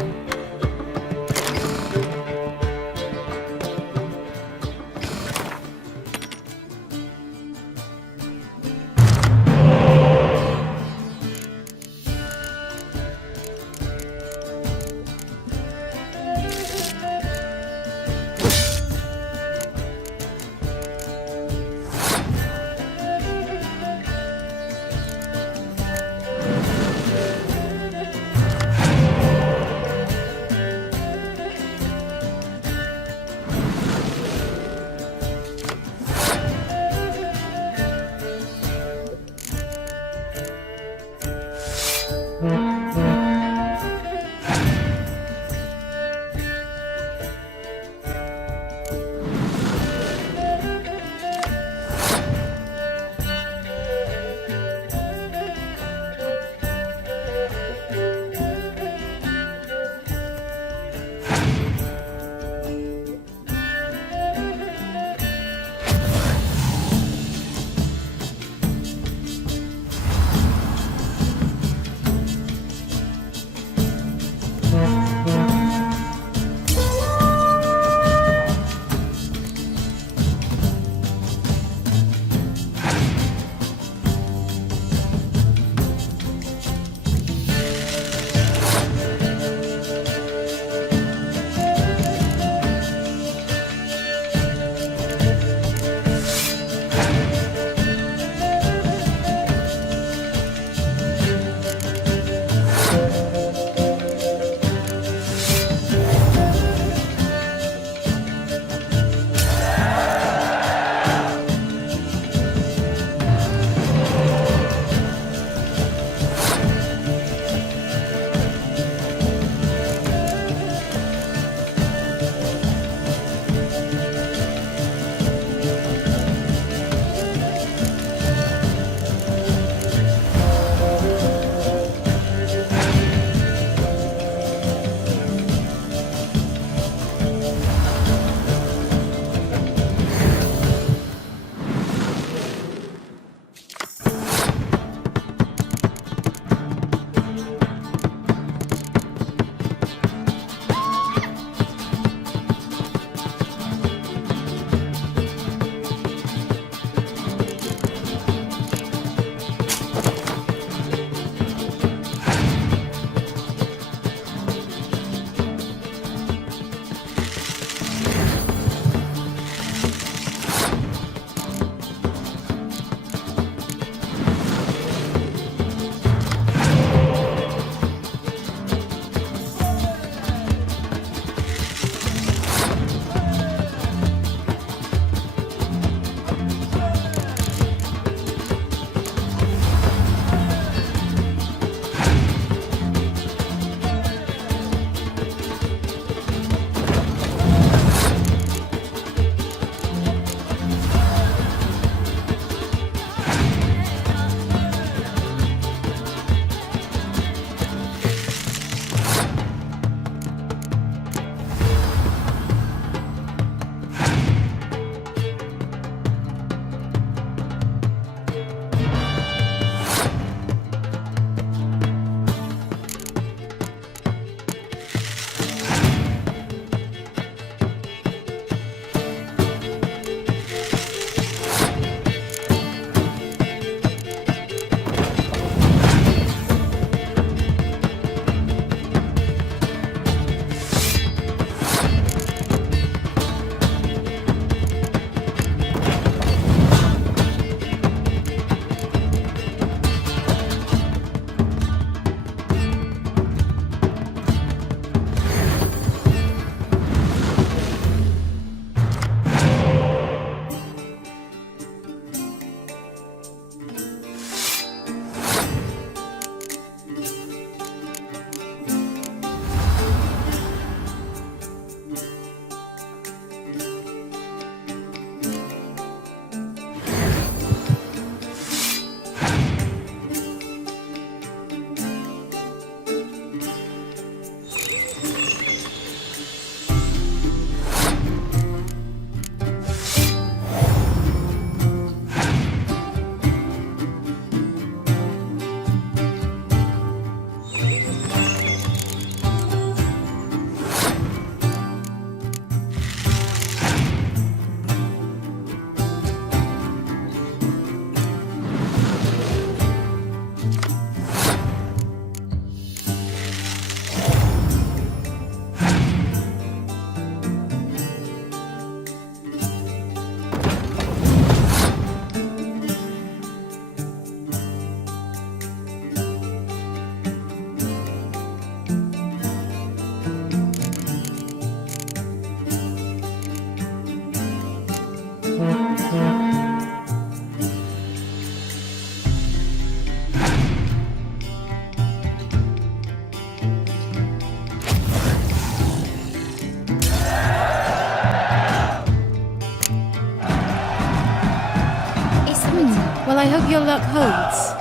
Well, I hope your luck holds.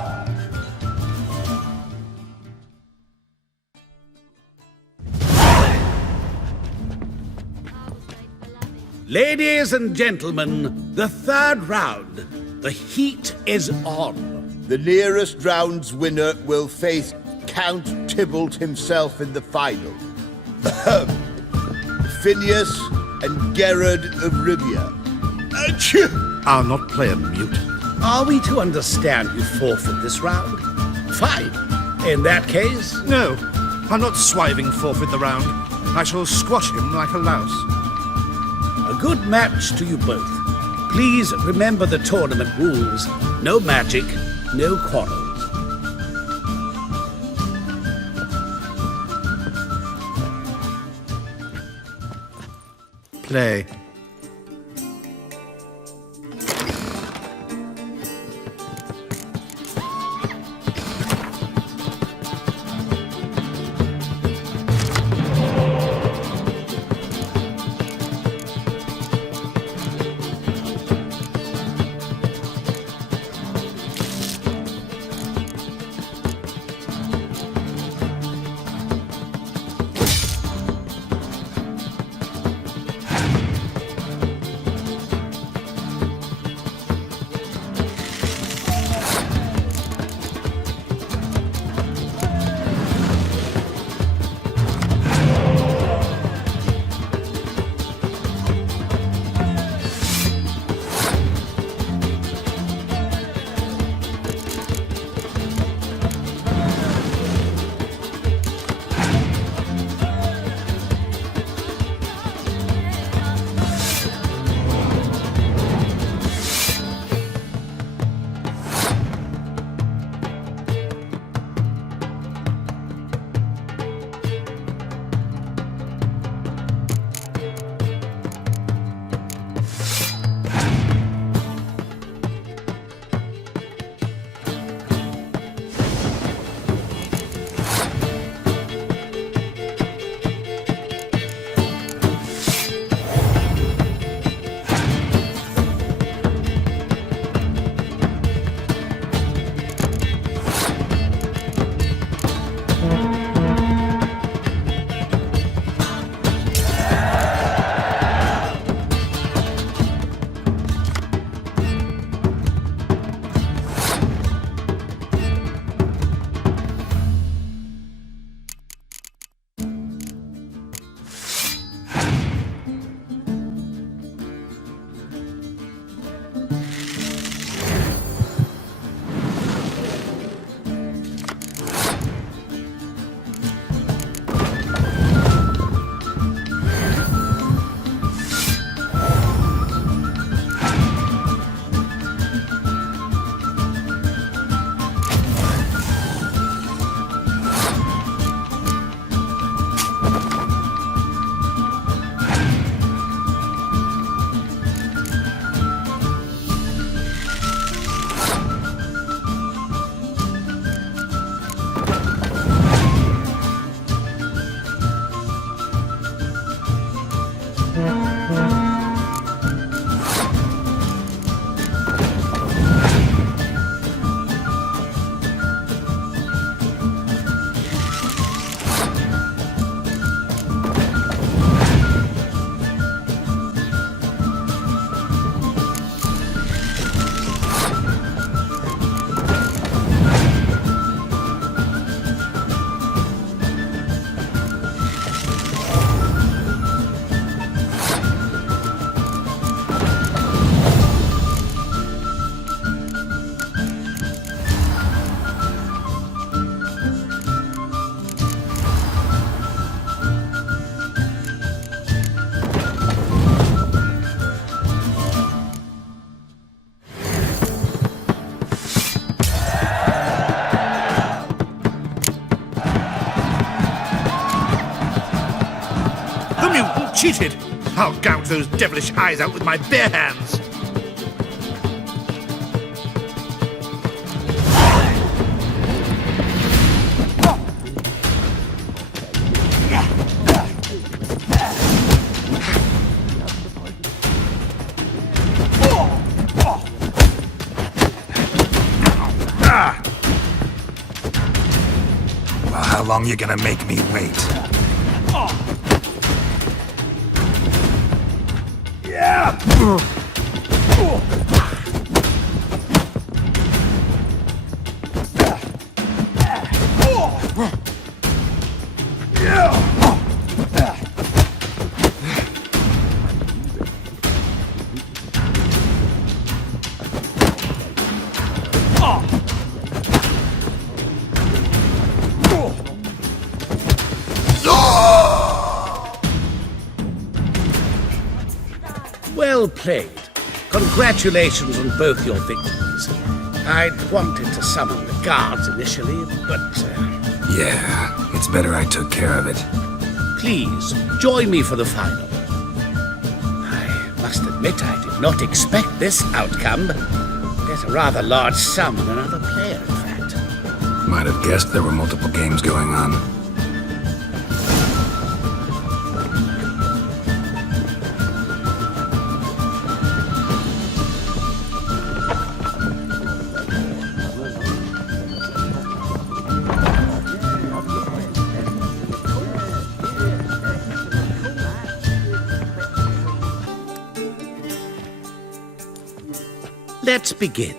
Ladies and gentlemen, the third round. The heat is on. The nearest round's winner will face Count Tybalt himself in the final. Phineas and Gerard of Rivia. I'll not play a mute. Are we to understand you forfeit this round? Fine. In that case... No, I'm not swiving forfeit the round. I shall squash him like a louse. A good match to you both. Please remember the tournament rules. No magic, no quarrels. Play. Cheated! I'll gouge those devilish eyes out with my bare hands! Well, how long you gonna make me wait? Yeah! Well played. Congratulations on both your victories. I'd wanted to summon the guards initially, but... Yeah, it's better I took care of it. Please, join me for the final. I must admit I did not expect this outcome. There's a rather large sum on another player, in fact. Might have guessed there were multiple games going on. Let's begin.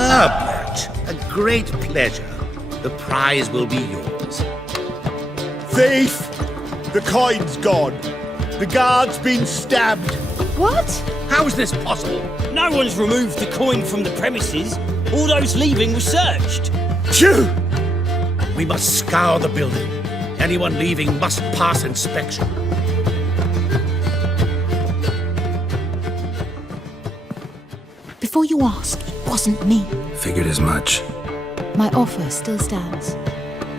Herbert, a great pleasure. The prize will be yours. Thief! The coin's gone. The guard's been stabbed. What? How is this possible? No one's removed the coin from the premises. All those leaving were searched. Phew! We must scour the building. Anyone leaving must pass inspection. Before you ask, it wasn't me. Figured as much. My offer still stands.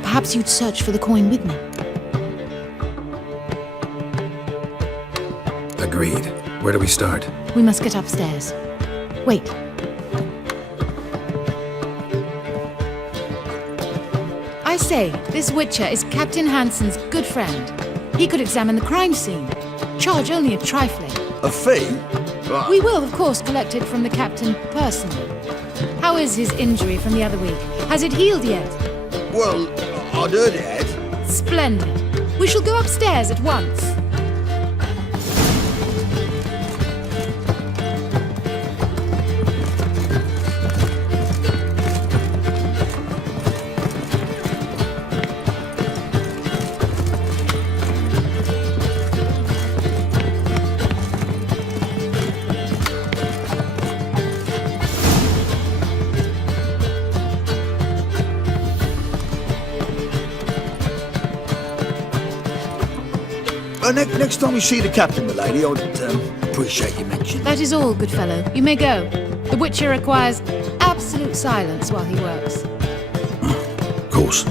Perhaps you'd search for the coin with me. Agreed. Where do we start? We must get upstairs. Wait. I say, this Witcher is Captain Hansen's good friend. He could examine the crime scene. Charge only a trifling. A fee? We will, of course, collect it from the captain personally. How is his injury from the other week? Has it healed yet? Well, I'd heard it had. Splendid. We shall go upstairs at once. Next time you see the captain, milady, I'd appreciate you mentioning. That is all, good fellow. You may go. The Witcher requires absolute silence while he works. Of course.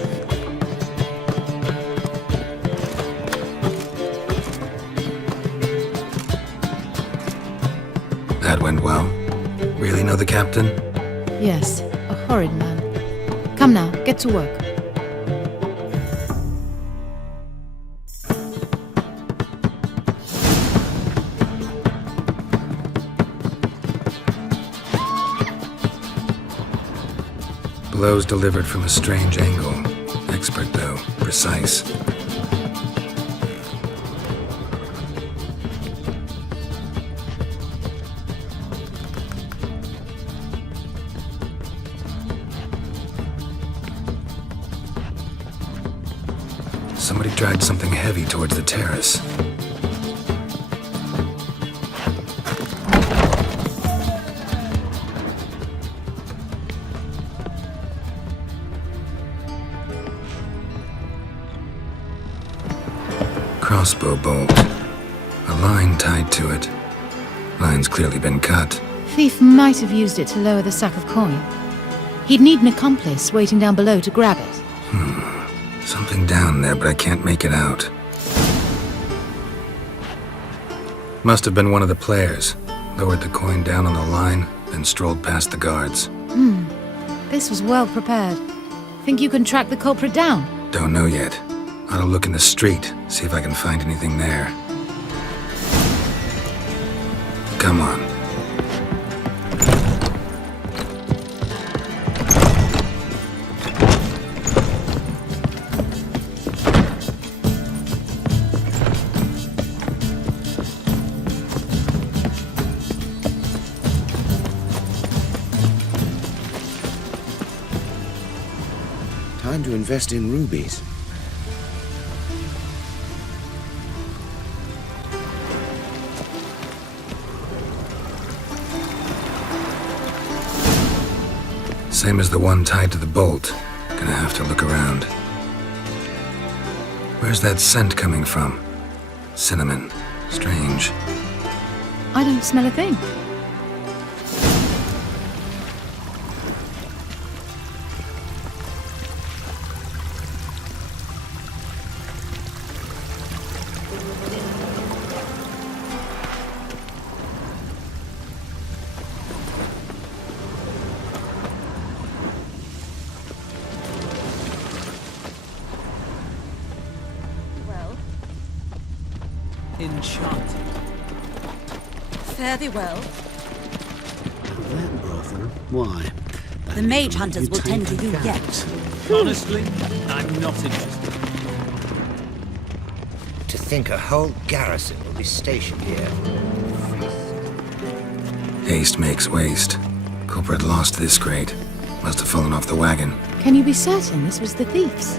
That went well. Really know the captain? Yes, a horrid man. Come now, get to work. Blows delivered from a strange angle. Expert, though. Precise. Somebody dragged something heavy towards the terrace. Crossbow bolt. A line tied to it. Line's clearly been cut. Thief might have used it to lower the sack of coin. He'd need an accomplice waiting down below to grab it. Something down there, but I can't make it out. Must have been one of the players. Lowered the coin down on the line, then strolled past the guards. This was well prepared. Think you can track the culprit down? Don't know yet. Ought to look in the street, see if I can find anything there. Come on. Time to invest in rubies. Same as the one tied to the bolt. Gonna have to look around. Where's that scent coming from? Cinnamon. Strange. I don't smell a thing. Enchanted. Fare thee well. That brothel? Why? The mage hunters will tend to you yet. Honestly, I'm not interested. To think a whole garrison will be stationed here. Haste makes waste. Culprit lost this crate. Must have fallen off the wagon. Can you be certain this was the thief's?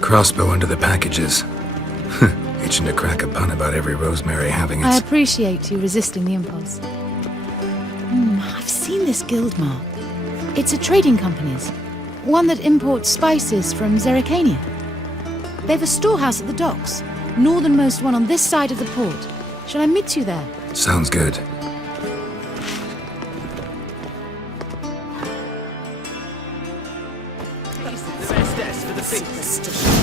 Crossbow under the packages. Itching to crack a pun about every rosemary having I its... appreciate you resisting the impulse. I've seen this guild mark. It's a trading company's. One that imports spices from Zerrikania. They've a storehouse at the docks. Northernmost one on this side of the port. Shall I meet you there? Sounds good.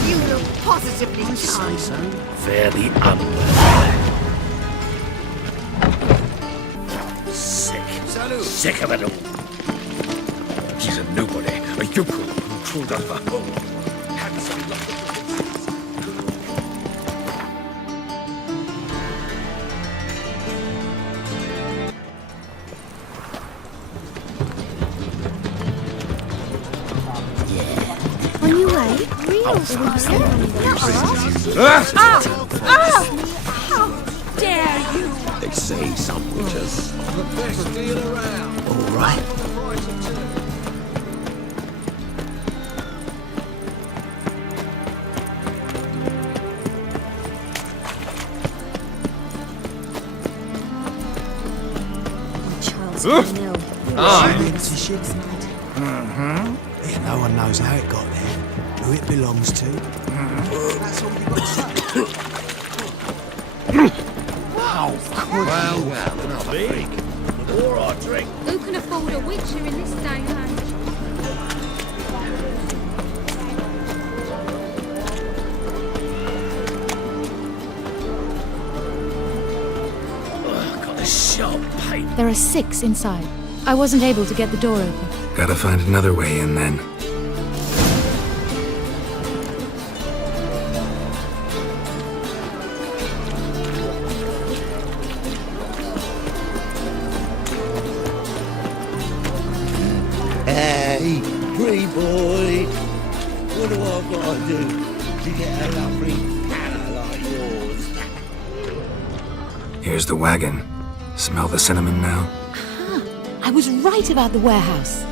You look positively charming. Fairly unworthy. Sick of it all. He's a nobody, a yokel who crawled out of a hole. Handsome lot of... On your way? Real How dare you! They say some witches. The best deal around. All right. Charles Cornell. Yeah, no one knows how it got there, who it belongs to. That's all you got to say. Well, another freak. Or I drink. Who can afford a witcher in this day and age? Got a sharp pain. There are 6 inside. I wasn't able to get the door open. Gotta find another way in then. Hey, pretty boy. What do I gotta do to get a lovely pal like yours? Here's the wagon. Smell the cinnamon now? I was right about the warehouse.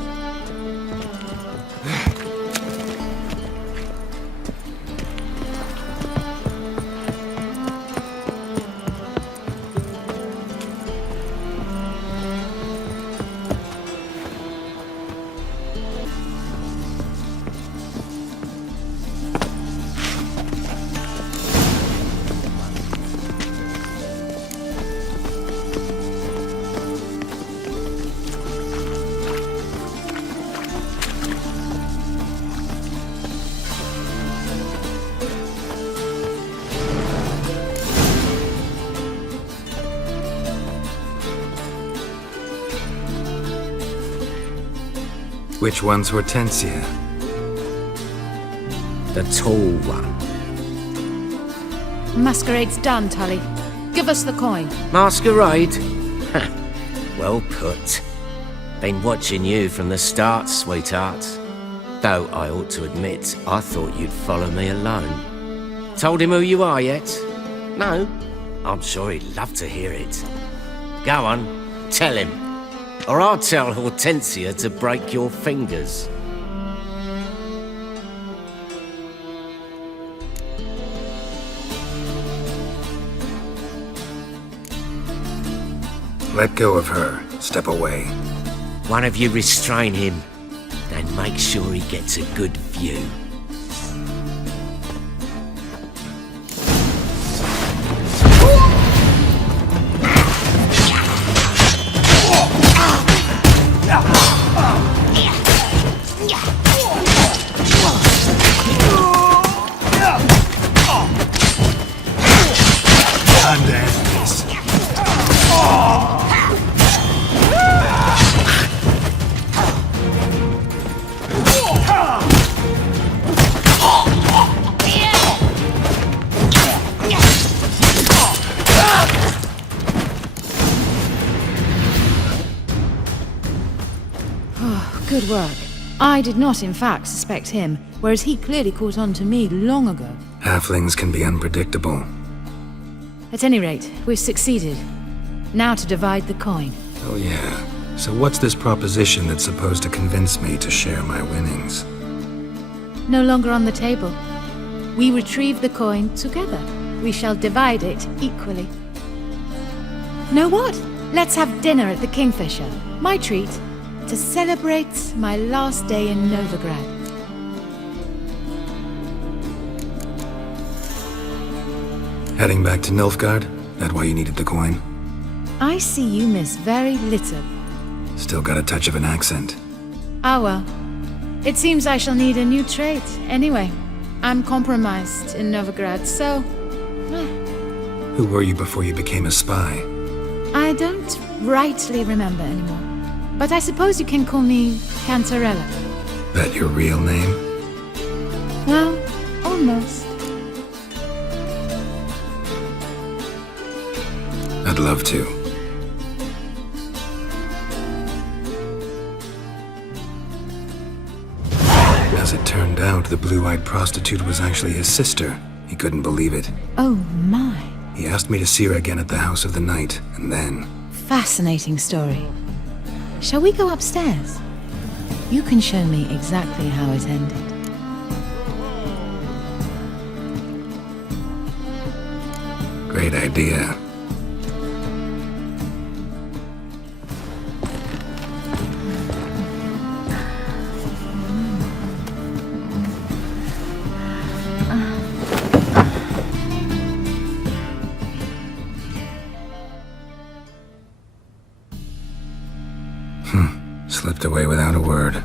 Which one's Hortensia? The tall one. Masquerade's done, Tully. Give us the coin. Masquerade? Ha, well put. Been watching you from the start, sweetheart. Though I ought to admit, I thought you'd follow me alone. Told him who you are yet? No? I'm sure he'd love to hear it. Go on, tell him. Or I'll tell Hortensia to break your fingers. Let go of her. Step away. One of you restrain him, then make sure he gets a good view. Good work. I did not, in fact, suspect him, whereas he clearly caught on to me long ago. Halflings can be unpredictable. At any rate, we've succeeded. Now to divide the coin. Oh yeah. So what's this proposition that's supposed to convince me to share my winnings? No longer on the table. We retrieve the coin together. We shall divide it equally. Know what? Let's have dinner at the Kingfisher. My treat. To celebrate my last day in Novigrad. Heading back to Nilfgaard? That why you needed the coin? I see you miss very little. Still got a touch of an accent. Ah well. It seems I shall need a new trait. Anyway, I'm compromised in Novigrad, so... Who were you before you became a spy? I don't rightly remember anymore. But I suppose you can call me Cantarella. That your real name? Well, almost. I'd love to. As it turned out, the blue-eyed prostitute was actually his sister. He couldn't believe it. Oh my. He asked me to see her again at the House of the Night, and then... Fascinating story. Shall we go upstairs? You can show me exactly how it ended. Great idea. Slipped away without a word.